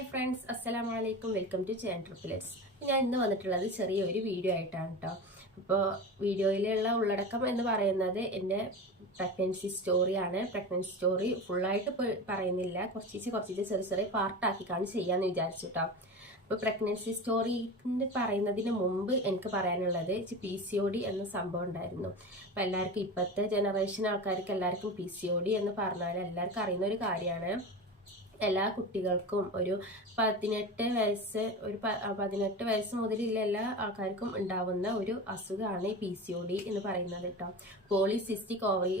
Hi friends, അസ്സലാമു അലൈക്കും. Welcome to chain triples. ഞാൻ ഇന്ന് വന്നിട്ടുള്ളത് ചെറിയൊരു വീഡിയോ ആയിട്ടാണ് കേട്ടോ. അപ്പോൾ വീഡിയോയിലുള്ള ഉള്ളടക്കം എന്ന് പറയുന്നത് എൻ്റെ പ്രഗ്നൻസി സ്റ്റോറിയാണ്. പ്രഗ്നൻസി സ്റ്റോറി ഫുള്ളായിട്ട് പറയുന്നില്ല, കുറച്ച് ചെറിയ ചെറിയ പാർട്ടാക്കിക്കാണ് ചെയ്യാമെന്ന് വിചാരിച്ചു കേട്ടോ. അപ്പോൾ പ്രഗ്നൻസി സ്റ്റോറി പറയുന്നതിന് മുമ്പ് എനിക്ക് പറയാനുള്ളത് PCOD എന്ന സംഭവം ഉണ്ടായിരുന്നു. അപ്പോൾ എല്ലാവർക്കും ഇപ്പോഴത്തെ ജനറേഷൻ ആൾക്കാർക്ക് എല്ലാവർക്കും PCOD എന്ന് പറഞ്ഞാൽ എല്ലാവർക്കും അറിയുന്ന ഒരു കാര്യമാണ്. എല്ലാ കുട്ടികൾക്കും ഒരു 18 വയസ്സ് മുതലുള്ള എല്ലാ ആൾക്കാർക്കും ഉണ്ടാവുന്ന ഒരു അസുഖമാണ് PCOD എന്ന് പറയുന്നത് കേട്ടോ. പോളിസിസ്റ്റിക് ഓവറി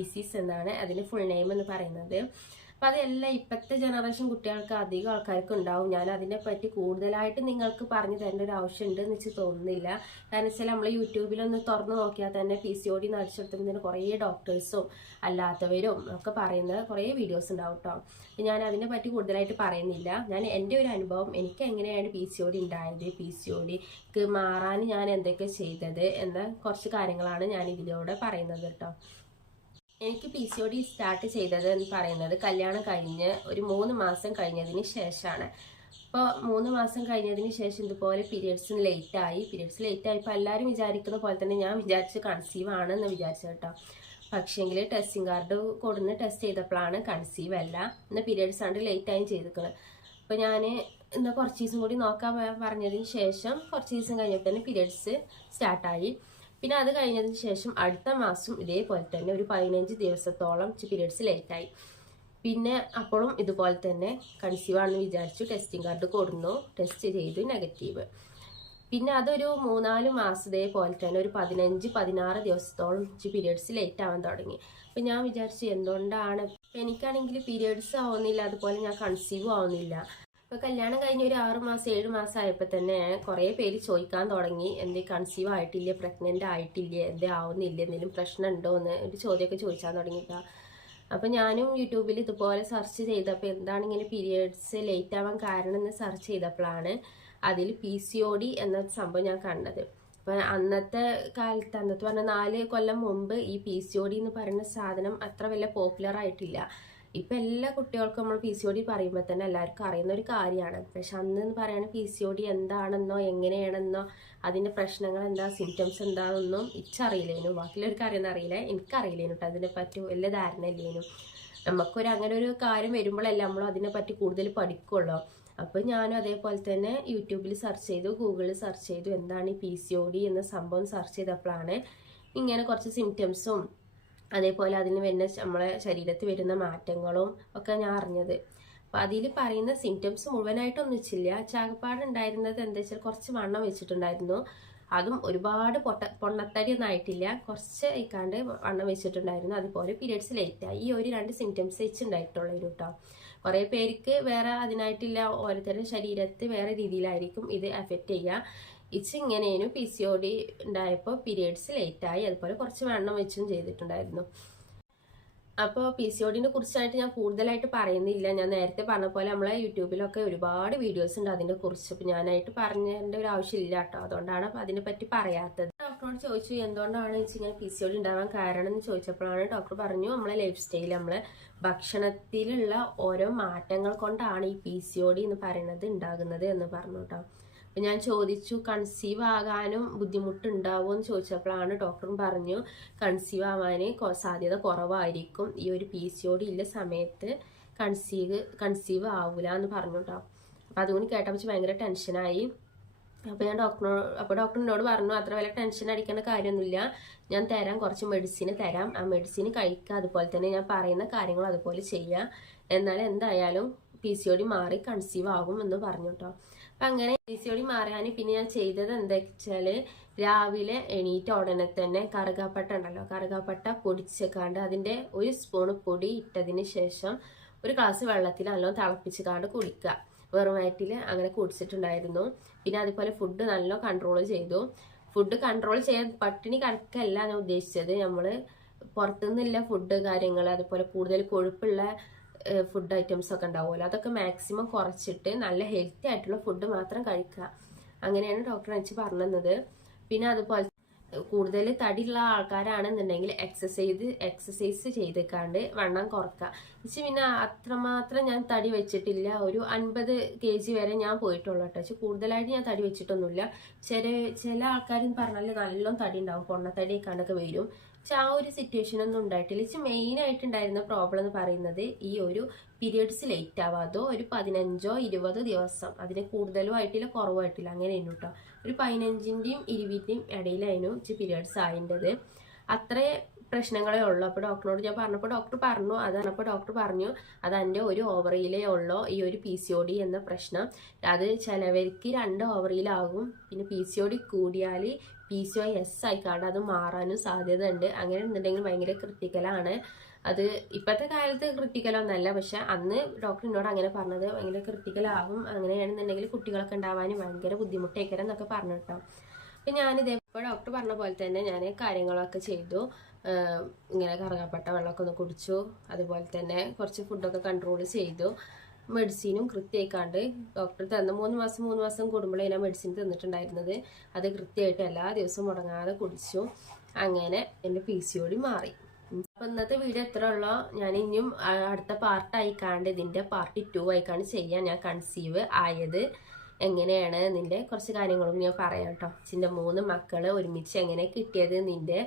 ഡിസീസ് എന്നാണ് അതിന് ഫുൾ നെയിം എന്ന് പറയുന്നത്. അപ്പം അതെല്ലാം ഇപ്പോഴത്തെ ജനറേഷൻ കുട്ടികൾക്ക് അധികം ആൾക്കാർക്ക് ഉണ്ടാവും. ഞാൻ അതിനെപ്പറ്റി കൂടുതലായിട്ട് നിങ്ങൾക്ക് പറഞ്ഞു തരേണ്ട ഒരു ആവശ്യം ഉണ്ടെന്ന് വെച്ച് തോന്നുന്നില്ല. കാരണം വെച്ചാൽ നമ്മൾ യൂട്യൂബിലൊന്ന് തുറന്നു നോക്കിയാൽ തന്നെ PCOD നടിച്ചെടുത്തതിന് കുറേ ഡോക്ടേഴ്സും അല്ലാത്തവരും ഒക്കെ പറയുന്ന കുറേ വീഡിയോസ് ഉണ്ടാവും കേട്ടോ. ഞാൻ അതിനെപ്പറ്റി കൂടുതലായിട്ട് പറയുന്നില്ല. ഞാൻ എൻ്റെ ഒരു അനുഭവം, എനിക്ക് എങ്ങനെയാണ് PCOD ഉണ്ടായത്, PCODക്ക് മാറാൻ ഞാൻ എന്തൊക്കെ ചെയ്തത് എന്ന കുറച്ച് കാര്യങ്ങളാണ് ഞാൻ ഇതിലൂടെ പറയുന്നത് കേട്ടോ. എനിക്ക് PCOD സ്റ്റാർട്ട് ചെയ്തത് എന്ന് പറയുന്നത് കല്യാണം കഴിഞ്ഞ് ഒരു 3 മാസം കഴിഞ്ഞതിന് ശേഷമാണ്. അപ്പോൾ 3 മാസം കഴിഞ്ഞതിന് ശേഷം ഇതുപോലെ പീരിയഡ്സ് ലേറ്റ് ആയപ്പോൾ എല്ലാവരും വിചാരിക്കുന്ന പോലെ തന്നെ ഞാൻ വിചാരിച്ച് കൺസീവ് ആണെന്ന് വിചാരിച്ചു കേട്ടോ. പക്ഷേങ്കിൽ ടെസ്റ്റിംഗ് കാർഡ് കൊടുന്ന് ടെസ്റ്റ് ചെയ്തപ്പോഴാണ് കൺസീവ് അല്ല, ഇന്ന് പീരിയഡ്സ് ആണ് ലേറ്റ് ആയും ചെയ്തിരിക്കുന്നത്. അപ്പോൾ ഞാൻ ഇന്ന് കുറച്ച് ദിവസം കൂടി നോക്കാൻ പറഞ്ഞതിന് ശേഷം കുറച്ച് ദിവസം കഴിഞ്ഞപ്പോൾ തന്നെ പീരിയഡ്സ് സ്റ്റാർട്ടായി. പിന്നെ അത് കഴിഞ്ഞതിന് ശേഷം അടുത്ത മാസം ഇതേപോലെ തന്നെ ഒരു 15 ദിവസത്തോളം പീരിയഡ്സ് ലേറ്റായി. പിന്നെ അപ്പോഴും ഇതുപോലെ തന്നെ കൺസീവ് ആണെന്ന് വിചാരിച്ചു ടെസ്റ്റിംഗ് കാർഡ് കൊടുന്നു, ടെസ്റ്റ് ചെയ്തു, നെഗറ്റീവ്. പിന്നെ അതൊരു 3-4 മാസം ഇതേപോലെ തന്നെ ഒരു 15-16 ദിവസത്തോളം പീരിയഡ്സ് ലേറ്റ് ആവാൻ തുടങ്ങി. അപ്പം ഞാൻ വിചാരിച്ചു എന്തുകൊണ്ടാണ്, എനിക്കാണെങ്കിൽ പീരിയഡ്സ് ആവുന്നില്ല, അതുപോലെ ഞാൻ കൺസീവ് ആവുന്നില്ല. അപ്പോൾ കല്യാണം കഴിഞ്ഞ് ഒരു 6 മാസം 7 മാസം ആയപ്പോൾ തന്നെ കുറേ പേര് ചോദിക്കാൻ തുടങ്ങി, എന്തേ കൺസീവ് ആയിട്ടില്ല, പ്രഗ്നൻ്റ് ആയിട്ടില്ല, എന്തേ ആവുന്നില്ല, എന്തെങ്കിലും പ്രശ്നം ഉണ്ടോ എന്ന് ഒരു ചോദ്യമൊക്കെ ചോദിച്ചാൽ തുടങ്ങിയിട്ടാ. അപ്പോൾ ഞാനും യൂട്യൂബിൽ ഇതുപോലെ സെർച്ച് ചെയ്തപ്പോൾ എന്താണ് ഇങ്ങനെ പീരിയഡ്സ് ലേറ്റ് ആവാൻ കാരണം എന്ന് സെർച്ച് ചെയ്തപ്പോഴാണ് അതിൽ PCOD എന്ന സംഭവം ഞാൻ കണ്ടത്. അപ്പം അന്നത്തെ പറഞ്ഞ 4 കൊല്ലം മുമ്പ് ഈ PCOD എന്ന് പറയുന്ന സാധനം അത്ര വലിയ പോപ്പുലർ ആയിട്ടില്ല. ഇപ്പം എല്ലാ കുട്ടികൾക്കും നമ്മൾ PCOD പറയുമ്പോൾ തന്നെ എല്ലാവർക്കും അറിയുന്ന ഒരു കാര്യമാണ്. പക്ഷെ അന്ന് പറയുന്ന PCOD എന്താണെന്നോ എങ്ങനെയാണെന്നോ അതിൻ്റെ പ്രശ്നങ്ങൾ എന്താ, സിംറ്റംസ് എന്താണെന്നൊന്നും ഇച്ചറിയില്ലേനു. ബാക്കിയുള്ളവർക്ക് അറിയുന്നറിയില്ല, എനിക്കറിയില്ലേനു കേട്ടോ. അതിനെപ്പറ്റി വലിയ ധാരണ ഇല്ലേനു. നമുക്കൊരു അങ്ങനെ ഒരു കാര്യം വരുമ്പോഴല്ല നമ്മൾ അതിനെപ്പറ്റി കൂടുതൽ പഠിക്കുള്ളൂ. അപ്പോൾ ഞാനും അതേപോലെ തന്നെ യൂട്യൂബിൽ സെർച്ച് ചെയ്തു, ഗൂഗിളിൽ സെർച്ച് ചെയ്തു, എന്താണ് ഈ PCOD എന്ന സംഭവം സെർച്ച് ചെയ്തപ്പോഴാണ് ഇങ്ങനെ കുറച്ച് സിംറ്റംസും അതേപോലെ അതിന് വരുന്ന നമ്മളെ ശരീരത്തിൽ വരുന്ന മാറ്റങ്ങളും ഒക്കെ ഞാൻ അറിഞ്ഞത്. അപ്പം അതിൽ പറയുന്ന സിംറ്റംസ് മുഴുവനായിട്ടൊന്നും വെച്ചില്ല. ചാകപ്പാടുണ്ടായിരുന്നത് എന്താ വെച്ചാൽ കുറച്ച് വണ്ണം വെച്ചിട്ടുണ്ടായിരുന്നു. അതും ഒരുപാട് പൊണ്ണത്തടി ഒന്നും ആയിട്ടില്ല, കുറച്ച് ഇക്കാണ്ട് വണ്ണം വെച്ചിട്ടുണ്ടായിരുന്നു. അതുപോലെ പീരിയഡ്സ് ലേറ്റായി. ഈ ഒരു 2 സിംറ്റംസ് വെച്ചുണ്ടായിട്ടുള്ളൂ കേട്ടോ. കുറേ പേർക്ക് വേറെ അതിനായിട്ടില്ല, ഓരോരുത്തരുടെ ശരീരത്തിൽ വേറെ രീതിയിലായിരിക്കും ഇത് എഫക്റ്റ് ചെയ്യുക. ഇങ്ങനെയും PCOD ഉണ്ടായപ്പോൾ പീരിയഡ്സ് ലേറ്റായി, അതുപോലെ കുറച്ച് വണ്ണം വെച്ചും ചെയ്തിട്ടുണ്ടായിരുന്നു. അപ്പോൾ PCODനെ കുറിച്ചായിട്ട് ഞാൻ കൂടുതലായിട്ട് പറയുന്നില്ല. ഞാൻ നേരത്തെ പറഞ്ഞ പോലെ നമ്മളെ യൂട്യൂബിലൊക്കെ ഒരുപാട് വീഡിയോസ് ഉണ്ട് അതിനെ കുറിച്ച്. അപ്പം ഞാനായിട്ട് പറഞ്ഞതിൻ്റെ ഒരു ആവശ്യമില്ല കേട്ടോ, അതുകൊണ്ടാണ് അതിനെ പറ്റി പറയാത്തത്. ഡോക്ടറോട് ചോദിച്ചു എന്തുകൊണ്ടാണ് ഇങ്ങനെ PCOD ഉണ്ടാവാൻ കാരണം എന്ന് ചോദിച്ചപ്പോഴാണ് ഡോക്ടർ പറഞ്ഞു, നമ്മളെ ലൈഫ് സ്റ്റൈൽ, നമ്മളെ ഭക്ഷണത്തിലുള്ള ഓരോ മാറ്റങ്ങൾ കൊണ്ടാണ് ഈ PCOD എന്ന് പറയുന്നത് ഉണ്ടാകുന്നത് എന്ന് പറഞ്ഞു കേട്ടോ. അപ്പം ഞാൻ ചോദിച്ചു കൺസീവ് ആകാനും ബുദ്ധിമുട്ടുണ്ടാവുമോ എന്ന് ചോദിച്ചപ്പോഴാണ് ഡോക്ടറും പറഞ്ഞു കൺസീവ് ആവാൻ സാധ്യത കുറവായിരിക്കും, ഈ ഒരു PCOD ഉള്ള സമയത്ത് കൺസീവ് ആവൂല എന്ന് പറഞ്ഞു കേട്ടോ. അപ്പം അതുകൊണ്ട് കേട്ടപ്പോൾ ഭയങ്കര ടെൻഷനായി. അപ്പോൾ ഞാൻ ഡോക്ടറിനോട് പറഞ്ഞു അത്ര വലിയ ടെൻഷൻ അടിക്കേണ്ട കാര്യമൊന്നുമില്ല, ഞാൻ തരാം, കുറച്ച് മെഡിസിൻ തരാം, ആ മെഡിസിൻ കഴിക്കുക, അതുപോലെ തന്നെ ഞാൻ പറയുന്ന കാര്യങ്ങൾ അതുപോലെ ചെയ്യുക, എന്നാൽ എന്തായാലും PCOD മാറി കൺസീവ് ആകും എന്ന് പറഞ്ഞു കേട്ടോ. അപ്പം അങ്ങനെ PCOD മാറാൻ പിന്നെ ഞാൻ ചെയ്തത് എന്താ വെച്ചാൽ രാവിലെ എണീറ്റ ഉടനെ തന്നെ കറുകാപ്പട്ട പൊടിച്ചേക്കാണ്ട് അതിൻ്റെ 1 സ്പൂൺ പൊടി ഇട്ടതിന് ശേഷം ഒരു ഗ്ലാസ് വെള്ളത്തിൽ നല്ലോണം തിളപ്പിച്ചുകാണ്ട് കുടിക്കുക. വെറും വയറ്റിൽ അങ്ങനെ കുടിച്ചിട്ടുണ്ടായിരുന്നു. പിന്നെ അതുപോലെ ഫുഡ് നല്ല കൺട്രോൾ ചെയ്തു. ഫുഡ് കൺട്രോൾ ചെയ്യാൻ പട്ടിണി കിടക്കല്ല ഞാൻ ഉദ്ദേശിച്ചത്, നമ്മൾ പുറത്തുനിന്നില്ല ഫുഡ് കാര്യങ്ങൾ, അതുപോലെ കൂടുതൽ കൊഴുപ്പുള്ള ഫുഡ് ഐറ്റംസ് ഒക്കെ ഉണ്ടാവുമല്ലോ, അതൊക്കെ മാക്സിമം കുറച്ചിട്ട് നല്ല ഹെൽത്തി ആയിട്ടുള്ള ഫുഡ് മാത്രം കഴിക്കുക. അങ്ങനെയാണ് ഡോക്ടർ എനിക്ക് പറഞ്ഞു തന്നത്. പിന്നെ അതുപോലെ കൂടുതൽ തടിയുള്ള ആൾക്കാരാണെന്നുണ്ടെങ്കിൽ എക്സസൈസ് ചെയ്തേക്കാണ്ട് വണ്ണം കുറക്കുക. പക്ഷെ പിന്നെ അത്രമാത്രം ഞാൻ തടി വെച്ചിട്ടില്ല. ഒരു 50 kg വരെ ഞാൻ പോയിട്ടുള്ളൂ കേട്ടോ. പക്ഷെ കൂടുതലായിട്ട് ഞാൻ തടി വെച്ചിട്ടൊന്നുമില്ല. ചില ആൾക്കാരെന്ന് പറഞ്ഞാൽ നല്ലോണം തടി ഉണ്ടാവും, പൊണ്ണത്തടിയൊക്കെ വരും. പക്ഷെ ആ ഒരു സിറ്റുവേഷൻ ഒന്നും ഉണ്ടായിട്ടില്ല. പക്ഷെ മെയിൻ ആയിട്ടുണ്ടായിരുന്ന പ്രോബ്ലം എന്ന് പറയുന്നത് ഈ ഒരു പീരിയഡ്സ് ലേറ്റ് ആവാതോ ഒരു 15-20 ദിവസം, അതിന് കൂടുതലും ആയിട്ടില്ല കുറവായിട്ടില്ല, അങ്ങനെയായിരുന്നു കേട്ടോ. ഒരു 15-ന്റെയും 20-ന്റെയും ഇടയിലായിരുന്നു പീരിയഡ്സ് ആയിൻ്റെത്. അത്രേ പ്രശ്നങ്ങളേ ഉള്ളൂ. അപ്പോൾ ഡോക്ടറോട് ഞാൻ പറഞ്ഞപ്പോൾ ഡോക്ടർ പറഞ്ഞു അത് എൻ്റെ ഒരു ഓവറിയിലേ ഉള്ളൂ ഈ ഒരു PCOD എന്ന പ്രശ്നം. അത് ചിലവർക്ക് 2 ഓവറിയിലാകും. പിന്നെ PCOD കൂടിയാൽ PCOS ആയിക്കാണ്ട് അത് മാറാനും സാധ്യത ഉണ്ട്. അങ്ങനെ ഉണ്ടെങ്കിൽ ഭയങ്കര ക്രിട്ടിക്കലാണ്. അത് ഇപ്പോഴത്തെ കാലത്ത് ക്രിട്ടിക്കലൊന്നല്ല, പക്ഷെ അന്ന് ഡോക്ടർ എന്നോട് അങ്ങനെ പറഞ്ഞത് ഭയങ്കര ക്രിട്ടിക്കലാകും, അങ്ങനെയാണെന്നുണ്ടെങ്കിൽ കുട്ടികളൊക്കെ ഉണ്ടാവാനും ഭയങ്കര ബുദ്ധിമുട്ടേക്കരം എന്നൊക്കെ പറഞ്ഞു കേട്ടോ. അപ്പം ഞാനിതേപോലെ ഡോക്ടർ പറഞ്ഞ പോലെ തന്നെ ഞാൻ കാര്യങ്ങളൊക്കെ ചെയ്തു. ഇങ്ങനെ കറുകപ്പട്ട വെള്ളമൊക്കെ ഒന്ന് കുടിച്ചു, അതുപോലെ തന്നെ കുറച്ച് ഫുഡൊക്കെ കൺട്രോൾ ചെയ്തു. മെഡിസിനും കൃത്യമായിക്കാണ്ട് ഡോക്ടർ തന്ന 3 മാസം കൂടുമ്പോഴേ ഞാൻ മെഡിസിൻ തന്നിട്ടുണ്ടായിരുന്നത്. അത് കൃത്യമായിട്ട് എല്ലാ ദിവസവും മുടങ്ങാതെ കുടിച്ചു. അങ്ങനെ എൻ്റെ PCOD മാറി. അപ്പം ഇന്നത്തെ വീഡിയോ എത്ര ഉള്ളോ, ഞാൻ ഇനിയും അടുത്ത പാർട്ടായിക്കാണ്ട് ഇതിൻ്റെ പാർട്ട് 2 ആയിക്കാണ്ട് ചെയ്യാൻ ഞാൻ കൺസീവ് ആയത് എങ്ങനെയാണ് നിന്റെ കുറച്ച് കാര്യങ്ങളും ഞാൻ പറയാം കേട്ടോ. എൻ്റെ 3 മക്കള് ഒരുമിച്ച് എങ്ങനെ കിട്ടിയത് നിന്റെ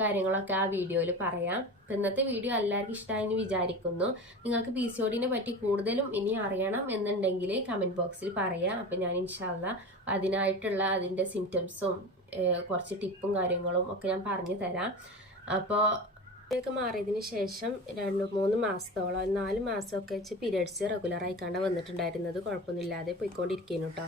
കാര്യങ്ങളൊക്കെ ആ വീഡിയോയിൽ പറയാം. ഇന്നത്തെ വീഡിയോ എല്ലാവർക്കും ഇഷ്ടമായെന്ന് വിചാരിക്കുന്നു. നിങ്ങൾക്ക് PCODനെ പറ്റി കൂടുതലും ഇനി അറിയണം എന്നുണ്ടെങ്കിൽ കമൻറ്റ് ബോക്സിൽ പറയാം. അപ്പം ഞാൻ ഇൻഷാല്ലാ അതിനായിട്ടുള്ള അതിൻ്റെ സിംറ്റംസും കുറച്ച് ടിപ്പും കാര്യങ്ങളും ഒക്കെ ഞാൻ പറഞ്ഞു തരാം. അപ്പോൾ ഇതൊക്കെ മാറിയതിന് ശേഷം 2-3 മാസത്തോളം 4 മാസമൊക്കെ വെച്ച് പീരിയഡ്സ് റെഗുലറായിക്കാണ്ട് വന്നിട്ടുണ്ടായിരുന്നത് കുഴപ്പമൊന്നുമില്ലാതെ പോയിക്കൊണ്ടിരിക്കുന്നു കേട്ടോ.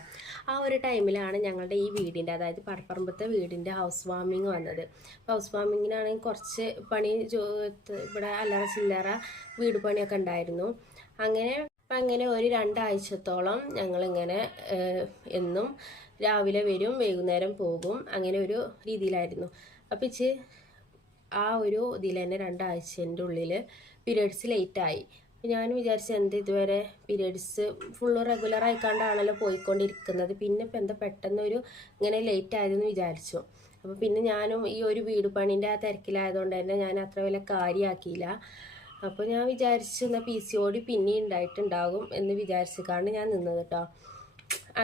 ആ ഒരു ടൈമിലാണ് ഞങ്ങളുടെ ഈ വീടിൻ്റെ, അതായത് പടപ്പറമ്പത്തെ വീടിൻ്റെ ഹൗസ് വാമിങ് വന്നത്. ഹൗസ് വാമിങ്ങിനാണെങ്കിൽ കുറച്ച് പണി ഇവിടെ അല്ലറ ചില്ലറ വീട് പണിയൊക്കെ ഉണ്ടായിരുന്നു. അങ്ങനെ ഒരു 2 ആഴ്ചത്തോളം ഞങ്ങളിങ്ങനെ എന്നും രാവിലെ വരും വൈകുന്നേരം പോകും, അങ്ങനെ ഒരു രീതിയിലായിരുന്നു. അപ്പം ആ ഒരു ഇതിൽ തന്നെ 2 ആഴ്ചൻ്റെ ഉള്ളിൽ പീരിയഡ്സ് ലേറ്റായി. ഞാൻ വിചാരിച്ചു എന്ത് ഇതുവരെ പീരിയഡ്സ് ഫുള്ള് റെഗുലർ ആയിക്കാണ്ടാണല്ലോ പോയിക്കൊണ്ടിരിക്കുന്നത്, പിന്നെ ഇപ്പം എന്താ പെട്ടെന്നൊരു ഇങ്ങനെ ലേറ്റ് ആയതെന്ന് വിചാരിച്ചു. അപ്പോൾ പിന്നെ ഞാനും ഈ ഒരു വീട് പണീൻ്റെ ആ തിരക്കിലായതുകൊണ്ട് തന്നെ ഞാൻ അത്ര വലിയ കാര്യമാക്കിയില്ല. അപ്പോൾ ഞാൻ വിചാരിച്ചു എന്നാൽ PCOD പിന്നെ ഉണ്ടായിട്ടുണ്ടാകും എന്ന് വിചാരിച്ചിട്ടാണ് ഞാൻ നിന്നത് കേട്ടോ.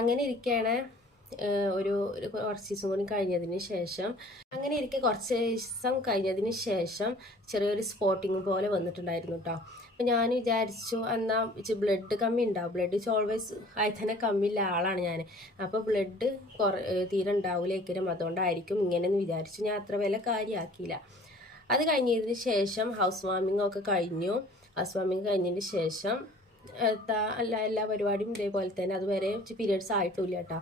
അങ്ങനെ ഇരിക്കുകയാണ് കുറച്ച് ദിവസം കൂടി കഴിഞ്ഞതിന് ശേഷം ചെറിയൊരു സ്പോട്ടിങ് പോലെ വന്നിട്ടുണ്ടായിരുന്നു കേട്ടോ. അപ്പം ഞാൻ വിചാരിച്ചു എന്നാൽ ബ്ലഡ് കമ്മി ഉണ്ടാവും, ബ്ലഡ് ഓൾവേസ് ആയി തന്നെ കമ്മിയുള്ള ആളാണ് ഞാൻ. അപ്പോൾ ബ്ലഡ് തീരെ ഉണ്ടാവില്ലേക്കരും, അതുകൊണ്ടായിരിക്കും ഇങ്ങനെയെന്ന് വിചാരിച്ചു. ഞാൻ അത്ര വില കാര്യമാക്കിയില്ല. അത് കഴിഞ്ഞതിന് ശേഷം ഹൗസ് വാമിംഗ് ഒക്കെ കഴിഞ്ഞു. ഹൗസ് വാമിംഗ് കഴിഞ്ഞതിന് ശേഷം എല്ലാ പരിപാടിയും ഇതേപോലെ തന്നെ, അതുവരെ പീരിയഡ്സ് ആയിട്ടില്ല കേട്ടോ.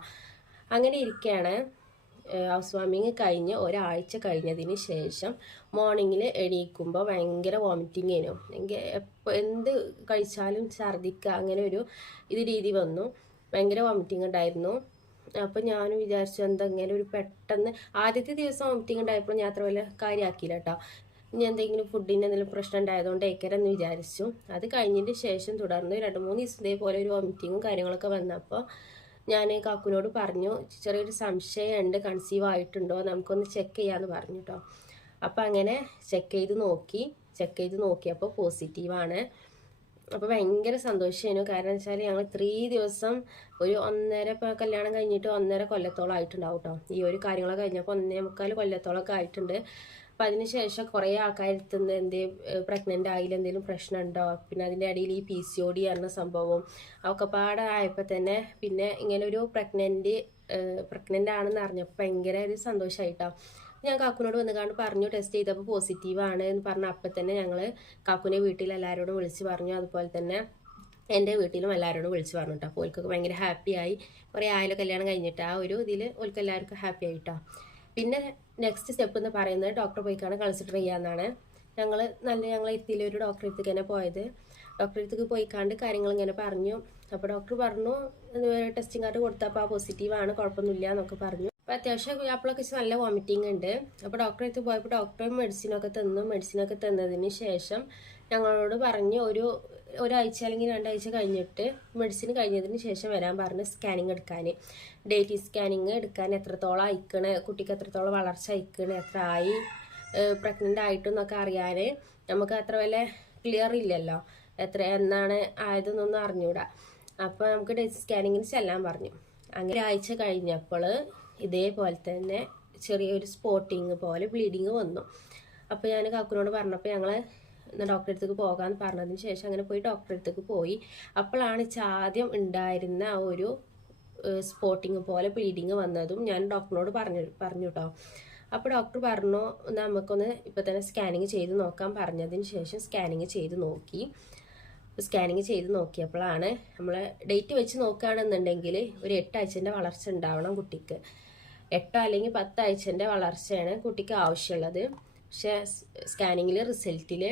അങ്ങനെ ഇരിക്കുകയാണ്. ഹൗസ് വാമിങ് കഴിഞ്ഞ് ഒരാഴ്ച കഴിഞ്ഞതിന് ശേഷം മോർണിംഗിൽ എണീക്കുമ്പോൾ ഭയങ്കര വോമിറ്റിംഗ് ആയിരുന്നു. എനിക്ക് എന്ത് കഴിച്ചാലും ഛർദ്ദിക്കുക, അങ്ങനെ ഒരു രീതി വന്നു. ഭയങ്കര വോമിറ്റിംഗ് ഉണ്ടായിരുന്നു. അപ്പോൾ ഞാൻ വിചാരിച്ചു എന്തെങ്കിലും ഒരു പെട്ടെന്ന് ആദ്യത്തെ ദിവസം വോമിറ്റിംഗ് ഉണ്ടായപ്പോൾ ഞാൻ അത്ര വലിയ കാര്യമാക്കിയില്ല കേട്ടോ. ഇനി എന്തെങ്കിലും ഫുഡിന് എന്തെങ്കിലും പ്രശ്നം ഉണ്ടായതുകൊണ്ട് ഏക്കരെന്ന് വിചാരിച്ചു. അത് കഴിഞ്ഞതിന് ശേഷം തുടർന്ന് 2-3 ദിവസം ഇതേപോലെ ഒരു വോമിറ്റിങ്ങും കാര്യങ്ങളൊക്കെ വന്നപ്പോൾ ഞാൻ കാക്കുവിനോട് പറഞ്ഞു ചെറിയൊരു സംശയമുണ്ട്, കൺസീവ് ആയിട്ടുണ്ടോ, നമുക്കൊന്ന് ചെക്ക് ചെയ്യാമെന്ന് പറഞ്ഞു കേട്ടോ. അപ്പോൾ അങ്ങനെ ചെക്ക് ചെയ്ത് നോക്കിയപ്പോൾ പോസിറ്റീവാണ്. അപ്പോൾ ഭയങ്കര സന്തോഷമായിരുന്നു. കാരണം എന്ന് വെച്ചാൽ ഞങ്ങൾ 3 ദിവസം ഒരു 1.5 കല്യാണം കഴിഞ്ഞിട്ട് 1.5 കൊല്ലത്തോളം ആയിട്ടുണ്ടാവും കേട്ടോ. ഈ ഒരു കാര്യങ്ങളൊക്കെ കഴിഞ്ഞപ്പോൾ 1.25 കൊല്ലത്തോളമൊക്കെ ആയിട്ടുണ്ട്. അപ്പം അതിനുശേഷം കുറേ ആൾക്കാരെത്തുന്നത് പ്രഗ്നൻ്റ് ആയില്ല, എന്തെങ്കിലും പ്രശ്നമുണ്ടോ, പിന്നെ അതിൻ്റെ ഇടയിൽ ഈ PCOD എന്ന സംഭവം ഒക്കെ പാടെ ആയപ്പോൾ തന്നെ പിന്നെ ഇങ്ങനെ ഒരു പ്രഗ്നൻ്റ് ആണെന്ന് അറിഞ്ഞപ്പോൾ ഭയങ്കര ഒരു സന്തോഷമായിട്ടോ. ഞാൻ കാക്കുനോട് വന്നുകൊണ്ട് പറഞ്ഞു ടെസ്റ്റ് ചെയ്തപ്പോൾ പോസിറ്റീവാണ് എന്ന് പറഞ്ഞ അപ്പം തന്നെ ഞങ്ങൾ കാക്കുവിൻ്റെ വീട്ടിൽ എല്ലാവരോടും വിളിച്ച് പറഞ്ഞു. അതുപോലെ തന്നെ എൻ്റെ വീട്ടിലും എല്ലാവരോടും വിളിച്ച് പറഞ്ഞു കേട്ടോ. അപ്പോൾ ഓൽക്കൊക്കെ ഭയങ്കര ഹാപ്പിയായി. കുറേ ആയാലും കല്യാണം കഴിഞ്ഞിട്ട് ആ ഒരു ഇതിൽ ഓൽക്ക് എല്ലാവർക്കും ഹാപ്പി ആയിട്ടോ. പിന്നെ നെക്സ്റ്റ് സ്റ്റെപ്പ് എന്ന് പറയുന്നത് ഡോക്ടറെ പോയിക്കാണ് കൺസിഡർ ചെയ്യാമെന്നാണ്. ഞങ്ങൾ എത്തിയില്ല ഒരു ഡോക്ടറെ അടുത്തേക്ക് തന്നെ പോയത്. ഡോക്ടറെ അടുത്തേക്ക് പോയിക്കാണ്ട് കാര്യങ്ങൾ ഇങ്ങനെ പറഞ്ഞു. അപ്പോൾ ഡോക്ടർ പറഞ്ഞു ടെസ്റ്റിംഗ് കാർഡ് കൊടുത്തപ്പോൾ ആ പോസിറ്റീവാണ്, കുഴപ്പമൊന്നുമില്ല എന്നൊക്കെ പറഞ്ഞു. അപ്പോൾ അത്യാവശ്യം അപ്പോഴൊക്കെ നല്ല വോമിറ്റിംഗ് ഉണ്ട്. അപ്പോൾ ഡോക്ടറെ അടുത്ത് പോയപ്പോൾ ഡോക്ടർ മെഡിസിനൊക്കെ തന്നതിന് ശേഷം ഞങ്ങളോട് പറഞ്ഞു ഒരു ഒരാഴ്ച അല്ലെങ്കിൽ 2 ആഴ്ച കഴിഞ്ഞിട്ട് മെഡിസിൻ കഴിഞ്ഞതിന് ശേഷം വരാൻ പറഞ്ഞ് സ്കാനിങ് എടുക്കാൻ, ഡേറ്റ് സ്കാനിങ് എടുക്കാൻ, എത്രത്തോളം അയക്കണേ, കുട്ടിക്ക് എത്രത്തോളം വളർച്ച അയക്കണേ, എത്ര ആയി, പ്രഗ്നൻ്റ് ആയിട്ടെന്നൊക്കെ അറിയാൻ നമുക്ക് അത്ര വല്ല ക്ലിയർ ഇല്ലല്ലോ, എത്ര എന്നാണ് ആയതെന്നൊന്നും അറിഞ്ഞൂടാ. അപ്പോൾ നമുക്ക് ഡേറ്റ് സ്കാനിങ്ങിന് ചെല്ലാൻ പറഞ്ഞു. അങ്ങനെ ആഴ്ച കഴിഞ്ഞപ്പോൾ ഇതേപോലെ തന്നെ ചെറിയൊരു സ്പോട്ടിങ് പോലെ ബ്ലീഡിങ് വന്നു. അപ്പോൾ ഞാൻ കാക്കുനോട് പറഞ്ഞപ്പോൾ ഞങ്ങൾ ഡോക്ടറെ അടുത്തേക്ക് പോകാമെന്ന് പറഞ്ഞതിന് ശേഷം അങ്ങനെ പോയി ഡോക്ടറെ അടുത്തേക്ക് പോയി. അപ്പോഴാണ് ആദ്യം ഉണ്ടായിരുന്ന ഒരു സ്പോട്ടിങ് പോലെ ബ്ലീഡിങ് വന്നതും ഞാൻ ഡോക്ടറിനോട് പറഞ്ഞു കേട്ടോ. അപ്പോൾ ഡോക്ടർ പറഞ്ഞു നമുക്കൊന്ന് ഇപ്പോൾ തന്നെ സ്കാനിങ് ചെയ്ത് നോക്കാൻ പറഞ്ഞതിന് ശേഷം സ്കാനിങ് ചെയ്ത് നോക്കി. സ്കാനിങ് ചെയ്ത് നോക്കിയപ്പോഴാണ് നമ്മൾ ഡേറ്റ് വെച്ച് നോക്കുകയാണെന്നുണ്ടെങ്കിൽ ഒരു 8 ആഴ്ചൻ്റെ വളർച്ച ഉണ്ടാവണം കുട്ടിക്ക്. 8 അല്ലെങ്കിൽ 10 ആഴ്ചൻ്റെ വളർച്ചയാണ് കുട്ടിക്ക് ആവശ്യമുള്ളത്. പക്ഷേ സ്കാനിങ്ങിൽ റിസൾട്ടിൽ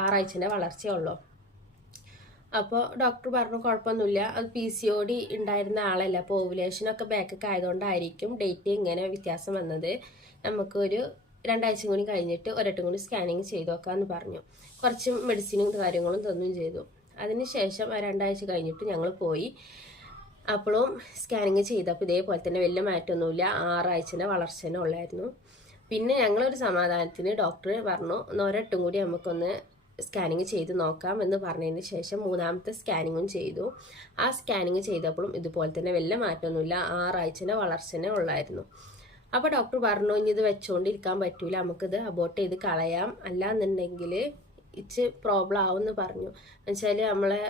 6 ആഴ്ചൻ്റെ വളർച്ചയുള്ളൂ. അപ്പോൾ ഡോക്ടർ പറഞ്ഞു കുഴപ്പമൊന്നുമില്ല, അത് PCOD ഉണ്ടായിരുന്ന ആളല്ല, അപ്പോൾ ഓവുലേഷനൊക്കെ ബാക്കൊക്കെ ആയതുകൊണ്ടായിരിക്കും ഡേറ്റ് ഇങ്ങനെ വ്യത്യാസം വന്നത്. നമുക്കൊരു 2 ആഴ്ച കൂടി കഴിഞ്ഞിട്ട് ഒരട്ടം കൂടി സ്കാനിങ് ചെയ്ത് നോക്കാമെന്ന് പറഞ്ഞു. കുറച്ച് മെഡിസിനും കാര്യങ്ങളും തന്നും ചെയ്തു. അതിനുശേഷം 2 ആഴ്ച കഴിഞ്ഞിട്ട് ഞങ്ങൾ പോയി. അപ്പോഴും സ്കാനിങ് ചെയ്തപ്പോൾ ഇതേപോലെ തന്നെ വലിയ മാറ്റമൊന്നുമില്ല, 6 ആഴ്ചൻ്റെ വളർച്ചനെ ഉള്ളായിരുന്നു. പിന്നെ ഞങ്ങളൊരു സമാധാനത്തിന് ഡോക്ടർ പറഞ്ഞു ഒരട്ടം കൂടി നമുക്കൊന്ന് സ്കാനിങ് ചെയ്ത് നോക്കാം എന്ന് പറഞ്ഞതിന് ശേഷം 3ാമത്തെ സ്കാനിങ്ങും ചെയ്തു. ആ സ്കാനിങ് ചെയ്തപ്പോഴും ഇതുപോലെ തന്നെ വലിയ മാറ്റമൊന്നുമില്ല, 6 ആഴ്ചൻ്റെ വളർച്ചനെ ഉള്ളായിരുന്നു. അപ്പോൾ ഡോക്ടർ പറഞ്ഞു ഇനി ഇത് വെച്ചുകൊണ്ടിരിക്കാൻ പറ്റൂല, നമുക്കിത് അബോർട്ട് ചെയ്ത് കളയാം, അല്ലാന്നുണ്ടെങ്കിൽ ഇച്ച് പ്രോബ്ലം ആവുമെന്ന് പറഞ്ഞു. എന്നുവെച്ചാൽ നമ്മളെ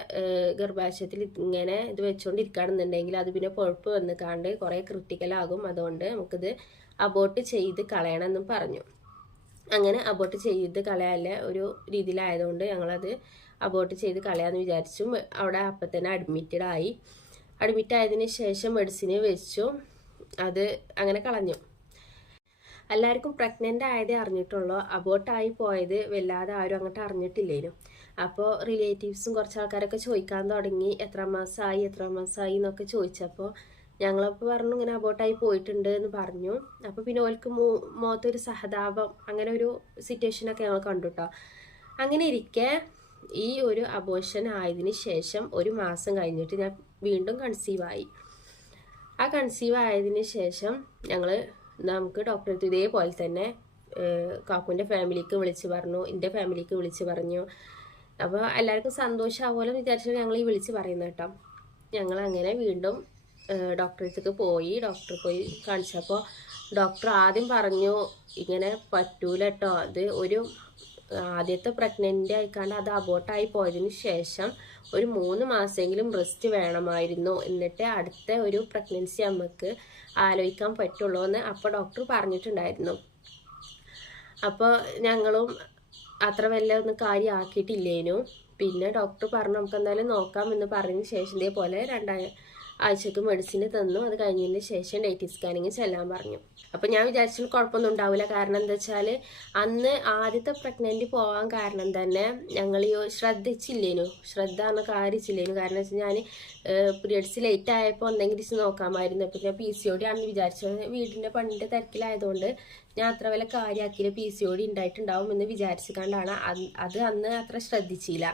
ഗർഭാശയത്തിൽ ഇങ്ങനെ ഇത് വെച്ചുകൊണ്ടിരിക്കുകയാണെന്നുണ്ടെങ്കിൽ അത് പിന്നെ പൊഴുപ്പ് വന്നിക്കാണ്ട് കുറേ ക്രിട്ടിക്കലാകും, അതുകൊണ്ട് നമുക്കിത് അബോർട്ട് ചെയ്ത് കളയണമെന്നും പറഞ്ഞു. അങ്ങനെ അബോർട്ട് ചെയ്ത് കളയാനുള്ള ഒരു രീതിയിലായതുകൊണ്ട് ഞങ്ങളത് അബോർട്ട് ചെയ്ത് കളയാമെന്ന് വിചാരിച്ചു. അവിടെ അപ്പം തന്നെ അഡ്മിറ്റ് ആയതിന് ശേഷം മെഡിസിന് വെച്ചു, അത് അങ്ങനെ കളഞ്ഞു. എല്ലാവർക്കും പ്രഗ്നൻ്റ് ആയതേ അറിഞ്ഞിട്ടുള്ളൂ, അബോർട്ടായി പോയത് വല്ലാതെ ആരും അങ്ങോട്ട് അറിഞ്ഞിട്ടില്ലേനും. അപ്പോൾ റിലേറ്റീവ്സും കുറച്ച് ആൾക്കാരൊക്കെ ചോദിക്കാൻ തുടങ്ങി എത്ര മാസമായി എന്നൊക്കെ ചോദിച്ചപ്പോൾ ഞങ്ങളപ്പോൾ പറഞ്ഞു ഇങ്ങനെ അബോർട്ടായി പോയിട്ടുണ്ട് എന്ന് പറഞ്ഞു. അപ്പോൾ പിന്നെ ഓൾക്ക് മുഖത്തൊരു സഹതാപം, അങ്ങനെ ഒരു സിറ്റുവേഷനൊക്കെ ഞങ്ങൾ കണ്ടു കേട്ടോ. അങ്ങനെ ഇരിക്കെ ഈ ഒരു അബോർഷൻ ആയതിന് ശേഷം 1 മാസം കഴിഞ്ഞിട്ട് ഞാൻ വീണ്ടും കൺസീവായി. ആ കൺസീവ് ആയതിന് ശേഷം നമുക്ക് ഡോക്ടറെ അടുത്ത് ഇതേപോലെ തന്നെ കാക്കുവിൻ്റെ ഫാമിലിക്ക് വിളിച്ച് പറഞ്ഞു, എൻ്റെ ഫാമിലിക്ക് വിളിച്ച് പറഞ്ഞു. അപ്പോൾ എല്ലാവർക്കും സന്തോഷമാവുമല്ലോ വിചാരിച്ചിട്ട് ഞങ്ങൾ ഈ വിളിച്ച് പറയുന്നത് കേട്ടോ. ഞങ്ങളങ്ങനെ വീണ്ടും ഡോക്ടറെ അടുത്തേക്ക് പോയി. ഡോക്ടറെ പോയി കാണിച്ചപ്പോൾ ഡോക്ടർ ആദ്യം പറഞ്ഞു ഇങ്ങനെ പറ്റൂല കേട്ടോ, അത് ഒരു ആദ്യത്തെ പ്രഗ്നൻ്റ് ആയിക്കാണ്ട് അത് അബോർട്ടായി പോയതിന് ശേഷം ഒരു 3 മാസമെങ്കിലും റെസ്റ്റ് വേണമായിരുന്നു, എന്നിട്ട് അടുത്ത ഒരു പ്രഗ്നൻസി നമുക്ക് ആലോചിക്കാൻ പറ്റുള്ളൂ എന്ന് അപ്പോൾ ഡോക്ടർ പറഞ്ഞിട്ടുണ്ടായിരുന്നു. അപ്പോൾ ഞങ്ങളും അത്ര വല്ല ഒന്നും കാര്യമാക്കിയിട്ടില്ലേനു. പിന്നെ ഡോക്ടർ പറഞ്ഞു നമുക്ക് എന്തായാലും നോക്കാമെന്ന് പറഞ്ഞതിന് ശേഷം ഇതേപോലെ 2 ആഴ്ചക്ക് മെഡിസിൻ തന്നു. അത് കഴിഞ്ഞതിന് ശേഷം ഡേറ്റ് സ്കാനിങ് ചെല്ലാൻ പറഞ്ഞു. അപ്പോൾ ഞാൻ വിചാരിച്ചാൽ കുഴപ്പമൊന്നും ഉണ്ടാവില്ല, കാരണം എന്താ വെച്ചാൽ അന്ന് ആദ്യത്തെ പ്രഗ്നൻ്റ് പോകാൻ കാരണം തന്നെ ഞങ്ങൾ ശ്രദ്ധ എന്ന കാര്യമില്ലേനു. കാരണം വെച്ചാൽ ഞാൻ പീരിയഡ്സ് ലേറ്റ് ആയപ്പോൾ എന്തെങ്കിലും നോക്കാമായിരുന്നു. അപ്പോൾ ഞാൻ PCOD ആണെന്ന് വിചാരിച്ചത്. വീടിൻ്റെ പണിൻ്റെ തിരക്കിലായതുകൊണ്ട് ഞാൻ അത്ര വല്ല കാര്യമാക്കിയില്ല, PCOD ഉണ്ടായിട്ടുണ്ടാവും എന്ന് വിചാരിച്ചുകൊണ്ടാണ് അത് അന്ന് അത്ര ശ്രദ്ധിച്ചില്ല.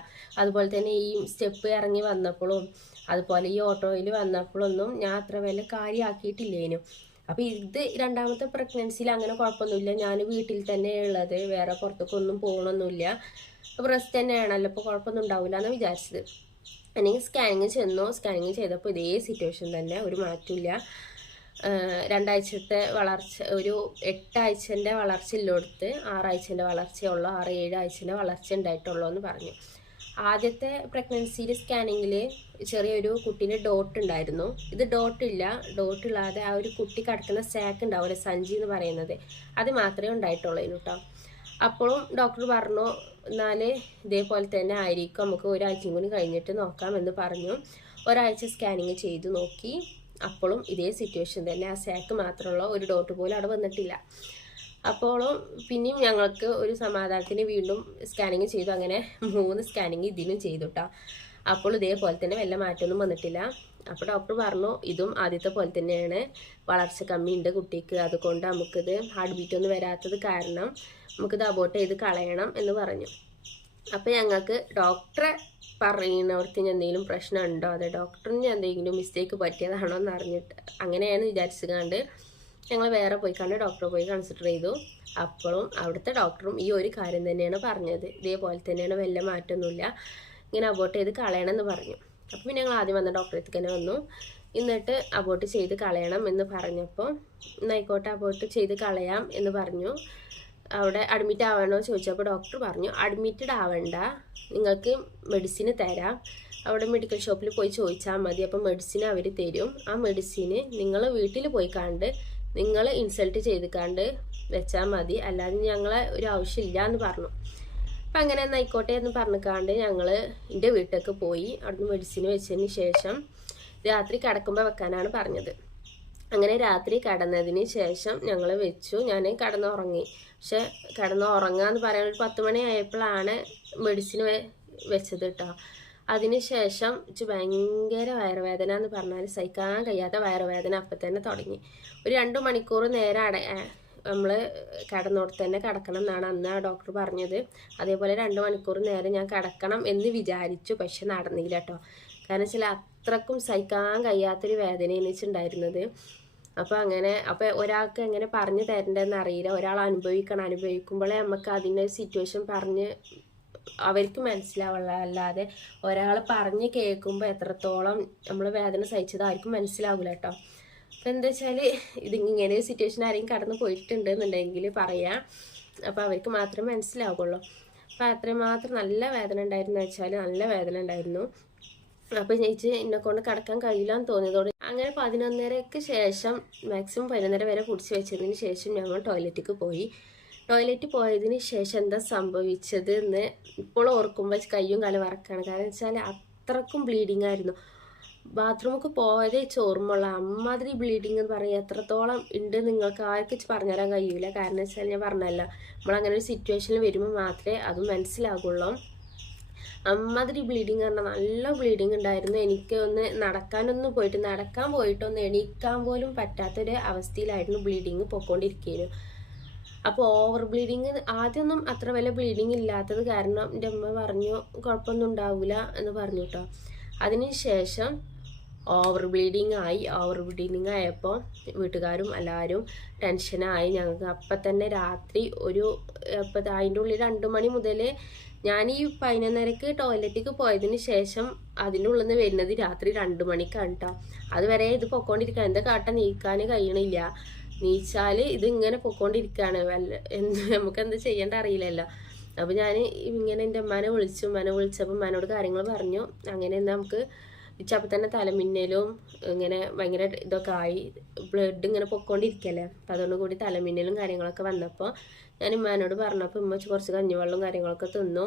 അതുപോലെ തന്നെ ഈ സ്റ്റെപ്പ് ഇറങ്ങി വന്നപ്പോഴും അതുപോലെ ഈ ഓട്ടോയിൽ വന്നപ്പോഴൊന്നും ഞാൻ അത്ര വല്ല കാര്യമാക്കിയിട്ടില്ലേനു. അപ്പോൾ ഇത് 2ാമത്തെ പ്രഗ്നൻസിയിൽ അങ്ങനെ കുഴപ്പമൊന്നുമില്ല, ഞാൻ വീട്ടിൽ തന്നെ ഉള്ളത്, വേറെ പുറത്തേക്കൊന്നും പോകണമൊന്നുമില്ല, അപ്പോൾ റെസ്റ്റ് തന്നെയാണല്ലോ, അപ്പോൾ കുഴപ്പമൊന്നും ഉണ്ടാവില്ല എന്ന് വിചാരിച്ചത്. അല്ലെങ്കിൽ സ്കാനിങ് ചെന്നു. സ്കാനിങ് ചെയ്തപ്പോൾ ഇതേ സിറ്റുവേഷൻ തന്നെ, ഒരു മാറ്റമില്ല. 2 ആഴ്ചത്തെ വളർച്ച, ഒരു 8 ആഴ്ചൻ്റെ വളർച്ച ഇല്ലോടത്ത് 6 ആഴ്ചൻ്റെ വളർച്ചയുള്ളൂ, 6-7 ആഴ്ചൻ്റെ വളർച്ച ഉണ്ടായിട്ടുള്ളൂ എന്ന് പറഞ്ഞു. ആദ്യത്തെ പ്രഗ്നൻസിയിൽ സ്കാനിങ്ങിൽ ചെറിയൊരു കുട്ടീൻ്റെ ഡോട്ട് ഉണ്ടായിരുന്നു. ഇത് ഡോട്ടില്ലാതെ ആ ഒരു കുട്ടി കിടക്കുന്ന സാക്ക് ഉണ്ടാവില്ല, സഞ്ചി എന്ന് പറയുന്നത്, അത് മാത്രമേ ഉണ്ടായിട്ടുള്ളൂ കേട്ടോ. അപ്പോഴും ഡോക്ടർ പറഞ്ഞു എന്നാൽ ഇതേപോലെ തന്നെ ആയിരിക്കും, നമുക്ക് 1 ആഴ്ചയും കൂടി കഴിഞ്ഞിട്ട് നോക്കാമെന്ന് പറഞ്ഞു. 1 ആഴ്ച സ്കാനിങ് ചെയ്ത് നോക്കി. അപ്പോഴും ഇതേ സിറ്റുവേഷൻ തന്നെ, ആ സാക്ക് മാത്രമുള്ള ഒരു ഡോട്ട് പോലും അവിടെ വന്നിട്ടില്ല. അപ്പോഴും പിന്നെയും ഞങ്ങൾക്ക് ഒരു സമാധാനത്തിന് വീണ്ടും സ്കാനിങ് ചെയ്തു. അങ്ങനെ 3 സ്കാനിങ് ഇതിനും ചെയ്തു കേട്ടോ. അപ്പോൾ ഇതേപോലെ തന്നെ വല്ല മാറ്റമൊന്നും വന്നിട്ടില്ല. അപ്പോൾ ഡോക്ടർ പറഞ്ഞു ഇതും ആദ്യത്തെ പോലെ തന്നെയാണ്, വളർച്ച കമ്മിയുണ്ട് കുട്ടിക്ക്, അതുകൊണ്ട് നമുക്കിത് ഹാർട്ട് ബീറ്റ് ഒന്നും വരാത്തത് കാരണം നമുക്കിത് അബോർട്ട് ചെയ്ത് കളയണം എന്ന് പറഞ്ഞു. അപ്പോൾ ഞങ്ങൾക്ക് ഡോക്ടറെ പറയുന്നിടത്ത് എന്തെങ്കിലും പ്രശ്നമുണ്ടോ, അതെ ഡോക്ടറിന് എന്തെങ്കിലും മിസ്റ്റേക്ക് പറ്റിയതാണോ എന്ന് അറിഞ്ഞിട്ട് അങ്ങനെയാണ് വിചാരിച്ചത് ഞങ്ങൾ വേറെ പോയി കണ്ട് ഡോക്ടറെ പോയി കൺസിഡർ ചെയ്തു. അപ്പോഴും അവിടുത്തെ ഡോക്ടറും ഈ ഒരു കാര്യം തന്നെയാണ് പറഞ്ഞത്, ഇതേപോലെ തന്നെയാണ്, വലിയ മാറ്റമൊന്നുമില്ല, ഇങ്ങനെ അബോർട്ട് ചെയ്ത് കളയണമെന്ന് പറഞ്ഞു. അപ്പോൾ പിന്നെ ഞങ്ങൾ ആദ്യം വന്ന ഡോക്ടറേക്ക് തന്നെ വന്നു. എന്നിട്ട് അബോർട്ട് ചെയ്ത് കളയണം എന്ന് പറഞ്ഞപ്പോൾ എന്നായിക്കോട്ടെ അബോർട്ട് ചെയ്ത് കളയാം എന്ന് പറഞ്ഞു. അവിടെ അഡ്മിറ്റ് ആവണോ ചോദിച്ചപ്പോൾ ഡോക്ടർ പറഞ്ഞു അഡ്മിറ്റഡ് ആവണ്ട, നിങ്ങൾക്ക് മെഡിസിന് തരാം, അവിടെ മെഡിക്കൽ ഷോപ്പിൽ പോയി ചോദിച്ചാൽ മതി, അപ്പം മെഡിസിൻ അവർ തരും, ആ മെഡിസിന് നിങ്ങൾ വീട്ടിൽ പോയി കണ്ട് നിങ്ങൾ ഇൻസൾട്ട് ചെയ്ത് വെച്ചാൽ മതി, അല്ലാതെ ഞങ്ങളെ ഒരു ആവശ്യമില്ല എന്ന് പറഞ്ഞു. അപ്പം അങ്ങനെ എന്നായിക്കോട്ടെ എന്ന് പറഞ്ഞിക്കാണ്ട് ഞങ്ങൾ എൻ്റെ വീട്ടിലേക്ക് പോയി. അവിടുന്ന് മെഡിസിൻ വെച്ചതിന് ശേഷം രാത്രി കിടക്കുമ്പോൾ വെക്കാനാണ് പറഞ്ഞത്. അങ്ങനെ രാത്രി കിടന്നതിന് ശേഷം ഞങ്ങൾ വെച്ചു. ഞാൻ കിടന്നുറങ്ങി. പക്ഷെ കിടന്നുറങ്ങാന്ന് പറയാൻ ഒരു 10 മണി ആയപ്പോഴാണ് മെഡിസിൻ വെച്ചത് കേട്ടോ. അതിന് ശേഷം ഭയങ്കര വയറുവേദന എന്ന് പറഞ്ഞാൽ സഹിക്കാൻ കഴിയാത്ത വയറുവേദന അപ്പം തന്നെ തുടങ്ങി. ഒരു 2 മണിക്കൂർ നേരം നമ്മൾ കിടന്നോടത്ത് തന്നെ കിടക്കണം എന്നാണ് അന്ന് ആ ഡോക്ടർ പറഞ്ഞത്. അതേപോലെ 2 മണിക്കൂർ നേരം ഞാൻ കിടക്കണം എന്ന് വിചാരിച്ചു, പക്ഷെ നടന്നില്ല കേട്ടോ. കാരണം വെച്ചാൽ അത്രക്കും സഹിക്കാൻ കഴിയാത്തൊരു വേദനയെന്ന് വെച്ചിട്ടുണ്ടായിരുന്നത്. അപ്പോൾ ഒരാൾക്ക് എങ്ങനെ പറഞ്ഞു തരേണ്ടതെന്ന് അറിയില്ല. ഒരാൾ അനുഭവിക്കുമ്പോഴേ നമുക്ക് അതിൻ്റെ സിറ്റുവേഷൻ പറഞ്ഞ് അവർക്ക് മനസ്സിലാവുള്ള, അല്ലാതെ ഒരാൾ പറഞ്ഞ് കേൾക്കുമ്പോൾ എത്രത്തോളം നമ്മൾ വേദന സഹിച്ചത് ആർക്കും മനസ്സിലാവില്ല കേട്ടോ. അപ്പം എന്താ വെച്ചാൽ ഇതിങ്ങനെ ഒരു സിറ്റുവേഷൻ ആരെങ്കിലും കടന്നു പോയിട്ടുണ്ട് എന്നുണ്ടെങ്കിൽ പറയാം, അപ്പോൾ അവർക്ക് മാത്രമേ മനസ്സിലാവുള്ളൂ. അപ്പോൾ അത്രയും മാത്രം നല്ല വേദന ഉണ്ടായിരുന്നു വെച്ചാൽ നല്ല വേദന ഉണ്ടായിരുന്നു. അപ്പോൾ ചേച്ചി എന്നെ കൊണ്ട് കിടക്കാൻ കഴിയില്ല എന്ന് തോന്നിയതോടെ അങ്ങനെ 11:30 ശേഷം മാക്സിമം 11:30 വരെ കുടിച്ച് വെച്ചതിന് ശേഷം ഞങ്ങൾ ടോയ്ലറ്റിലേക്ക് പോയി. ടോയ്ലറ്റ് പോയതിന് ശേഷം എന്താ സംഭവിച്ചത് എന്ന് ഇപ്പോൾ ഓർക്കുമ്പോൾ കയ്യും കാലും വറക്കാണ്. കാരണം വെച്ചാൽ അത്രക്കും ബ്ലീഡിങ് ആയിരുന്നു. ബാത്റൂമൊക്കെ പോയതേ ചോർമുള്ള അമ്മാതിരി ബ്ലീഡിങ് എന്ന് പറയുക എത്രത്തോളം ഉണ്ട് നിങ്ങൾക്ക് ആർക്കും പറഞ്ഞുതരാൻ കഴിയൂല. കാരണം വെച്ചാൽ ഞാൻ പറഞ്ഞല്ലോ, നമ്മളങ്ങനെ ഒരു സിറ്റുവേഷനിൽ വരുമ്പോൾ മാത്രമേ അത് മനസ്സിലാകുള്ളൂ. അമ്മാതിരി ബ്ലീഡിങ് പറഞ്ഞാൽ നല്ല ബ്ലീഡിങ് ഉണ്ടായിരുന്നു. എനിക്ക് നടക്കാൻ പോയിട്ടൊന്ന് എണീക്കാൻ പോലും പറ്റാത്തൊരു അവസ്ഥയിലായിരുന്നു ബ്ലീഡിങ് പൊയ്ക്കൊണ്ടിരിക്കുകയും. അപ്പോൾ ഓവർ ബ്ലീഡിങ് ആദ്യമൊന്നും അത്ര വലിയ ബ്ലീഡിങ് ഇല്ലാത്തത് കാരണം എൻ്റെ അമ്മ പറഞ്ഞു കുഴപ്പമൊന്നും ഉണ്ടാവില്ല എന്ന് പറഞ്ഞു കേട്ടോ. അതിന് ശേഷം ഓവർ ബ്ലീഡിങ് ആയപ്പോൾ വീട്ടുകാരും എല്ലാവരും ടെൻഷനായി. ഞങ്ങൾക്ക് അപ്പം തന്നെ രാത്രി അതിൻ്റെ ഉള്ളിൽ 2 മണി മുതൽ ഞാൻ ഈ 11:30 ടോയ്ലറ്റിലേക്ക് പോയതിന് ശേഷം അതിൻ്റെ ഉള്ളിൽ നിന്ന് വരുന്നത് രാത്രി 2 മണിക്കാണ് കേട്ടോ. അതുവരെ ഇത് പൊക്കോണ്ടിരിക്കുക, എന്താ കാട്ട നീക്കാൻ കഴിയണില്ല. നീച്ചാൽ ഇതിങ്ങനെ പൊക്കോണ്ടിരിക്കുകയാണ്. നമുക്ക് എന്താ ചെയ്യേണ്ട അറിയില്ലല്ലോ. അപ്പോൾ ഞാൻ ഇങ്ങനെ എൻ്റെ ഉമ്മാനെ വിളിച്ചപ്പോൾ ഉമ്മാനോട് കാര്യങ്ങൾ പറഞ്ഞു. അങ്ങനെ നമുക്ക് അപ്പം തന്നെ തലമിന്നലും ഇങ്ങനെ ഭയങ്കര ഇതൊക്കെ ആയി, ബ്ലഡ് ഇങ്ങനെ പൊക്കോണ്ടിരിക്കല്ലേ. അപ്പം അതുകൊണ്ട് കൂടി തലമിന്നലും കാര്യങ്ങളൊക്കെ വന്നപ്പോൾ ഞാൻ ഉമ്മാനോട് പറഞ്ഞപ്പോൾ ഉമ്മ കുറച്ച് കഞ്ഞിവെള്ളവും കാര്യങ്ങളൊക്കെ തിന്നു.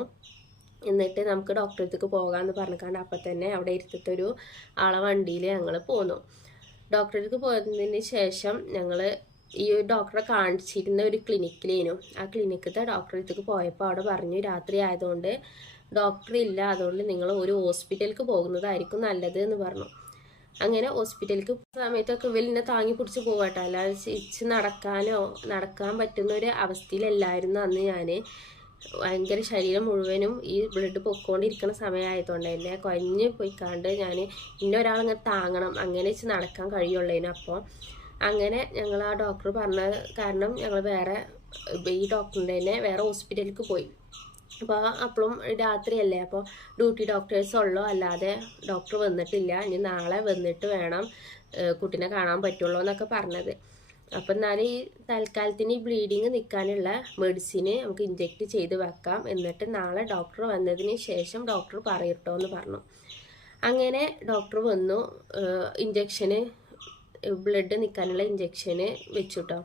എന്നിട്ട് നമുക്ക് ഡോക്ടറെ അടുത്തേക്ക് പോകാമെന്ന് പറഞ്ഞിക്കാണ്ട് അപ്പം തന്നെ അവിടെ ഇരുത്തത്തൊരു ആളെ വണ്ടിയിൽ ഞങ്ങൾ പോന്നു. ഡോക്ടറെ അടുത്ത് പോയതിന് ശേഷം ഞങ്ങൾ ഈ ഡോക്ടറെ കാണിച്ചിരുന്ന ഒരു ക്ലിനിക്കിലേനു. ആ ക്ലിനിക്കത്തെ ഡോക്ടറെ അടുത്തേക്ക് പോയപ്പോൾ അവിടെ പറഞ്ഞു രാത്രി ആയതുകൊണ്ട് ഡോക്ടർ ഇല്ല, അതുകൊണ്ട് നിങ്ങൾ ഒരു ഹോസ്പിറ്റലിലേക്ക് പോകുന്നതായിരിക്കും നല്ലത് എന്ന് പറഞ്ഞു. അങ്ങനെ ഹോസ്പിറ്റലിലേക്ക് സമയത്തൊക്കെ ഇവലിനെ താങ്ങി പിടിച്ച് പോകട്ടെ, അല്ലാതെ ചിരിച്ച് നടക്കാൻ പറ്റുന്ന ഒരു അവസ്ഥയിലല്ലായിരുന്നു അന്ന് ഞാൻ. ഭയങ്കര ശരീരം മുഴുവനും ഈ ബ്ലഡ് പൊക്കോണ്ടിരിക്കുന്ന സമയമായതുകൊണ്ട് തന്നെ കുഴഞ്ഞ് പോയിക്കാണ്ട് ഞാൻ ഒരാളിങ്ങനെ താങ്ങണം, അങ്ങനെ വെച്ച് നടക്കാൻ കഴിയുള്ളതിന്. അപ്പോൾ അങ്ങനെ ഞങ്ങൾ ആ ഡോക്ടർ പറഞ്ഞ കാരണം ഞങ്ങൾ ഈ ഡോക്ടറിൻ്റെ തന്നെ വേറെ ഹോസ്പിറ്റലിലേക്ക് പോയി. അപ്പോൾ അപ്പോഴും രാത്രിയല്ലേ, അപ്പോൾ ഡ്യൂട്ടി ഡോക്ടേഴ്സ് ഉള്ളൂ, അല്ലാതെ ഡോക്ടർ വന്നിട്ടില്ല, ഇനി നാളെ വന്നിട്ട് വേണം കുട്ടീനെ കാണാൻ പറ്റുള്ളൂ എന്നൊക്കെ പറഞ്ഞത്. അപ്പം എന്നാലും ഈ തൽക്കാലത്തിന് ഈ ബ്ലീഡിങ് നിൽക്കാനുള്ള മെഡിസിന് നമുക്ക് ഇഞ്ചെക്റ്റ് ചെയ്ത് വെക്കാം, എന്നിട്ട് നാളെ ഡോക്ടർ വന്നതിന് ശേഷം ഡോക്ടർ പറയട്ടോ എന്ന് പറഞ്ഞു. അങ്ങനെ ഡോക്ടർ വന്നു, ബ്ലഡ് നിൽക്കാനുള്ള ഇഞ്ചെക്ഷന് വെച്ചു കേട്ടോ.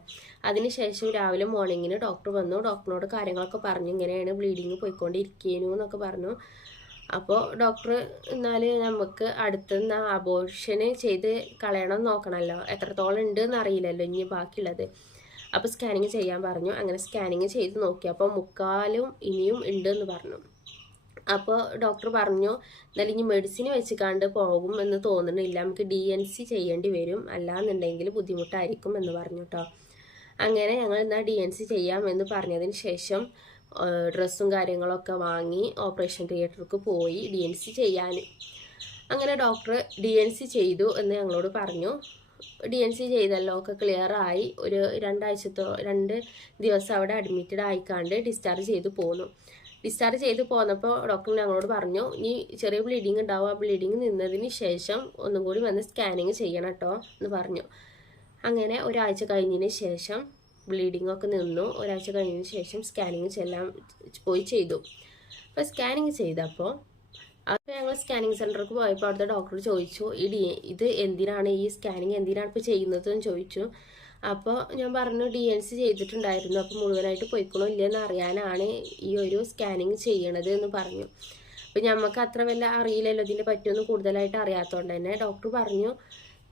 അതിനുശേഷം രാവിലെ മോർണിംഗിന് ഡോക്ടർ വന്നു. ഡോക്ടറിനോട് കാര്യങ്ങളൊക്കെ പറഞ്ഞു, ഇങ്ങനെയാണ് ബ്ലീഡിങ് പോയിക്കൊണ്ടിരിക്കുന്നു എന്നൊക്കെ പറഞ്ഞു. അപ്പോൾ ഡോക്ടർ എന്നാൽ നമുക്ക് അടുത്തുനിന്ന് അബോർഷന് ചെയ്ത് കളയണം നോക്കണമല്ലോ, എത്രത്തോളം ഉണ്ട് എന്ന് അറിയില്ലല്ലോ ഇനി ബാക്കിയുള്ളത്. അപ്പോൾ സ്കാനിങ് ചെയ്യാൻ പറഞ്ഞു. അങ്ങനെ സ്കാനിങ് ചെയ്ത് നോക്കിയപ്പോൾ 3/4 ഇനിയും ഉണ്ട് എന്ന് പറഞ്ഞു. അപ്പോൾ ഡോക്ടർ പറഞ്ഞു എന്നാലും ഇനി മെഡിസിൻ വെച്ചിക്കാണ്ട് പോകും എന്ന് തോന്നുന്നില്ല, നമുക്ക് DNC ചെയ്യേണ്ടി വരും, അല്ലാന്നുണ്ടെങ്കിൽ ബുദ്ധിമുട്ടായിരിക്കും എന്ന് പറഞ്ഞു കേട്ടോ. അങ്ങനെ ഞങ്ങൾ എന്നാൽ DNC ചെയ്യാം എന്ന് പറഞ്ഞതിന് ശേഷം ഡ്രസ്സും കാര്യങ്ങളൊക്കെ വാങ്ങി ഓപ്പറേഷൻ തിയേറ്ററിലേക്ക് പോയി DNC ചെയ്യാൻ. അങ്ങനെ ഡോക്ടർ DNC ചെയ്തു എന്ന് ഞങ്ങളോട് പറഞ്ഞു. DNC ചെയ്തല്ലോ, ഒക്കെ ക്ലിയർ ആയി. ഒരു 2 ദിവസം അവിടെ അഡ്മിറ്റഡ് ആയിക്കാണ്ട് ഡിസ്ചാർജ് ചെയ്ത് പോന്നു. ഡിസ്ചാർജ് ചെയ്ത് പോന്നപ്പോൾ ഡോക്ടർ ഞങ്ങളോട് പറഞ്ഞു, ഇനി ചെറിയ ബ്ലീഡിങ് ഉണ്ടാവും, ആ ബ്ലീഡിങ് നിന്നതിന് ശേഷം ഒന്നും കൂടി വന്ന് സ്കാനിങ് ചെയ്യണം കേട്ടോ എന്ന് പറഞ്ഞു. അങ്ങനെ ഒരാഴ്ച കഴിഞ്ഞതിന് ശേഷം ബ്ലീഡിങ് ഒക്കെ നിന്നു. ഒരാഴ്ച കഴിഞ്ഞതിന് ശേഷം സ്കാനിങ് പോയി ചെയ്തു. അപ്പോൾ സ്കാനിങ് ചെയ്തപ്പോൾ അപ്പോൾ ഞങ്ങൾ സ്കാനിങ് സെൻറ്ററിലേക്ക് പോയപ്പോൾ അവിടുത്തെ ഡോക്ടർ ചോദിച്ചു, ഇത് എന്തിനാണ് ഈ സ്കാനിങ് എന്തിനാണ് ഇപ്പോൾ ചെയ്യുന്നത് എന്ന് ചോദിച്ചു. അപ്പോൾ ഞാൻ പറഞ്ഞു DNC ചെയ്തിട്ടുണ്ടായിരുന്നു, അപ്പോൾ മുഴുവനായിട്ട് പോയിക്കണോ ഇല്ലയെന്ന് അറിയാനാണ് ഈ ഒരു സ്കാനിങ് ചെയ്യണത് എന്ന് പറഞ്ഞു. അപ്പോൾ നമുക്ക് അത്ര വല്ല അറിയില്ലല്ലോ ഇതിനെ പറ്റിയൊന്നും കൂടുതലായിട്ട് അറിയാത്തതുകൊണ്ട് തന്നെ ഡോക്ടർ പറഞ്ഞു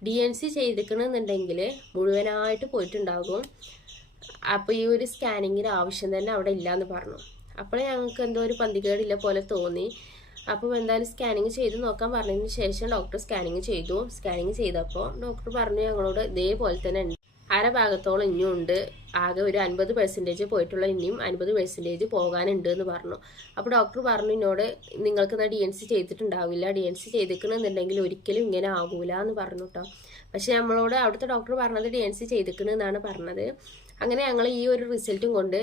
DNC ചെയ്തിക്കണമെന്നുണ്ടെങ്കിൽ മുഴുവനായിട്ട് പോയിട്ടുണ്ടാകും, അപ്പോൾ ഈ ഒരു സ്കാനിങ്ങിന് ആവശ്യം തന്നെ അവിടെ ഇല്ലയെന്ന് പറഞ്ഞു. അപ്പോൾ ഞങ്ങൾക്ക് എന്തോ ഒരു പന്തികേടില്ല പോലെ തോന്നി. അപ്പോൾ എന്തായാലും സ്കാനിങ് ചെയ്ത് നോക്കാൻ പറഞ്ഞതിന് ശേഷം ഡോക്ടർ സ്കാനിങ് ചെയ്തു. സ്കാനിങ് ചെയ്തപ്പോൾ ഡോക്ടർ പറഞ്ഞു ഞങ്ങളോട് ഇതേപോലെ തന്നെ ഉണ്ട്, അര ഭാഗത്തോളം ഇനിയും ഉണ്ട്, ആകെ ഒരു 50% പോയിട്ടുള്ള ഇനിയും 50% പോകാനുണ്ട് എന്ന് പറഞ്ഞു. അപ്പോൾ ഡോക്ടർ പറഞ്ഞു എന്നോട്, നിങ്ങൾക്ക് DNC ചെയ്തിട്ടുണ്ടാവില്ല, DNC ചെയ്തിക്കണമെന്നുണ്ടെങ്കിൽ ഒരിക്കലും ഇങ്ങനെ ആകൂല എന്ന് പറഞ്ഞു കേട്ടോ. പക്ഷെ നമ്മളോട് അവിടുത്തെ ഡോക്ടർ പറഞ്ഞത് DNC ചെയ്തിക്കണമെന്നാണ് പറഞ്ഞത്. അങ്ങനെ ഞങ്ങൾ ഈ ഒരു റിസൾട്ടും കൊണ്ട്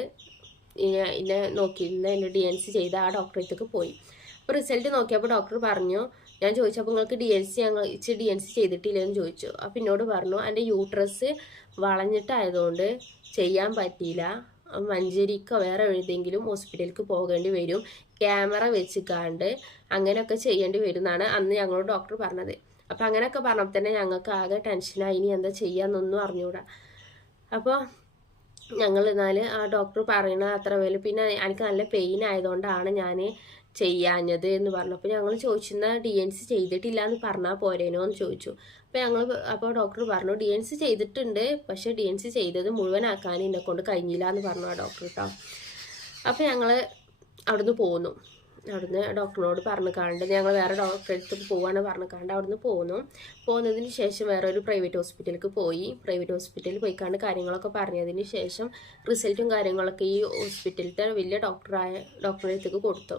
എന്നെ നോക്കിയിരുന്ന എന്നെ DNC ചെയ്ത ആ ഡോക്ടറേക്ക് പോയി. അപ്പോൾ റിസൾട്ട് നോക്കിയപ്പോൾ ഡോക്ടർ പറഞ്ഞു, ഞാൻ ചോദിച്ചപ്പോൾ നിങ്ങൾക്ക് DNC ചെയ്തിട്ടില്ലെന്ന് ചോദിച്ചു. അപ്പോൾ എന്നോട് പറഞ്ഞു എൻ്റെ യൂട്രസ് വളഞ്ഞിട്ടായതുകൊണ്ട് ചെയ്യാൻ പറ്റിയില്ല, മഞ്ചേരിക്കോ വേറെ എഴുതെങ്കിലും ഹോസ്പിറ്റലിലേക്ക് പോകേണ്ടി വരും, ക്യാമറ വെച്ചിക്കാണ്ട് അങ്ങനെയൊക്കെ ചെയ്യേണ്ടി വരും എന്നാണ് അന്ന് ഞങ്ങളോട് ഡോക്ടർ പറഞ്ഞത്. അപ്പം അങ്ങനെയൊക്കെ പറഞ്ഞപ്പോൾ തന്നെ ഞങ്ങൾക്ക് ആകെ ടെൻഷനായി, ഇനി എന്താ ചെയ്യാന്നൊന്നും അറിഞ്ഞൂടാ. അപ്പോൾ ഞങ്ങൾ എന്നാൽ ആ ഡോക്ടർ പറയണ അത്ര വില, പിന്നെ എനിക്ക് നല്ല പെയിൻ ആയതുകൊണ്ടാണ് ഞാൻ ചെയ്യാഞ്ഞത് എന്ന് പറഞ്ഞു. അപ്പോൾ ഞങ്ങൾ ചോദിച്ചെന്നാൽ DNC ചെയ്തിട്ടില്ല എന്ന് പറഞ്ഞാൽ പോരേനോ എന്ന് ചോദിച്ചു. അപ്പോൾ ഡോക്ടർ പറഞ്ഞു DNC ചെയ്തിട്ടുണ്ട്, പക്ഷേ DNC ചെയ്തത് മുഴുവനാക്കാൻ എന്നെ കൊണ്ട് കഴിഞ്ഞില്ല എന്ന് പറഞ്ഞു ആ ഡോക്ടർ കേട്ടോ. അപ്പോൾ ഞങ്ങൾ അവിടുന്ന് പോന്നു. അവിടുന്ന് ഡോക്ടറിനോട് പറഞ്ഞു കാണ്ട് ഞങ്ങൾ വേറെ ഡോക്ടറെ അടുത്ത് പോവാണ് പറഞ്ഞു കാണ്ട് അവിടുന്ന് പോകുന്നതിന് ശേഷം വേറെ ഒരു പ്രൈവറ്റ് ഹോസ്പിറ്റലിലേക്ക് പോയി. പ്രൈവറ്റ് ഹോസ്പിറ്റലിൽ പോയിക്കാണ്ട് കാര്യങ്ങളൊക്കെ പറഞ്ഞതിന് ശേഷം റിസൾട്ടും കാര്യങ്ങളൊക്കെ ഈ ഹോസ്പിറ്റലിലത്തെ വലിയ ഡോക്ടറെ അടുത്തേക്ക് കൊടുത്തു.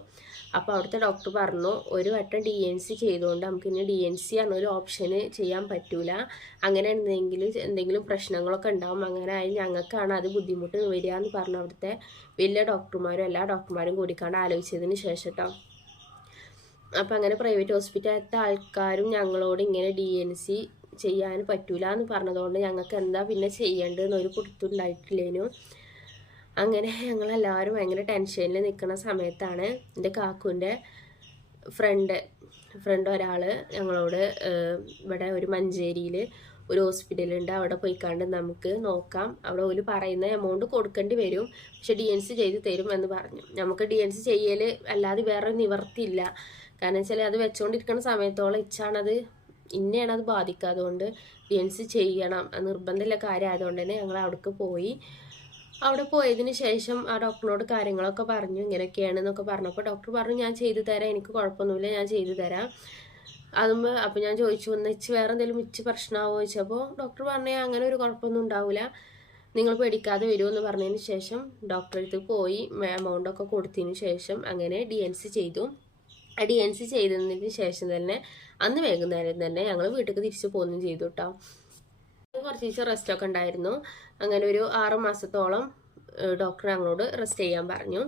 അപ്പോൾ അവിടുത്തെ ഡോക്ടർ പറഞ്ഞു, ഒരു വട്ടം DNC ചെയ്തുകൊണ്ട് നമുക്ക് ഇനി DNC എന്നൊരു ഓപ്ഷന് ചെയ്യാൻ പറ്റൂല, അങ്ങനെ എന്തെങ്കിലും പ്രശ്നങ്ങളൊക്കെ ഉണ്ടാവും, അങ്ങനെ ആയി ഞങ്ങൾക്കാണ് അത് ബുദ്ധിമുട്ട് വരിക എന്ന് പറഞ്ഞു അവിടുത്തെ വലിയ ഡോക്ടർമാരും എല്ലാ ഡോക്ടർമാരും കൂടിക്കാണ്ട് ആലോചിച്ചതിന് ശേഷം കേട്ടോ. അപ്പം അങ്ങനെ പ്രൈവറ്റ് ഹോസ്പിറ്റലിലത്തെ ആൾക്കാരും ഞങ്ങളോട് ഇങ്ങനെ DNC ചെയ്യാൻ പറ്റൂല എന്ന് പറഞ്ഞതുകൊണ്ട് ഞങ്ങൾക്ക് എന്താ പിന്നെ ചെയ്യേണ്ടതെന്നൊരു പിടുത്തുണ്ടായിട്ടില്ലേനു. അങ്ങനെ ഞങ്ങളെല്ലാവരും ഭയങ്കര ടെൻഷനിൽ നിൽക്കുന്ന സമയത്താണ് എൻ്റെ കാക്കുവിൻ്റെ ഫ്രണ്ട് ഒരാൾ ഞങ്ങളോട് ഇവിടെ ഒരു മഞ്ചേരിയിൽ ഒരു ഹോസ്പിറ്റലുണ്ട്, അവിടെ പോയിക്കാണ്ട് നമുക്ക് നോക്കാം, അവിടെ ഒരു പറയുന്ന എമൗണ്ട് കൊടുക്കേണ്ടി വരും, പക്ഷെ DNC ചെയ്ത് തരും എന്ന് പറഞ്ഞു. നമുക്ക് DNC ചെയ്യൽ അല്ലാതെ വേറെ നിവർത്തിയില്ല, കാരണം വെച്ചാൽ അത് വെച്ചുകൊണ്ടിരിക്കുന്ന സമയത്തോളം ഇന്നെയാണ് അത് ബാധിക്കുക, അതുകൊണ്ട് DNC ചെയ്യണം, നിർബന്ധമുള്ള കാര്യം ആയതുകൊണ്ട് തന്നെ ഞങ്ങൾ അവിടേക്ക് പോയി. അവിടെ പോയതിന് ശേഷം ആ ഡോക്ടറിനോട് കാര്യങ്ങളൊക്കെ പറഞ്ഞു, ഇങ്ങനെയൊക്കെയാണെന്നൊക്കെ പറഞ്ഞപ്പോൾ ഡോക്ടർ പറഞ്ഞു ഞാൻ ചെയ്തു തരാം, എനിക്ക് കുഴപ്പമൊന്നുമില്ല, ഞാൻ ചെയ്തു തരാം. അപ്പോൾ ഞാൻ ചോദിച്ചു വേറെ എന്തെങ്കിലും പ്രശ്നമാവോ ചോദിച്ചപ്പോൾ ഡോക്ടർ പറഞ്ഞു അങ്ങനെ ഒരു കുഴപ്പമൊന്നും ഉണ്ടാവില്ല, നിങ്ങൾ പേടിക്കാതെ വരുമെന്ന് പറഞ്ഞതിന് ശേഷം ഡോക്ടറെ അടുത്ത് പോയി എമൗണ്ടൊക്കെ കൊടുത്തതിന് ശേഷം അങ്ങനെ DNC ചെയ്തു. DNC ചെയ്തതിന് ശേഷം തന്നെ അന്ന് വൈകുന്നേരം തന്നെ ഞങ്ങൾ വീട്ടിലേക്ക് തിരിച്ചു പോകുകയും ചെയ്തു കേട്ടോ. കുറച്ച് ദിവസം റെസ്റ്റൊക്കെ ഉണ്ടായിരുന്നു. അങ്ങനെ ഒരു 6 മാസത്തോളം ഡോക്ടർ ഞങ്ങളോട് റെസ്റ്റ് ചെയ്യാൻ പറഞ്ഞു.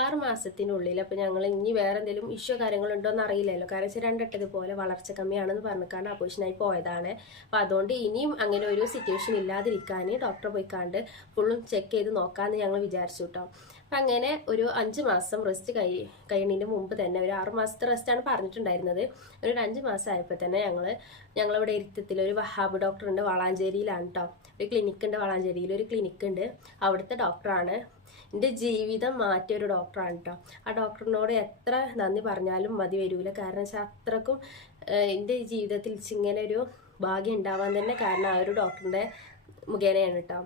6 മാസത്തിനുള്ളിൽ അപ്പോൾ ഞങ്ങൾ ഇനി വേറെ എന്തെങ്കിലും ഇഷ്യൂ കാര്യങ്ങളുണ്ടോ എന്ന് അറിയില്ലല്ലോ, കാരണം വെച്ചാൽ 2 ഇട്ടതുപോലെ വളർച്ച കമ്മിയാണെന്ന് പറഞ്ഞിക്കാണ്ട് അപ്പോഷനായി പോയതാണ്. അപ്പോൾ അതുകൊണ്ട് ഇനിയും അങ്ങനെ ഒരു സിറ്റുവേഷൻ ഇല്ലാതിരിക്കാൻ ഡോക്ടറെ പോയിക്കാണ്ട് ഫുള്ളും ചെക്ക് ചെയ്ത് നോക്കാമെന്ന് ഞങ്ങൾ വിചാരിച്ചു കേട്ടോ. അപ്പം അങ്ങനെ ഒരു 5 മാസം റെസ്റ്റ് കഴിയുന്നതിന് മുമ്പ് തന്നെ ഒരു 6 മാസത്തെ റെസ്റ്റാണ് പറഞ്ഞിട്ടുണ്ടായിരുന്നത്. ഒരു 5 മാസം ആയപ്പോൾ തന്നെ ഞങ്ങളിവിടെ ഇരുത്തത്തിൽ ഒരു വഹാബ് ഡോക്ടർ ഉണ്ട്, വളാഞ്ചേരിയിലാണ് കേട്ടോ. ഒരു ക്ലിനിക്കുണ്ട്, വളാഞ്ചേരിയിൽ ഒരു ക്ലിനിക്കുണ്ട്, അവിടുത്തെ ഡോക്ടറാണ്. എൻ്റെ ജീവിതം മാറ്റിയ ഒരു ഡോക്ടറാണ് കേട്ടോ. ആ ഡോക്ടറിനോട് എത്ര നന്ദി പറഞ്ഞാലും മതി വരില്ല, കാരണം വെച്ചാൽ അത്രക്കും എൻ്റെ ജീവിതത്തിൽ ഇങ്ങനെ ഒരു ഭാഗ്യം ഉണ്ടാവാൻ തന്നെ കാരണം ആ ഒരു ഡോക്ടറിൻ്റെ മുഖേനയാണ് കേട്ടോ.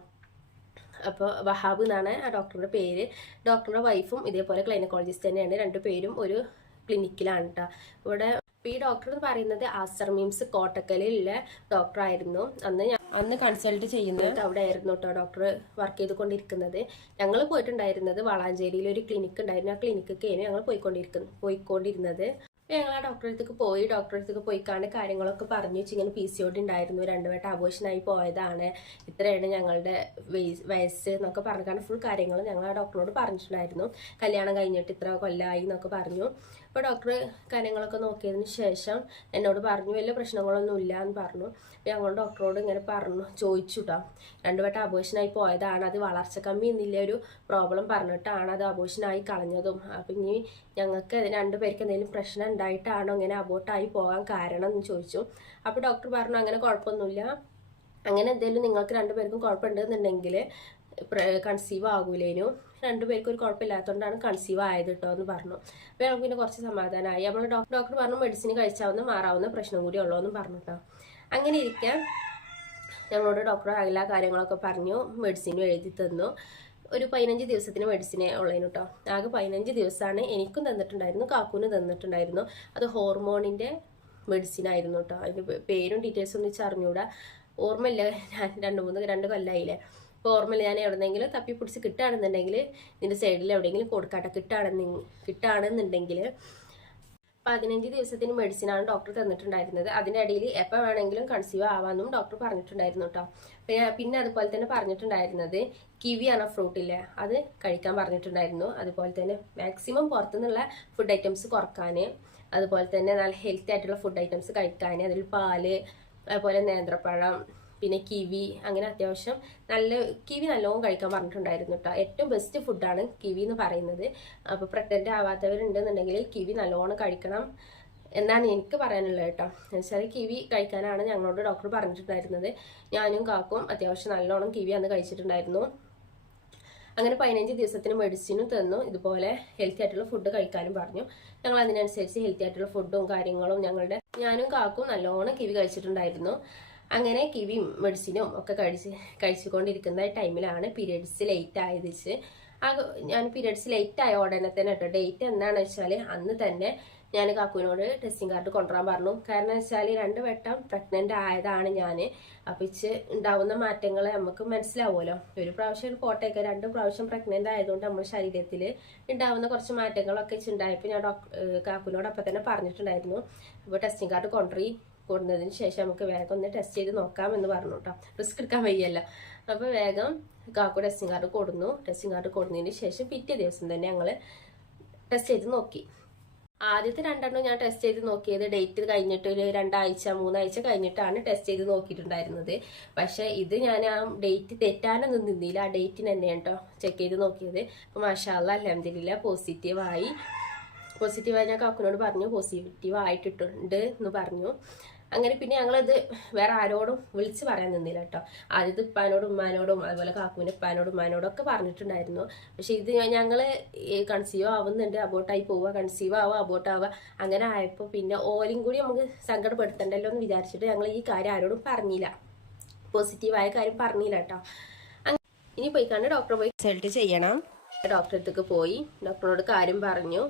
അപ്പോൾ വഹാബ് എന്നാണ് ആ ഡോക്ടറുടെ പേര്. ഡോക്ടറുടെ വൈഫും ഇതേപോലെ ഗൈനക്കോളജിസ്റ്റ് തന്നെയാണ്, 2 പേരും ഒരു ക്ലിനിക്കിലാണ് കേട്ടോ. ഇവിടെ ഈ ഡോക്ടർ എന്ന് പറയുന്നത് ആസ്റ്റർ മിംസ് കോട്ടക്കലിലുള്ള ഡോക്ടറായിരുന്നു. അന്ന് അന്ന് കൺസൾട്ട് ചെയ്യുന്നത് അവിടെ ആയിരുന്നു കേട്ടോ ഡോക്ടർ വർക്ക് ചെയ്തുകൊണ്ടിരിക്കുന്നത്. ഞങ്ങൾ പോയിട്ടുണ്ടായിരുന്നത് വളാഞ്ചേരിയിൽ ഒരു ക്ലിനിക്ക് ഉണ്ടായിരുന്നു. ആ ക്ലിനിക്കൊക്കെയാണ് ഞങ്ങൾ പോയിക്കൊണ്ടിരുന്നത്. ഞങ്ങൾ ആ ഡോക്ടറെ അടുത്തേക്ക് പോയിക്കാണ്ട് കാര്യങ്ങളൊക്കെ പറഞ്ഞു വെച്ച് ഇങ്ങനെ PCOD ഉണ്ടായിരുന്നു, 2 വട്ടം അബോഷനായി പോയതാണ്, ഇത്രയാണ് ഞങ്ങളുടെ വയസ്സ് എന്നൊക്കെ പറഞ്ഞാണ് ഫുൾ കാര്യങ്ങൾ ഞങ്ങൾ ആ ഡോക്ടറോട് പറഞ്ഞിട്ടുണ്ടായിരുന്നു. കല്യാണം കഴിഞ്ഞിട്ട് ഇത്ര കൊല്ലമായി എന്നൊക്കെ പറഞ്ഞു. അപ്പോൾ ഡോക്ടർ കാര്യങ്ങളൊക്കെ നോക്കിയതിന് ശേഷം എന്നോട് പറഞ്ഞു വലിയ പ്രശ്നങ്ങളൊന്നും ഇല്ല എന്ന് പറഞ്ഞു. അപ്പോൾ ഞങ്ങൾ ഡോക്ടറോട് ഇങ്ങനെ ചോദിച്ചു കേട്ടോ, 2 വട്ടം അബോഷനായി പോയതാണ്, അത് വളർച്ച കമ്മി എന്നില്ല ഒരു പ്രോബ്ലം പറഞ്ഞിട്ടാണ് അത് അബോഷനായി കളഞ്ഞതും. അപ്പം ഇനി ഞങ്ങൾക്ക് 2 പേർക്ക് എന്തെങ്കിലും പ്രശ്നം ഉണ്ടായിട്ടാണോ ഇങ്ങനെ അബോട്ടായി പോകാൻ കാരണം എന്ന് ചോദിച്ചു. അപ്പോൾ ഡോക്ടർ പറഞ്ഞു അങ്ങനെ കുഴപ്പമൊന്നുമില്ല, അങ്ങനെ എന്തെങ്കിലും നിങ്ങൾക്ക് 2 പേർക്കും കുഴപ്പമുണ്ടെന്നുണ്ടെങ്കിൽ കൺസീവ് ആകൂലേനു, 2 പേർക്കും ഒരു കുഴപ്പമില്ലാത്തതുകൊണ്ടാണ് കൺസീവ് ആയത് കേട്ടോ എന്ന് പറഞ്ഞു. അപ്പോൾ ഞങ്ങൾക്ക് പിന്നെ കുറച്ച് സമാധാനമായി. നമ്മൾ ഡോക്ടർ പറഞ്ഞു മെഡിസിൻ കഴിച്ചാവുന്ന മാറാവുന്ന പ്രശ്നം കൂടി ഉള്ളൂ എന്ന് പറഞ്ഞു കേട്ടോ. അങ്ങനെ ഇരിക്കാൻ ഞങ്ങളോട് ഡോക്ടർ എല്ലാ കാര്യങ്ങളൊക്കെ പറഞ്ഞു, മെഡിസിനും എഴുതി തന്നു. ഒരു 15 ദിവസത്തിന് മെഡിസിനെ ഉള്ളതിന് കേട്ടോ. ആകെ 15 ദിവസമാണ് എനിക്കും തന്നിട്ടുണ്ടായിരുന്നു, കാക്കൂനും തന്നിട്ടുണ്ടായിരുന്നു. അത് ഹോർമോണിൻ്റെ മെഡിസിൻ ആയിരുന്നു കേട്ടോ. അതിൻ്റെ പേരും ഡീറ്റെയിൽസും ഒന്നും അറിഞ്ഞുകൂടാ, ഓർമ്മയില്ല, ഞാൻ 2 കൊല്ലമായില്ലേ. ഇപ്പോൾ ഓർമ്മയില്ല, ഞാൻ എവിടെന്നെങ്കിലും തപ്പിപ്പിടിച്ച് കിട്ടുകയാണെന്നുണ്ടെങ്കിൽ ഇതിൻ്റെ സൈഡിൽ എവിടെയെങ്കിലും കൊടുക്കാട്ടെ, കിട്ടുകയാണെന്നുണ്ടെങ്കിൽ 15 ദിവസത്തിന് മെഡിസിനാണ് ഡോക്ടർ തന്നിട്ടുണ്ടായിരുന്നത്. അതിൻ്റെ ഇടയിൽ എപ്പോൾ വേണമെങ്കിലും കൺസീവ് ആവാമെന്നും ഡോക്ടർ പറഞ്ഞിട്ടുണ്ടായിരുന്നു കേട്ടോ. പിന്നെ അതുപോലെ തന്നെ പറഞ്ഞിട്ടുണ്ടായിരുന്നത് കിവി എന്ന ഫ്രൂട്ടില്ലേ, അത് കഴിക്കാൻ പറഞ്ഞിട്ടുണ്ടായിരുന്നു. അതുപോലെ തന്നെ മാക്സിമം പുറത്തുനിന്നുള്ള ഫുഡ് ഐറ്റംസ് കുറക്കാൻ, അതുപോലെ തന്നെ നല്ല ഹെൽത്തി ആയിട്ടുള്ള ഫുഡ് ഐറ്റംസ് കഴിക്കാൻ, അതിൽ പാല്, അതുപോലെ നേന്ത്രപ്പഴം, പിന്നെ കിവി, അങ്ങനെ അത്യാവശ്യം കിവി നല്ലോണം കഴിക്കാൻ പറഞ്ഞിട്ടുണ്ടായിരുന്നു കേട്ടോ. ഏറ്റവും ബെസ്റ്റ് ഫുഡാണ് കിവി എന്ന് പറയുന്നത്. അപ്പോൾ പ്രഗ്നൻ്റ് ആവാത്തവരുണ്ടെന്നുണ്ടെങ്കിൽ കിവി നല്ലോണം കഴിക്കണം എന്നാണ് എനിക്ക് പറയാനുള്ളത് കേട്ടോ. എന്നുവെച്ചാൽ കിവി കഴിക്കാനാണ് ഞങ്ങളോട് ഡോക്ടർ പറഞ്ഞിട്ടുണ്ടായിരുന്നത്. ഞാനും കാക്കും അത്യാവശ്യം നല്ലോണം കിവി അന്ന് കഴിച്ചിട്ടുണ്ടായിരുന്നു. അങ്ങനെ 15 ദിവസത്തിന് മെഡിസിനും തന്നു, ഇതുപോലെ ഹെൽത്തി ആയിട്ടുള്ള ഫുഡ് കഴിക്കാനും പറഞ്ഞു. ഞങ്ങൾ അതിനനുസരിച്ച് ഹെൽത്തി ആയിട്ടുള്ള ഫുഡും കാര്യങ്ങളും ഞാനും കാക്കും നല്ലോണം കിവി കഴിച്ചിട്ടുണ്ടായിരുന്നു. അങ്ങനെ കിവിയും മെഡിസിനും ഒക്കെ കഴിച്ചുകൊണ്ടിരിക്കുന്ന ടൈമിലാണ് പീരിയഡ്സ് ലേറ്റ് ആയത്. ഞാൻ പീരിയഡ്സ് ലേറ്റ് ആയ ഉടനെ തന്നെ കേട്ടോ, ഡേറ്റ് എന്താണെന്ന് വെച്ചാൽ അന്ന് തന്നെ ഞാൻ കാക്കുവിനോട് ടെസ്റ്റിംഗ് കാർഡ് കൊണ്ടുവരാൻ പറഞ്ഞു. കാരണം വെച്ചാൽ 2 വട്ടം പ്രഗ്നൻ്റ് ആയതാണ് ഞാൻ. അപ്പം ഉണ്ടാവുന്ന മാറ്റങ്ങൾ നമുക്ക് മനസ്സിലാവുമല്ലോ. ഒരു പ്രാവശ്യം പോട്ടേക്ക് 2 പ്രാവശ്യം പ്രഗ്നൻ്റ് ആയതുകൊണ്ട് നമ്മുടെ ശരീരത്തിൽ ഉണ്ടാവുന്ന കുറച്ച് മാറ്റങ്ങളൊക്കെ ഉണ്ടായപ്പോൾ ഞാൻ കാക്കുവിനോട് അപ്പം തന്നെ പറഞ്ഞിട്ടുണ്ടായിരുന്നു. അപ്പോൾ ടെസ്റ്റിംഗ് കാർഡ് കൊണ്ടുവന്നതിന് ശേഷം നമുക്ക് വേഗം ഒന്ന് ടെസ്റ്റ് ചെയ്ത് നോക്കാമെന്ന് പറഞ്ഞു കേട്ടോ, റിസ്ക് എടുക്കാൻ വയ്യല്ല. അപ്പോൾ വേഗം കാക്കു ടെസ്റ്റിംഗ് കാർഡ് കൊടുന്നതിന് ശേഷം പിറ്റേ ദിവസം തന്നെ ഞങ്ങൾ ടെസ്റ്റ് ചെയ്ത് നോക്കി. ആദ്യത്തെ 2 ഞാൻ ടെസ്റ്റ് ചെയ്ത് നോക്കിയത് ഡേറ്റ് കഴിഞ്ഞിട്ട് ഒരു 2 ആഴ്ച 3 ആഴ്ച കഴിഞ്ഞിട്ടാണ് ടെസ്റ്റ് ചെയ്ത് നോക്കിയിട്ടുണ്ടായിരുന്നത്. പക്ഷെ ഇത് ഞാൻ ആ ഡേറ്റ് തെറ്റാനൊന്നും നിന്നില്ല, ആ ഡേറ്റിന് തന്നെയാണ് കേട്ടോ ചെക്ക് ചെയ്ത് നോക്കിയത്. അപ്പോൾ മാഷാ അല്ലാഹ് അൽഹംദുലില്ലാഹ് പോസിറ്റീവായി ഞാൻ കാക്കുനോട് പറഞ്ഞു പോസിറ്റീവ് ആയിട്ടുണ്ട് എന്ന് പറഞ്ഞു. അങ്ങനെ പിന്നെ ഞങ്ങളത് വേറെ ആരോടും വിളിച്ച് പറയാൻ നിന്നില്ല കേട്ടോ. ആദ്യത്തെ ഉപ്പാനോടും ഉമ്മാനോടും അതുപോലെ കാക്കുവിൻ്റെ ഉപ്പാനോടും ഉമ്മാനോടും ഒക്കെ പറഞ്ഞിട്ടുണ്ടായിരുന്നു. പക്ഷെ ഇത് ഞങ്ങൾ കൺസീവ് ആവുന്നുണ്ട്, അബോട്ടായി പോവുക, കൺസീവ് ആവുക, അബോട്ടാവുക, അങ്ങനെ ആയപ്പോൾ പിന്നെ ഓരും കൂടി നമുക്ക് സങ്കടപ്പെടുത്തണ്ടല്ലോ എന്ന് വിചാരിച്ചിട്ട് ഞങ്ങൾ ഈ കാര്യം ആരോടും പറഞ്ഞില്ല, പോസിറ്റീവായ കാര്യം പറഞ്ഞില്ല കേട്ടോ. ഇനി പോയിക്കാണ്ട് ഡോക്ടറെ പോയി കൺസൾട്ട് ചെയ്യണം. ഡോക്ടറെ അടുത്തേക്ക് പോയി ഡോക്ടറോട് കാര്യം പറഞ്ഞു,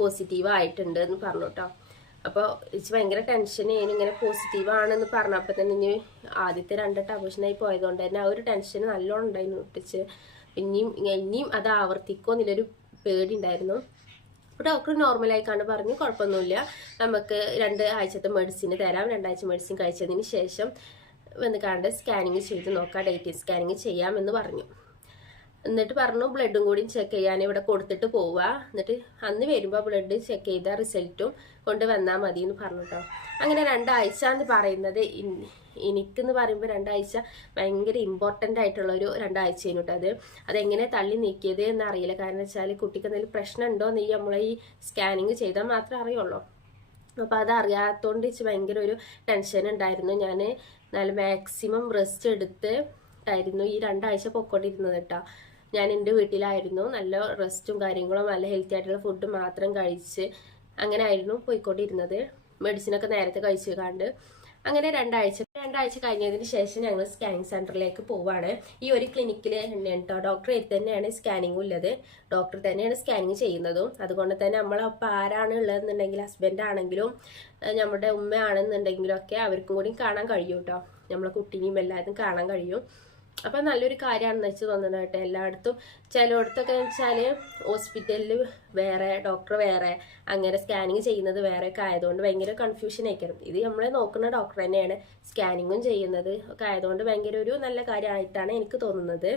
പോസിറ്റീവ് ആയിട്ടുണ്ട് എന്ന് പറഞ്ഞു കേട്ടോ. അപ്പോൾ എനിക്ക് ഭയങ്കര ടെൻഷനായിരുന്നു, ഇങ്ങനെ പോസിറ്റീവ് ആണെന്ന് പറഞ്ഞപ്പോൾ തന്നെ ഇനി ആദ്യത്തെ 2 വട്ടം അബോഷനായി പോയതുകൊണ്ട് തന്നെ ആ ഒരു ടെൻഷൻ നല്ലോണം ഉണ്ടായിരുന്നു ഒട്ടിച്ച്. ഇനിയും അത് ആവർത്തിക്കുമോ എന്നുള്ളൊരു പേടി ഉണ്ടായിരുന്നു. അപ്പോൾ ഡോക്ടർ നോർമലായി കണ്ട് പറഞ്ഞു കുഴപ്പമൊന്നുമില്ല, നമുക്ക് 2 ആഴ്ചത്തെ മെഡിസിൻ തരാം, 2 ആഴ്ച മെഡിസിൻ കഴിച്ചതിന് ശേഷം വന്ന് കണ്ട് സ്കാനിങ് ചെയ്ത് നോക്കാം, ഡേറ്റ് സ്കാനിങ് ചെയ്യാമെന്ന് പറഞ്ഞു. എന്നിട്ട് പറഞ്ഞു ബ്ലഡും കൂടി ചെക്ക് ചെയ്യാൻ ഇവിടെ കൊടുത്തിട്ട് പോവുക, എന്നിട്ട് അന്ന് വരുമ്പോൾ ബ്ലഡ് ചെക്ക് ചെയ്ത റിസൾട്ടും കൊണ്ട് വന്നാൽ മതി എന്ന് പറഞ്ഞു കേട്ടോ. അങ്ങനെ 2 ആഴ്ച എന്ന് പറയുന്നത് എനിക്കെന്ന് പറയുമ്പോൾ 2 ആഴ്ച ഭയങ്കര ഇമ്പോർട്ടൻ്റ് ആയിട്ടുള്ള ഒരു 2 ആഴ്ചയാണ് കേട്ടോ. അതെങ്ങനെ തള്ളി നീക്കിയത് എന്നറിയില്ല. കാരണം വെച്ചാൽ കുട്ടിക്ക് എന്തെങ്കിലും പ്രശ്നം ഉണ്ടോ എന്ന് നമ്മളെ ഈ സ്കാനിങ് ചെയ്താൽ മാത്രമേ അറിയുള്ളൂ. അപ്പോൾ അതറിയാത്തതുകൊണ്ട് ഭയങ്കര ഒരു ടെൻഷൻ ഉണ്ടായിരുന്നു. ഞാൻ നല്ല മാക്സിമം റെസ്റ്റ് എടുത്തിട്ടായിരുന്നു ഈ 2 ആഴ്ച പൊയ്ക്കൊണ്ടിരുന്നത് കേട്ടോ. ഞാൻ എൻ്റെ വീട്ടിലായിരുന്നു, നല്ല റെസ്റ്റും കാര്യങ്ങളും നല്ല ഹെൽത്തി ആയിട്ടുള്ള ഫുഡ് മാത്രം കഴിച്ച് അങ്ങനെ ആയിരുന്നു പോയിക്കൊണ്ടിരുന്നത്. മെഡിസിനൊക്കെ നേരത്തെ കഴിച്ചു കണ്ട് അങ്ങനെ രണ്ടാഴ്ച കഴിഞ്ഞതിന് ശേഷം ഞങ്ങൾ സ്കാനിങ് സെന്ററിലേക്ക് പോവാണ്. ഈ ഒരു ക്ലിനിക്കിൽ കേട്ടോ ഡോക്ടർ തന്നെയാണ് സ്കാനിങ് ഉള്ളത്. ഡോക്ടർ തന്നെയാണ് സ്കാനിങ് ചെയ്യുന്നതും. അതുകൊണ്ട് തന്നെ നമ്മളൊപ്പം ആരാണ് ഉള്ളതെന്നുണ്ടെങ്കിൽ ഹസ്ബൻഡ് ആണെങ്കിലും നമ്മുടെ ഉമ്മയാണെന്നുണ്ടെങ്കിലും ഒക്കെ അവർക്കും കൂടി കാണാൻ കഴിയും കേട്ടോ. നമ്മളെ കുട്ടീനെയും എല്ലാവരും കാണാൻ കഴിയും. അപ്പം നല്ലൊരു കാര്യമാണെന്ന് വെച്ച് തോന്നുന്നത് കേട്ടോ. എല്ലായിടത്തും ചിലയിടത്തൊക്കെ വെച്ചാൽ ഹോസ്പിറ്റലിൽ വേറെ ഡോക്ടർ വേറെ അങ്ങനെ സ്കാനിങ് ചെയ്യുന്നത് വേറെ ഒക്കെ ആയതുകൊണ്ട് ഭയങ്കര കൺഫ്യൂഷൻ ആയിരിക്കും. ഇത് നമ്മളെ നോക്കുന്ന ഡോക്ടർ തന്നെയാണ് സ്കാനിങ്ങും ചെയ്യുന്നത് ഒക്കെ ആയതുകൊണ്ട് ഭയങ്കര ഒരു നല്ല കാര്യമായിട്ടാണ് എനിക്ക് തോന്നുന്നത്.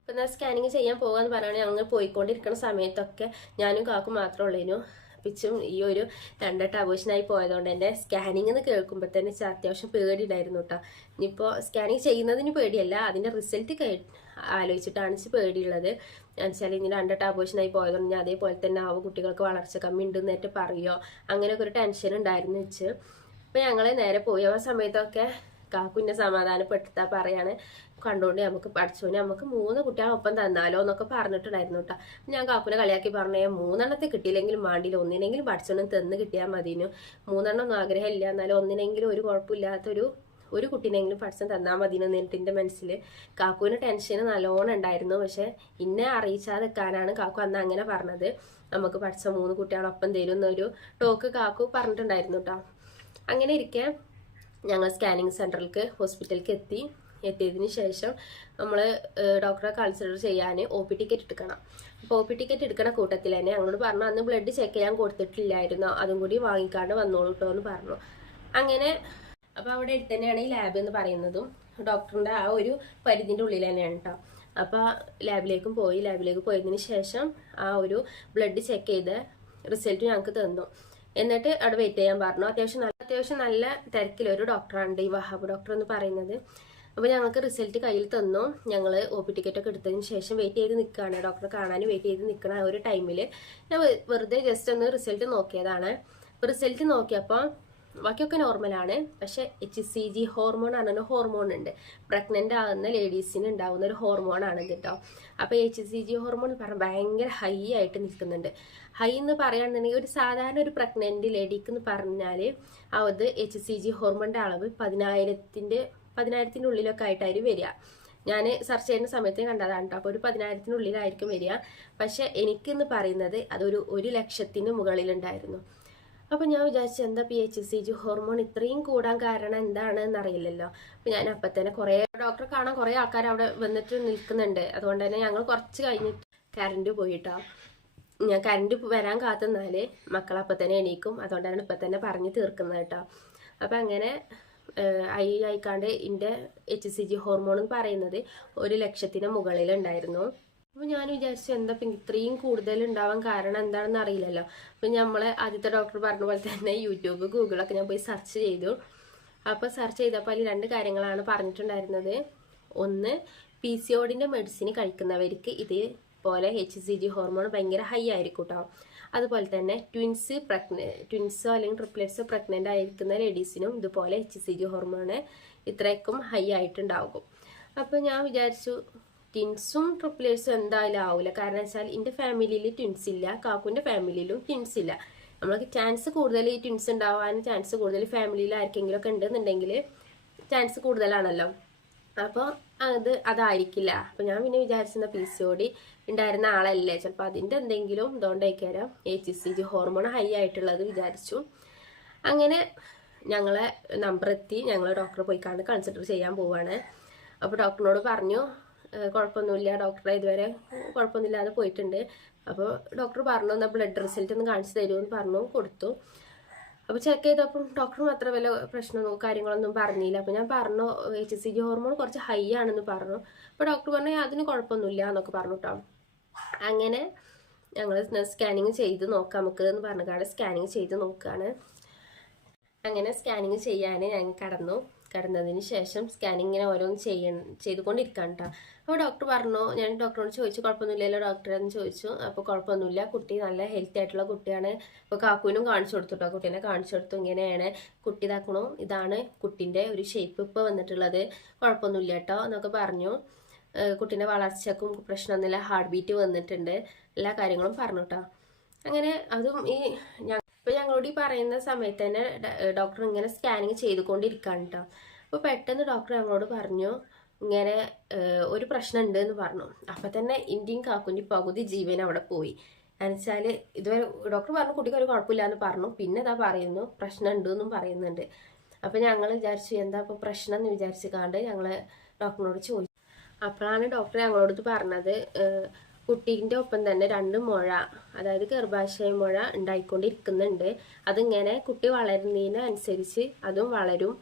ഇപ്പം എന്നാൽ സ്കാനിങ് ചെയ്യാൻ പോകാമെന്ന് പറയുകയാണെങ്കിൽ ഞങ്ങൾ പോയിക്കൊണ്ടിരിക്കുന്ന സമയത്തൊക്കെ ഞാനും കാക്കും മാത്രമേ ഉള്ളൂ. പിച്ചും ഈ ഒരു 2 അബോഷനായി പോയതുകൊണ്ട് തന്നെ സ്കാനിങ് എന്ന് കേൾക്കുമ്പോൾ തന്നെ അത്യാവശ്യം പേടിയുണ്ടായിരുന്നു കേട്ടോ. ഇനിയിപ്പോൾ സ്കാനിങ് ചെയ്യുന്നതിന് പേടിയല്ല, അതിൻ്റെ റിസൾട്ട് ആലോചിച്ചിട്ടാണ് പേടിയുള്ളത്. എന്നുവെച്ചാൽ ഇനി 2 അബോഷനായി പോയതുകൊണ്ട് ഞാൻ അതേപോലെ തന്നെ കുട്ടികൾക്ക് വളർച്ച കമ്മി ഉണ്ടെന്നിട്ട് പറയുമോ അങ്ങനെയൊക്കെ ഒരു ടെൻഷൻ ഉണ്ടായിരുന്നു വെച്ച്. അപ്പോൾ ഞങ്ങൾ നേരെ പോയി. ആ സമയത്തൊക്കെ കാക്കുവിനെ സമാധാനപ്പെടുത്താ പറയാണ്, കണ്ടുകൊണ്ട് നമുക്ക് പഠിച്ചോനെ നമുക്ക് 3 കുട്ടികളൊപ്പം തന്നാലോ എന്നൊക്കെ പറഞ്ഞിട്ടുണ്ടായിരുന്നു കേട്ടോ. ഞാൻ കാക്കുനെ കളിയാക്കി പറഞ്ഞു, 3 കിട്ടിയില്ലെങ്കിലും വേണ്ടിയില്ല, ഒന്നിനെങ്കിലും പഠിച്ചോനും തന്ന് കിട്ടിയാൽ മതിനു. 3 ഒന്നും ആഗ്രഹമില്ല, എന്നാലും ഒന്നിനെങ്കിലും ഒരു കുഴപ്പമില്ലാത്തൊരു കുട്ടീനെങ്കിലും പഠിച്ചാൽ തന്നാൽ മതിയെന്ന് എന്നിട്ട് എൻ്റെ മനസ്സിൽ. കാക്കുവിന് ടെൻഷന് നല്ലോണം ഉണ്ടായിരുന്നു. പക്ഷെ ഇന്നെ അറിയിച്ചാതെ വെക്കാനാണ് കാക്കു അന്ന് അങ്ങനെ പറഞ്ഞത്. നമുക്ക് പഠിച്ച 3 കുട്ടികളൊപ്പം തരും എന്നൊരു ടോക്ക് കാക്കു പറഞ്ഞിട്ടുണ്ടായിരുന്നു കേട്ടോ. അങ്ങനെ ഇരിക്കെ ഞങ്ങൾ സ്കാനിങ് സെന്ററിലേക്ക് ഹോസ്പിറ്റലിലേക്ക് എത്തിയതിന് ശേഷം നമ്മൾ ഡോക്ടറെ കൺസിഡർ ചെയ്യാൻ OP ടിക്കറ്റ് എടുക്കണം. അപ്പോൾ OP ടിക്കറ്റ് എടുക്കണ കൂട്ടത്തിൽ തന്നെ ഞങ്ങളോട് പറഞ്ഞു, അന്ന് ബ്ലഡ് ചെക്ക് ചെയ്യാൻ കൊടുത്തിട്ടില്ലായിരുന്നു, അതും കൂടി വാങ്ങിക്കാണ്ട് വന്നോളൂ കേട്ടോ എന്ന് പറഞ്ഞു. അങ്ങനെ അപ്പോൾ അവിടെ അടുത്ത് തന്നെയാണ് ഈ ലാബ് എന്ന് പറയുന്നതും. ഡോക്ടറിൻ്റെ ആ ഒരു പരിധിൻ്റെ ഉള്ളിൽ തന്നെയാണ് കേട്ടോ. അപ്പോൾ ലാബിലേക്ക് പോയതിന് ശേഷം ആ ഒരു ബ്ലഡ് ചെക്ക് ചെയ്ത് റിസൾട്ട് ഞങ്ങൾക്ക് തന്നു. എന്നിട്ട് അവിടെ വെയിറ്റ് ചെയ്യാൻ പറഞ്ഞു. അത്യാവശ്യം നല്ല തിരക്കിലൊരു ഡോക്ടറാണ് ഈ വഹാബ് ഡോക്ടർ എന്ന് പറയുന്നത്. അപ്പോൾ ഞങ്ങൾക്ക് റിസൾട്ട് കയ്യിൽ തന്നു. ഞങ്ങൾ OP ടിക്കറ്റൊക്കെ എടുത്തതിന് ശേഷം വെയിറ്റ് ചെയ്ത് നിൽക്കുകയാണ്. ഡോക്ടറെ കാണാൻ വെയിറ്റ് ചെയ്ത് നിൽക്കുന്ന ആ ഒരു ടൈമിൽ ഞാൻ വെറുതെ ജസ്റ്റ് ഒന്ന് റിസൾട്ട് നോക്കിയതാണ്. അപ്പോൾ റിസൾട്ട് നോക്കിയപ്പോൾ ബാക്കിയൊക്കെ നോർമലാണ്. പക്ഷെ HCG ഹോർമോൺ ആണ്, ഹോർമോൺ ഉണ്ട്. പ്രഗ്നൻ്റ് ആകുന്ന ലേഡീസിന് ഉണ്ടാകുന്ന ഒരു ഹോർമോണാണ് കേട്ടോ. അപ്പോൾ HCG ഹോർമോൺ ഭയങ്കര ഹൈ ആയിട്ട് നിൽക്കുന്നുണ്ട്. ഹൈ എന്ന് പറയുകയാണെന്നുണ്ടെങ്കിൽ ഒരു സാധാരണ ഒരു പ്രഗ്നൻ്റ് ലേഡിക്ക് എന്ന് പറഞ്ഞാൽ അത് HCG ഹോർമോണിൻ്റെ അളവ് 10,000-ൻ്റെ ഉള്ളിലൊക്കെ ആയിട്ടായിരിക്കും വരിക. ഞാൻ സെർച്ച് ചെയ്യുന്ന സമയത്ത് കണ്ടതാണ് കേട്ടോ. അപ്പോൾ ഒരു 10,000-ൻ്റെ ഉള്ളിലായിരിക്കും വരിക. പക്ഷെ എനിക്കെന്ന് പറയുന്നത് അതൊരു 1,00,000-ന് മുകളിലുണ്ടായിരുന്നു. അപ്പോൾ ഞാൻ വിചാരിച്ചു എന്താ HCG ഹോർമോൺ ഇത്രയും കൂടാൻ കാരണം എന്താണെന്ന് അറിയില്ലല്ലോ. അപ്പോൾ ഞാൻ അപ്പം തന്നെ കുറേ ഡോക്ടറെ കാണാൻ കുറേ ആൾക്കാർ അവിടെ വന്നിട്ട് നിൽക്കുന്നുണ്ട്. അതുകൊണ്ട് തന്നെ ഞങ്ങൾ കുറച്ച് കഴിഞ്ഞിട്ട് കറണ്ട് പോയിട്ടോ. ഞാൻ കറണ്ട് വരാൻ കാത്തുനിന്നാൽ മക്കളപ്പം തന്നെ എണീക്കും. അതുകൊണ്ടാണ് ഇപ്പം തന്നെ പറഞ്ഞ് തീർക്കുന്നത് കേട്ടോ. അപ്പം അങ്ങനെ ആയിക്കാണ്ട് എൻ്റെ HCG ഹോർമോൺ എന്ന് പറയുന്നത് 1,00,000-ന് മുകളിലുണ്ടായിരുന്നു. അപ്പോൾ ഞാൻ വിചാരിച്ചു എന്താ പിന്നെ ഇത്രയും കൂടുതൽ ഉണ്ടാവാൻ കാരണം എന്താണെന്ന് അറിയില്ലല്ലോ. അപ്പം നമ്മളെ ആദ്യത്തെ ഡോക്ടർ പറഞ്ഞ പോലെ തന്നെ യൂട്യൂബ് ഗൂഗിളൊക്കെ ഞാൻ പോയി സെർച്ച് ചെയ്തു. അപ്പോൾ സെർച്ച് ചെയ്തപ്പോൾ അതിൽ 2 കാര്യങ്ങളാണ് പറഞ്ഞിട്ടുണ്ടായിരുന്നത്. ഒന്ന്, PCODൻ്റെ മെഡിസിൻ കഴിക്കുന്നവർക്ക് ഇതേപോലെ HCG ഹോർമോൺ ഭയങ്കര ഹൈ ആയിരിക്കും കേട്ടോ. അതുപോലെ തന്നെ ട്വിൻസോ അല്ലെങ്കിൽ ട്രിപ്ലെറ്റ്സോ പ്രഗ്നൻ്റ് ആയിരിക്കുന്ന ലേഡീസിനും ഇതുപോലെ HCG ഹോർമോൺ ഇത്രയ്ക്കും ഹൈ ആയിട്ടുണ്ടാകും. അപ്പോൾ ഞാൻ വിചാരിച്ചു ട്വിൻസും ട്രിപ്ലെറ്റ്സും എന്തായാലും ആവില്ല. കാരണം വെച്ചാൽ എൻ്റെ ഫാമിലിയിൽ ട്വിൻസ് ഇല്ല, കാക്കുവിൻ്റെ ഫാമിലിയിലും ട്വിൻസ് ഇല്ല. നമ്മൾക്ക് ചാൻസ് കൂടുതൽ ഈ ട്വിൻസ് ഉണ്ടാവാൻ ചാൻസ് കൂടുതൽ ഫാമിലിയിൽ ആർക്കെങ്കിലും ഒക്കെ ഉണ്ടെന്നുണ്ടെങ്കിൽ ചാൻസ് കൂടുതലാണല്ലോ. അപ്പോൾ അതായിരിക്കില്ല. അപ്പോൾ ഞാൻ പിന്നെ വിചാരിച്ചിരുന്ന PCOD ഉണ്ടായിരുന്ന ആളല്ലേ, ചിലപ്പോൾ അതിൻ്റെ എന്തെങ്കിലും ഇതുകൊണ്ടായിരിക്കാം HCG ഹോർമോൺ ഹൈ ആയിട്ടുള്ളത് വിചാരിച്ചു. അങ്ങനെ ഞങ്ങളെ നമ്പർ എത്തി. ഞങ്ങൾ ഡോക്ടറെ പോയി കണ്ട് കൺസിഡർ ചെയ്യാൻ പോവാണ്. അപ്പോൾ ഡോക്ടറിനോട് പറഞ്ഞു കുഴപ്പമൊന്നുമില്ല, ഡോക്ടറെ ഇതുവരെ കുഴപ്പമൊന്നുമില്ലാതെ പോയിട്ടുണ്ട്. അപ്പോൾ ഡോക്ടർ പറഞ്ഞു എന്നാൽ ബ്ലഡ് റിസൾട്ട് ഒന്ന് കാണിച്ചു തരുമെന്ന് പറഞ്ഞു, കൊടുത്തു. അപ്പോൾ ചെക്ക് ചെയ്തപ്പം ഡോക്ടറും അത്ര വലിയ പ്രശ്നമോ കാര്യങ്ങളൊന്നും പറഞ്ഞില്ല. അപ്പോൾ ഞാൻ പറഞ്ഞു HCG ഹോർമോൺ കുറച്ച് ഹൈ ആണെന്ന് പറഞ്ഞു. അപ്പോൾ ഡോക്ടർ പറഞ്ഞു അതിന് കുഴപ്പമൊന്നുമില്ല എന്നൊക്കെ പറഞ്ഞു കേട്ടോ. അങ്ങനെ ഞങ്ങൾ സ്കാനിങ് ചെയ്ത് നോക്കാം നമുക്ക് എന്ന് പറഞ്ഞാൽ സ്കാനിങ് ചെയ്ത് നോക്കുകയാണ്. അങ്ങനെ സ്കാനിങ് ചെയ്യാൻ ഞാൻ കടന്നതിന് ശേഷം സ്കാനിങ്ങിനെ ഓരോന്ന് ചെയ്തുകൊണ്ടിരിക്കാൻ കേട്ടോ. അപ്പോൾ ഡോക്ടർ പറഞ്ഞു, ഞാൻ ഡോക്ടറോട് ചോദിച്ചു കുഴപ്പമൊന്നുമില്ലല്ലോ ഡോക്ടറെ എന്ന് ചോദിച്ചു. അപ്പോൾ കുഴപ്പമൊന്നുമില്ല, കുട്ടി നല്ല ഹെൽത്തി ആയിട്ടുള്ള കുട്ടിയാണ്. അപ്പോൾ കാക്കുവിനും കാണിച്ചു കൊടുത്തു കേട്ടോ. കുട്ടീനെ കാണിച്ചു കൊടുത്തു, ഇങ്ങനെയാണ് കുട്ടി ഇതാക്കണു, ഇതാണ് കുട്ടീൻ്റെ ഒരു ഷേപ്പ് ഇപ്പോൾ വന്നിട്ടുള്ളത്, കുഴപ്പമൊന്നുമില്ല കേട്ടോ എന്നൊക്കെ പറഞ്ഞു. കുട്ടീൻ്റെ വളർച്ചയ്ക്കും പ്രശ്നമൊന്നുമില്ല, ഹാർട്ട് ബീറ്റ് വന്നിട്ടുണ്ട്, എല്ലാ കാര്യങ്ങളും പറഞ്ഞു കേട്ടോ. അങ്ങനെ അതും അപ്പോൾ ഞങ്ങളോട് ഈ പറയുന്ന സമയത്ത് തന്നെ ഡോക്ടർ ഇങ്ങനെ സ്കാനിങ് ചെയ്തുകൊണ്ടിരിക്കുകയാണ് കേട്ടോ. അപ്പോൾ പെട്ടെന്ന് ഡോക്ടർ ഞങ്ങളോട് പറഞ്ഞു ഇങ്ങനെ ഒരു പ്രശ്നം ഉണ്ട് എന്ന് പറഞ്ഞു. അപ്പം തന്നെ ഇന്ത്യയും കാക്കുൻ്റെ പകുതി ജീവൻ അവിടെ പോയി. എന്നുവെച്ചാൽ ഇതുവരെ ഡോക്ടർ പറഞ്ഞു കുട്ടിക്ക് ഒരു കുഴപ്പമില്ല എന്ന് പറഞ്ഞു. പിന്നെ ഇതാ പറയുന്നു പ്രശ്നം ഉണ്ട് എന്നും പറയുന്നുണ്ട്. അപ്പം ഞങ്ങൾ വിചാരിച്ചു എന്താ ഇപ്പോൾ പ്രശ്നം എന്ന് വിചാരിച്ച് കാണ്ട് ഞങ്ങൾ ഡോക്ടറിനോട് ചോദിച്ചു. അപ്പോഴാണ് ഡോക്ടർ ഞങ്ങളോട് പറഞ്ഞത് കുട്ടീൻ്റെ ഒപ്പം തന്നെ 2 മുഴ, അതായത് ഗർഭാശയ മുഴ ഉണ്ടായിക്കൊണ്ടിരിക്കുന്നുണ്ട്. അതിങ്ങനെ കുട്ടി വളരുന്നതിനനുസരിച്ച് അതും വളരും.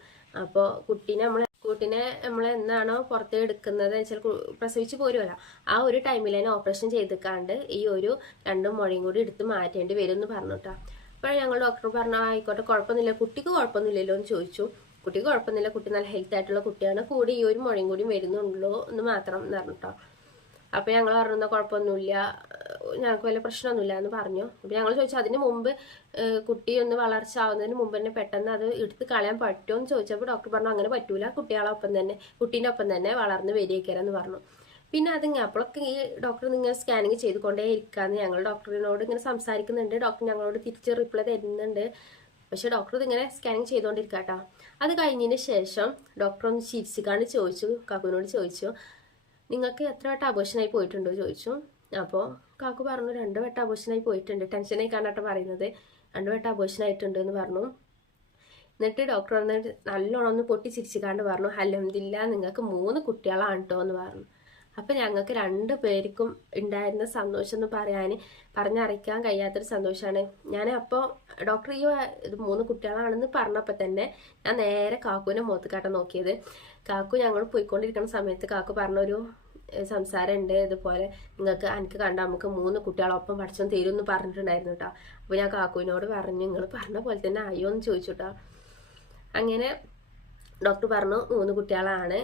അപ്പോൾ കുട്ടീനെ നമ്മൾ എന്നാണോ പുറത്ത് എടുക്കുന്നത് വെച്ചാൽ പ്രസവിച്ച് പോരുമല്ലോ, ആ ഒരു ടൈമിൽ തന്നെ ഓപ്പറേഷൻ ചെയ്തിക്കാണ്ട് ഈ ഒരു 2 മുഴയും കൂടി എടുത്ത് മാറ്റേണ്ടി വരും എന്ന് പറഞ്ഞു കേട്ടോ. അപ്പോൾ ഞങ്ങൾ ഡോക്ടർ പറഞ്ഞു ആയിക്കോട്ടെ കുഴപ്പമൊന്നുമില്ല, കുട്ടിക്ക് കുഴപ്പമൊന്നുമില്ലല്ലോ എന്ന് ചോദിച്ചു. കുട്ടിക്ക് കുഴപ്പമൊന്നുമില്ല, കുട്ടി നല്ല ഹെൽത്തി ആയിട്ടുള്ള കുട്ടിയാണ്, കൂടി ഈ ഒരു മുഴയും കൂടി വരുന്നുള്ളൂ എന്ന് മാത്രം എന്ന് പറഞ്ഞു കേട്ടോ. അപ്പോൾ ഞങ്ങൾ പറഞ്ഞാൽ കുഴപ്പമൊന്നുമില്ല, ഞങ്ങൾക്ക് വല്ല പ്രശ്നമൊന്നുമില്ല എന്ന് പറഞ്ഞു. അപ്പോൾ ഞങ്ങൾ ചോദിച്ചു അതിന് മുമ്പ് കുട്ടി ഒന്ന് വളർച്ച ആവുന്നതിന് മുമ്പ് തന്നെ പെട്ടെന്ന് അത് എടുത്ത് കളയാൻ പറ്റുമോ എന്ന് ചോദിച്ചപ്പോൾ ഡോക്ടർ പറഞ്ഞു അങ്ങനെ പറ്റൂല, കുട്ടീൻ്റെ ഒപ്പം തന്നെ വളർന്ന് വരികയെന്ന് പറഞ്ഞു. പിന്നെ അപ്പോഴൊക്കെ ഈ ഡോക്ടർ നിങ്ങൾ സ്കാനിങ് ചെയ്തുകൊണ്ടേ ഇരിക്കാന്ന് ഞങ്ങൾ ഡോക്ടറിനോട് ഇങ്ങനെ സംസാരിക്കുന്നുണ്ട്. ഡോക്ടർ ഞങ്ങളോട് തിരിച്ച് റിപ്ലൈ തരുന്നുണ്ട്. പക്ഷെ ഡോക്ടർ ഇതിങ്ങനെ സ്കാനിങ് ചെയ്തുകൊണ്ടിരിക്കുക കേട്ടോ. അത് കഴിഞ്ഞതിന് ശേഷം ഡോക്ടർ ഒന്ന് ചിരിച്ചിക്കാണ്ട് ചോദിച്ചു, കാക്കുവിനോട് ചോദിച്ചു നിങ്ങൾക്ക് എത്ര വട്ടം അബോഷനായി പോയിട്ടുണ്ടോ ചോദിച്ചു. അപ്പോൾ കാക്കു പറഞ്ഞു 2 വട്ടം അബോഷനായി പോയിട്ടുണ്ട്. ടെൻഷനായി കാണാട്ടോ പറയുന്നത്, 2 വട്ടം അബോഷനായിട്ടുണ്ട് എന്ന് പറഞ്ഞു. എന്നിട്ട് ഡോക്ടർ വന്നിട്ട് നല്ലോണം ഒന്ന് പൊട്ടിച്ചിരിച്ചിക്കാണ്ട് പറഞ്ഞു അൽഹംദുലില്ലാ നിങ്ങൾക്ക് 3 കുട്ടികളാണ് കേട്ടോ എന്ന് പറഞ്ഞു. അപ്പം ഞങ്ങൾക്ക് 2 പേർക്കും ഉണ്ടായിരുന്ന സന്തോഷം എന്ന് പറഞ്ഞറിയിക്കാൻ കഴിയാത്തൊരു സന്തോഷമാണ്. ഞാൻ അപ്പോൾ ഡോക്ടർ ഈ 3 കുട്ടികളാണെന്ന് പറഞ്ഞപ്പോൾ തന്നെ ഞാൻ നേരെ കാക്കുവിനെ മുഖത്ത് നോക്കിയത്. കാക്കു ഞങ്ങൾ പോയിക്കൊണ്ടിരിക്കുന്ന സമയത്ത് കാക്കു പറഞ്ഞൊരു സംസാരം ഉണ്ട്, ഇതുപോലെ എനിക്ക് കണ്ട നമുക്ക് 3 കുട്ടികളൊപ്പം പഠിച്ചോ തരും എന്ന് പറഞ്ഞിട്ടുണ്ടായിരുന്നു കേട്ടോ. അപ്പോൾ ഞാൻ കാക്കുവിനോട് പറഞ്ഞു നിങ്ങൾ പറഞ്ഞ പോലെ തന്നെ ആയോ എന്ന് ചോദിച്ചു കേട്ടോ. അങ്ങനെ ഡോക്ടർ പറഞ്ഞു 3 കുട്ടികളാണ്,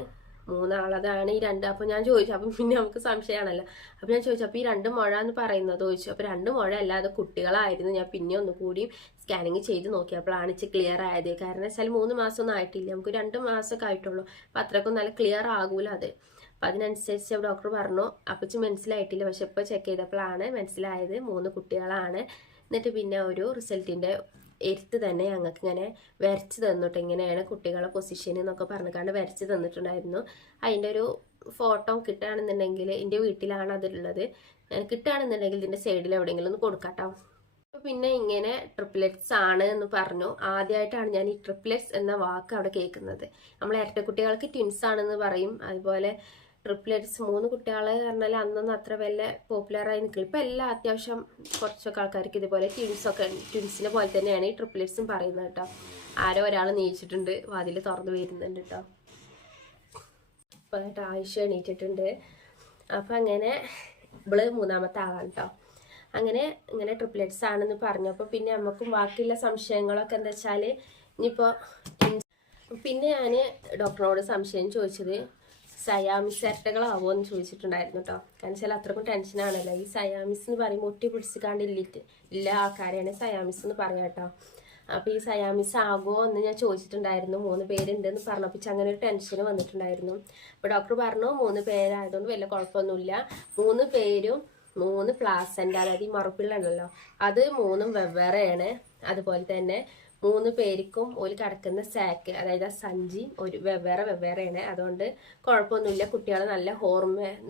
3 ആളതാണ് ഈ 2. അപ്പോൾ ഞാൻ ചോദിച്ചു, അപ്പം പിന്നെ നമുക്ക് സംശയമാണല്ലോ. അപ്പോൾ ഞാൻ ചോദിച്ചു അപ്പോൾ ഈ 2 മുഴ എന്ന് പറയുന്നത് ചോദിച്ചു. അപ്പോൾ 2 മുഴ അല്ലാതെ കുട്ടികളായിരുന്നു. ഞാൻ പിന്നെ ഒന്നുകൂടി സ്കാനിങ് ചെയ്ത് നോക്കിയപ്പോഴാണ് ക്ലിയർ ആയത്. കാരണം വെച്ചാൽ 3 മാസമൊന്നും ആയിട്ടില്ല, നമുക്ക് 2 മാസമൊക്കെ ആയിട്ടുള്ളൂ. അപ്പോൾ അത്രയ്ക്കും നല്ല ക്ലിയർ ആകൂല അത്. അപ്പം അതിനനുസരിച്ച് ഡോക്ടർ പറഞ്ഞു അപ്പച്ചി മനസ്സിലായിട്ടില്ല, പക്ഷെ ഇപ്പോൾ ചെക്ക് ചെയ്തപ്പോഴാണ് മനസ്സിലായത് 3 കുട്ടികളാണ്. എന്നിട്ട് പിന്നെ ഒരു റിസൾട്ടിൻ്റെ എഴുത്ത് തന്നെ ഞങ്ങൾക്ക് ഇങ്ങനെ വരച്ച് തന്നിട്ട് ഇങ്ങനെയാണ് കുട്ടികളെ പൊസിഷൻ എന്നൊക്കെ പറഞ്ഞിട്ടാണ് വരച്ച് തന്നിട്ടുണ്ടായിരുന്നു. അതിൻ്റെ ഒരു ഫോട്ടോ കിട്ടുകയാണെന്നുണ്ടെങ്കിൽ എൻ്റെ വീട്ടിലാണ് അതുള്ളത്, കിട്ടുകയാണെന്നുണ്ടെങ്കിൽ ഇതിൻ്റെ സൈഡിൽ എവിടെയെങ്കിലും ഒന്ന് കൊടുക്കാട്ടോ. പിന്നെ ഇങ്ങനെ ട്രിപ്ലെറ്റ്സ് ആണ് എന്ന് പറഞ്ഞു. ആദ്യമായിട്ടാണ് ഞാൻ ഈ ട്രിപ്ലെറ്റ്സ് എന്ന വാക്ക് അവിടെ കേൾക്കുന്നത്. നമ്മൾ ഇരട്ടക്കുട്ടികൾക്ക് ട്വിൻസ് ആണെന്ന് പറയും, അതുപോലെ ട്രിപ്ലെറ്റ്സ് 3 കുട്ടികൾ പറഞ്ഞാൽ അന്നൊന്നും അത്ര വലിയ പോപ്പുലറായി നിൽക്കില്ല. ഇപ്പം എല്ലാം അത്യാവശ്യം കുറച്ചൊക്കെ ആൾക്കാർക്ക് ഇതുപോലെ ട്വിൻസിനെ പോലെ തന്നെയാണ് ഈ ട്രിപ്ലെറ്റ്സും പറയുന്നത് കേട്ടോ. ആരോ ഒരാൾ നീച്ചിട്ടുണ്ട്, വാതിൽ തുറന്നു വരുന്നുണ്ട് കേട്ടോ. അപ്പോൾ ആയിഷ എണീറ്റിട്ടുണ്ട്. അപ്പം അങ്ങനെ ഇവള് 3ാമത്തെ ആളാണ് കേട്ടോ. ഇങ്ങനെ ട്രിപ്ലെറ്റ്സ് ആണെന്ന് പറഞ്ഞു. അപ്പോൾ പിന്നെ നമുക്കും ബാക്കിയുള്ള സംശയങ്ങളൊക്കെ എന്താ വെച്ചാൽ ഇനിയിപ്പോൾ പിന്നെ ഞാൻ ഡോക്ടറോട് സംശയം ചോദിച്ചത് സയാമിസ് ഇരട്ടകളാവോ എന്ന് ചോദിച്ചിട്ടുണ്ടായിരുന്നു കേട്ടോ. കാരണം വെച്ചാൽ അത്രക്കും ടെൻഷനാണല്ലോ. ഈ സയാമിസ് എന്ന് പറയുമ്പോൾ ഒട്ടി പിടിച്ചിക്കാണ്ട് ഇല്ല ആൾക്കാരെയാണ് സയാമിസ് എന്ന് പറയാം കേട്ടോ. അപ്പോൾ ഈ സയാമിസ് ആകുമോ എന്ന് ഞാൻ ചോദിച്ചിട്ടുണ്ടായിരുന്നു. 3 പേരുണ്ടെന്ന് പറഞ്ഞപ്പോൾ അങ്ങനെ ഒരു ടെൻഷൻ വന്നിട്ടുണ്ടായിരുന്നു. അപ്പോൾ ഡോക്ടർ പറഞ്ഞു 3 പേരായതുകൊണ്ട് വലിയ കുഴപ്പമൊന്നുമില്ല. 3 പേരും 3 പ്ലാസൻ്റ്, അതായത് ഈ മറുപ്പിള്ളുണ്ടല്ലോ അത് 3ഉം വെവ്വേറെയാണ്. അതുപോലെ തന്നെ 3 പേർക്കും ഒരു കിടക്കുന്ന സാക്ക്, അതായത് ആ സഞ്ചി ഒരു വെവ്വേറെയാണ്. അതുകൊണ്ട് കുഴപ്പമൊന്നുമില്ല, കുട്ടികൾ നല്ല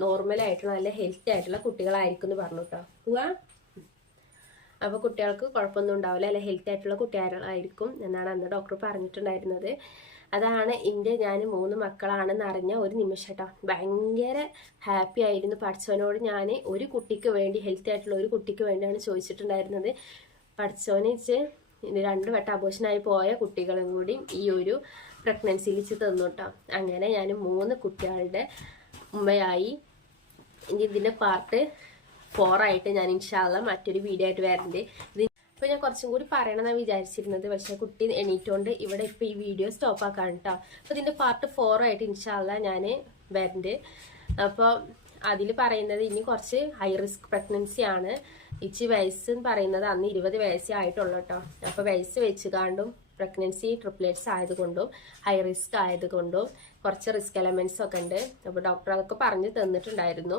നോർമലായിട്ടുള്ള നല്ല ഹെൽത്തി ആയിട്ടുള്ള കുട്ടികളായിരിക്കും എന്ന് പറഞ്ഞു കേട്ടോ. അപ്പോൾ കുട്ടികൾക്ക് കുഴപ്പമൊന്നും ഉണ്ടാവില്ല, അല്ല ഹെൽത്തി ആയിട്ടുള്ള കുട്ടികളായിരിക്കും എന്നാണ് അന്ന് ഡോക്ടർ പറഞ്ഞിട്ടുണ്ടായിരുന്നത്. അതാണ് ഞാൻ 3 മക്കളാണെന്ന് അറിഞ്ഞ ഒരു നിമിഷം കേട്ടോ. ഭയങ്കര ഹാപ്പി ആയിരുന്നു. പഠിച്ചവനോട് ഞാൻ ഒരു കുട്ടിക്ക് വേണ്ടി, ഹെൽത്തി ആയിട്ടുള്ള ഒരു കുട്ടിക്ക് വേണ്ടിയാണ് ചോദിച്ചിട്ടുണ്ടായിരുന്നത്. പഠിച്ചവനെ 2 വട്ടം അബോഷനായി പോയ കുട്ടികളും കൂടി ഈ ഒരു പ്രഗ്നൻസിയിൽ തന്നു കേട്ടോ. അങ്ങനെ ഞാൻ 3 കുട്ടികളുടെ ഉമ്മയായി. ഇതിൻ്റെ പാർട്ട് 4 ആയിട്ട് ഞാൻ ഇൻഷാ അല്ലാ മറ്റൊരു വീഡിയോ ആയിട്ട് വരുന്നുണ്ട്. അപ്പോൾ ഞാൻ കുറച്ചും കൂടി പറയണമെന്നാണ് വിചാരിച്ചിരുന്നത്, പക്ഷേ കുട്ടി എണീറ്റുകൊണ്ട് ഇവിടെ ഇപ്പോൾ ഈ വീഡിയോ സ്റ്റോപ്പ് ആക്കാൻ കേട്ടോ. അപ്പോൾ ഇതിൻ്റെ പാർട്ട് 4 ആയിട്ട് ഇൻഷാ അല്ലാ ഞാൻ വരുന്നുണ്ട്. അപ്പോൾ അതിൽ പറയുന്നത് ഇനി കുറച്ച് ഹൈ റിസ്ക് പ്രഗ്നൻസി ആണ്. വയസ്സ് എന്ന് പറയുന്നത് അന്ന് 20 വയസ്സേ ആയിട്ടുള്ളൂ കേട്ടോ. അപ്പോൾ വയസ്സ് വെച്ച് കാണ്ടും പ്രഗ്നൻസി ട്രിപ്ലെറ്റ്സ് ആയതുകൊണ്ടും ഹൈ റിസ്ക് ആയതുകൊണ്ടും കുറച്ച് റിസ്ക് എലമെൻറ്റ്സ് ഒക്കെ ഉണ്ട്. അപ്പോൾ ഡോക്ടർ അതൊക്കെ പറഞ്ഞ് തന്നിട്ടുണ്ടായിരുന്നു.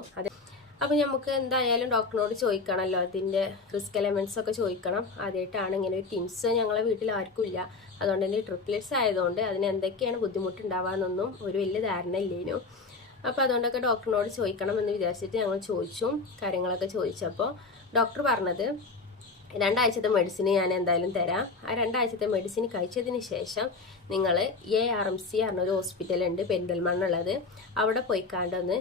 അപ്പോൾ നമുക്ക് എന്തായാലും ഡോക്ടറിനോട് ചോദിക്കണമല്ലോ, അതിൻ്റെ റിസ്ക് എലമെൻറ്റ്സ് ഒക്കെ ചോദിക്കണം. ആദ്യമായിട്ടാണ് ഇങ്ങനെ ഒരു ട്വിൻസ് ഞങ്ങളെ വീട്ടിൽ ആർക്കും ഇല്ല. അതുകൊണ്ട് തന്നെ ട്രിപ്ലെറ്റ്സ് ആയതുകൊണ്ട് അതിന് എന്തൊക്കെയാണ് ബുദ്ധിമുട്ടുണ്ടാവാന്നൊന്നും ഒരു വലിയ ധാരണ ഇല്ലേനു. അപ്പോൾ അതുകൊണ്ടൊക്കെ ഡോക്ടറിനോട് ചോദിക്കണം എന്ന് വിചാരിച്ചിട്ട് ഞങ്ങൾ ചോദിച്ചു. കാര്യങ്ങളൊക്കെ ചോദിച്ചപ്പോൾ ഡോക്ടർ പറഞ്ഞത് 2 ആഴ്ചത്തെ മെഡിസിൻ ഞാൻ എന്തായാലും തരാം. ആ 2 ആഴ്ചത്തെ മെഡിസിൻ കഴിച്ചതിന് ശേഷം നിങ്ങൾ ARMC പറഞ്ഞൊരു ഹോസ്പിറ്റലുണ്ട് പെരിന്തൽമണ്ണ ഉള്ളത്, അവിടെ പോയിക്കാണ്ടൊന്ന്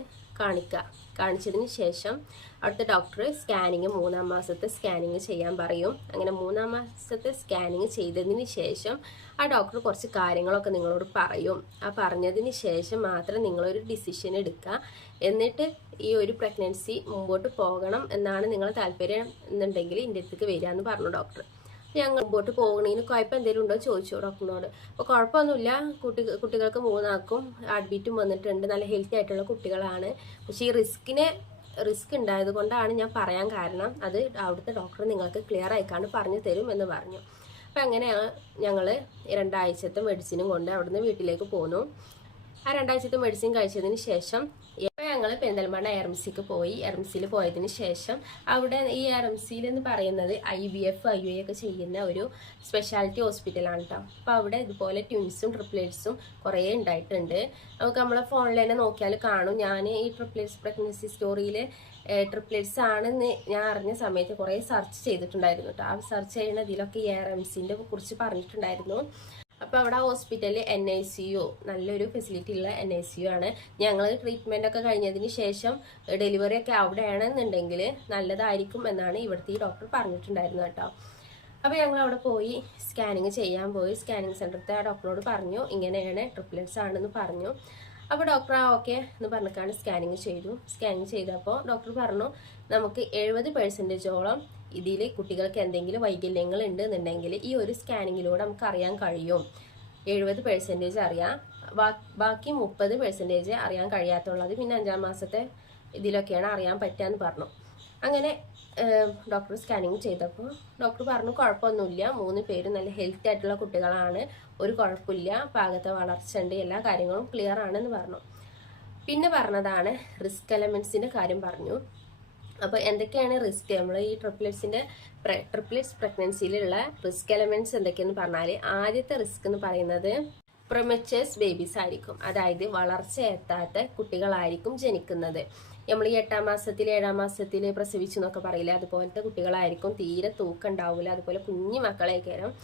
കാണിച്ചതിന് ശേഷം അവിടുത്തെ ഡോക്ടർ സ്കാനിങ് 3-ാം മാസത്തെ സ്കാനിങ് ചെയ്യാൻ പറയും. അങ്ങനെ 3-ാം മാസത്തെ സ്കാനിങ് ചെയ്തതിന് ശേഷം ആ ഡോക്ടർ കുറച്ച് കാര്യങ്ങളൊക്കെ നിങ്ങളോട് പറയും. ആ പറഞ്ഞതിന് ശേഷം മാത്രം നിങ്ങളൊരു ഡിസിഷൻ എടുക്കുക. എന്നിട്ട് ഈ ഒരു പ്രഗ്നൻസി മുമ്പോട്ട് പോകണം എന്നാണ് നിങ്ങൾ താല്പര്യം എന്നുണ്ടെങ്കിൽ എൻ്റെ അടുത്തേക്ക് വരിക എന്ന് പറഞ്ഞു ഡോക്ടർ. ഞങ്ങൾ മുമ്പോട്ട് പോകണതിന് കുഴപ്പം എന്തെങ്കിലും ഉണ്ടോ ചോദിച്ചു ഡോക്ടറിനോട്. അപ്പോൾ കുഴപ്പമൊന്നുമില്ല, കുട്ടികൾക്ക് 3 ആൾക്കും ഹാർട്ട് ബീറ്റും വന്നിട്ടുണ്ട്, നല്ല ഹെൽത്തി ആയിട്ടുള്ള കുട്ടികളാണ്. പക്ഷേ ഈ റിസ്ക് ഉണ്ടായത് കൊണ്ടാണ് ഞാൻ പറയാൻ കാരണം, അത് അവിടുത്തെ ഡോക്ടർ നിങ്ങൾക്ക് ക്ലിയർ ആയിക്കാണ്ട് പറഞ്ഞു തരും എന്ന് പറഞ്ഞു. അപ്പം അങ്ങനെയാണ് ഞങ്ങൾ 2 ആഴ്ചത്തെ മെഡിസിനും കൊണ്ട് അവിടുന്ന് വീട്ടിലേക്ക് പോന്നു. ആ 2 ആഴ്ചത്തെ മെഡിസിൻ കഴിച്ചതിന് ശേഷം ഞങ്ങൾ പെരിന്തൽമണ്ണ ARMCക്ക് പോയി. ARMCയിൽ പോയതിന് ശേഷം അവിടെ ഈ ARMCയിൽ എന്ന് പറയുന്നത് IVF IUI ഒക്കെ ചെയ്യുന്ന ഒരു സ്പെഷ്യാലിറ്റി ഹോസ്പിറ്റലാണ് കേട്ടോ. അപ്പോൾ അവിടെ ഇതുപോലെ ട്വിൻസും ട്രിപ്ലെറ്റ്സും കുറേ ഉണ്ടായിട്ടുണ്ട്. നമുക്ക് നമ്മളെ ഫോണിൽ തന്നെ നോക്കിയാൽ കാണും. ഞാൻ ഈ ട്രിപ്ലെറ്റ്സ് പ്രഗ്നൻസി സ്റ്റോറിയിൽ ട്രിപ്ലെറ്റ്സ് ആണെന്ന് ഞാൻ അറിഞ്ഞ സമയത്ത് കുറേ സെർച്ച് ചെയ്തിട്ടുണ്ടായിരുന്നു കേട്ടോ. ആ സെർച്ച് ചെയ്യുന്ന ഇതിലൊക്കെ ഈ ARMCൻ്റെ കുറിച്ച് പറഞ്ഞിട്ടുണ്ടായിരുന്നു. അപ്പോൾ അവിടെ ഹോസ്പിറ്റലിൽ NICU നല്ലൊരു ഫെസിലിറ്റി ഉള്ള NICU ആണ്. ഞങ്ങൾ ട്രീറ്റ്മെൻ്റ് ഒക്കെ കഴിഞ്ഞതിന് ശേഷം ഡെലിവറി ഒക്കെ അവിടെയാണെന്നുണ്ടെങ്കിൽ നല്ലതായിരിക്കും എന്നാണ് ഇവിടുത്തെ ഈ ഡോക്ടർ പറഞ്ഞിട്ടുണ്ടായിരുന്നത് കേട്ടോ. അപ്പോൾ ഞങ്ങൾ അവിടെ പോയി സ്കാനിങ് ചെയ്യാൻ പോയി. സ്കാനിങ് സെൻറ്ററത്തെ ആ ഡോക്ടറോട് പറഞ്ഞു ഇങ്ങനെയാണ് ട്രിപ്ലെറ്റ്സ് ആണെന്ന് പറഞ്ഞു. അപ്പോൾ ഡോക്ടർ ഓക്കെ എന്ന് പറഞ്ഞിട്ടാണ് സ്കാനിങ് ചെയ്തു. സ്കാനിങ് ചെയ്തപ്പോൾ ഡോക്ടർ പറഞ്ഞു നമുക്ക് 70% ഇതിൽ കുട്ടികൾക്ക് എന്തെങ്കിലും വൈകല്യങ്ങൾ ഉണ്ടെന്നുണ്ടെങ്കിൽ ഈ ഒരു സ്കാനിങ്ങിലൂടെ നമുക്ക് അറിയാൻ കഴിയും. 70% അറിയാം, ബാക്കി 30% അറിയാൻ കഴിയാത്തുള്ളത് പിന്നെ 5-ാം മാസത്തെ ഇതിലൊക്കെയാണ് അറിയാൻ പറ്റുകയെന്ന് പറഞ്ഞു. അങ്ങനെ ഡോക്ടർ സ്കാനിങ് ചെയ്തപ്പോൾ ഡോക്ടർ പറഞ്ഞു കുഴപ്പമൊന്നുമില്ല, 3 പേരും നല്ല ഹെൽത്തി ആയിട്ടുള്ള കുട്ടികളാണ്, ഒരു കുഴപ്പമില്ല, പാകത്തെ വളർച്ച ഉണ്ട്, എല്ലാ കാര്യങ്ങളും ക്ലിയർ ആണെന്ന് പറഞ്ഞു. പിന്നെ പറഞ്ഞതാണ് റിസ്ക് എലമെൻറ്റ്സിൻ്റെ കാര്യം പറഞ്ഞു. അപ്പോൾ എന്തൊക്കെയാണ് റിസ്ക്, നമ്മൾ ഈ ട്രിപ്ലെറ്റ്സ് പ്രഗ്നൻസിയിലുള്ള റിസ്ക് എലമെൻറ്റ്സ് എന്തൊക്കെയെന്ന് പറഞ്ഞാൽ ആദ്യത്തെ റിസ്ക് എന്ന് പറയുന്നത് പ്രിമച്ചേഴ്സ് ബേബീസ് ആയിരിക്കും. അതായത് വളർച്ച എത്താത്ത കുട്ടികളായിരിക്കും ജനിക്കുന്നത്. നമ്മൾ ഈ 8-ാം മാസത്തിൽ 7-ാം മാസത്തിൽ പ്രസവിച്ചു എന്നൊക്കെ പറയില്ല, അതുപോലത്തെ കുട്ടികളായിരിക്കും, തീരെ തൂക്കം ഉണ്ടാവില്ല, അതുപോലെ കുഞ്ഞു മക്കളെ കയറും.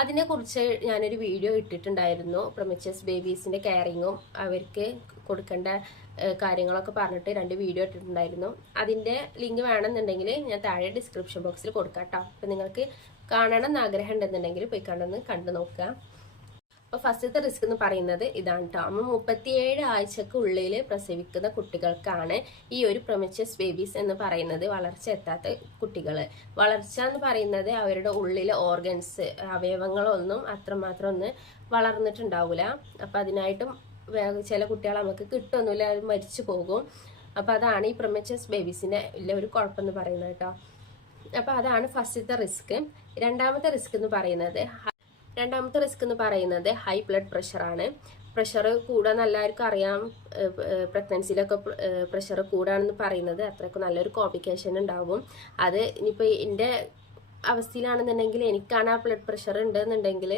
അതിനെക്കുറിച്ച് ഞാനൊരു വീഡിയോ ഇട്ടിട്ടുണ്ടായിരുന്നു. പ്രിമച്ചേഴ്സ് ബേബീസിൻ്റെ കെയറിങ്ങും അവർക്ക് കൊടുക്കേണ്ട കാര്യങ്ങളൊക്കെ പറഞ്ഞിട്ട് 2 വീഡിയോ ഇട്ടിട്ടുണ്ടായിരുന്നു. അതിൻ്റെ ലിങ്ക് വേണമെന്നുണ്ടെങ്കിൽ ഞാൻ താഴെ ഡിസ്ക്രിപ്ഷൻ ബോക്സിൽ കൊടുക്കാം കേട്ടോ. അപ്പോൾ നിങ്ങൾക്ക് കാണണം എന്ന് ആഗ്രഹം ഉണ്ടെന്നുണ്ടെങ്കിൽ പോയി കണ്ടു നോക്കുക. അപ്പോൾ ഫസ്റ്റത്തെ റിസ്ക് എന്ന് പറയുന്നത് ഇതാണ് കേട്ടോ. 37 ആഴ്ചക്കുള്ളിൽ പ്രസവിക്കുന്ന കുട്ടികൾക്കാണ് ഈ ഒരു പ്രിമച്ചേഴ്സ് ബേബീസ് എന്ന് പറയുന്നത്, വളർച്ച എത്താത്ത കുട്ടികൾ. വളർച്ച എന്ന് പറയുന്നത് അവരുടെ ഉള്ളിലെ ഓർഗൻസ്, അവയവങ്ങളൊന്നും അത്രമാത്രം ഒന്ന് വളർന്നിട്ടുണ്ടാവില്ല. അപ്പം അതിനായിട്ടും ചില കുട്ടികൾ നമുക്ക് കിട്ടുമൊന്നുമില്ല, അത് മരിച്ചു പോകും. അപ്പോൾ അതാണ് ഈ പ്രിമച്ചേഴ്സ് ബേബീസിൻ്റെ ഉള്ള ഒരു കുഴപ്പമെന്ന് പറയുന്നത് കേട്ടോ. അപ്പോൾ അതാണ് ഫസ്റ്റത്തെ റിസ്ക്. രണ്ടാമത്തെ റിസ്ക് എന്ന് പറയുന്നത് ഹൈ ബ്ലഡ് പ്രഷറാണ്. പ്രഷർ കൂടാൻ എല്ലാവർക്കും അറിയാം, പ്രഗ്നൻസിയിലൊക്കെ പ്രഷർ കൂടാണെന്ന് പറയുന്നത് അത്രയ്ക്ക് നല്ലൊരു കോംപ്ലിക്കേഷൻ ഉണ്ടാവും. അത് ഇനിയിപ്പോൾ എൻ്റെ അവസ്ഥയിലാണെന്നുണ്ടെങ്കിൽ എനിക്കാണ് ആ ബ്ലഡ് പ്രഷർ ഉണ്ടെന്നുണ്ടെങ്കിൽ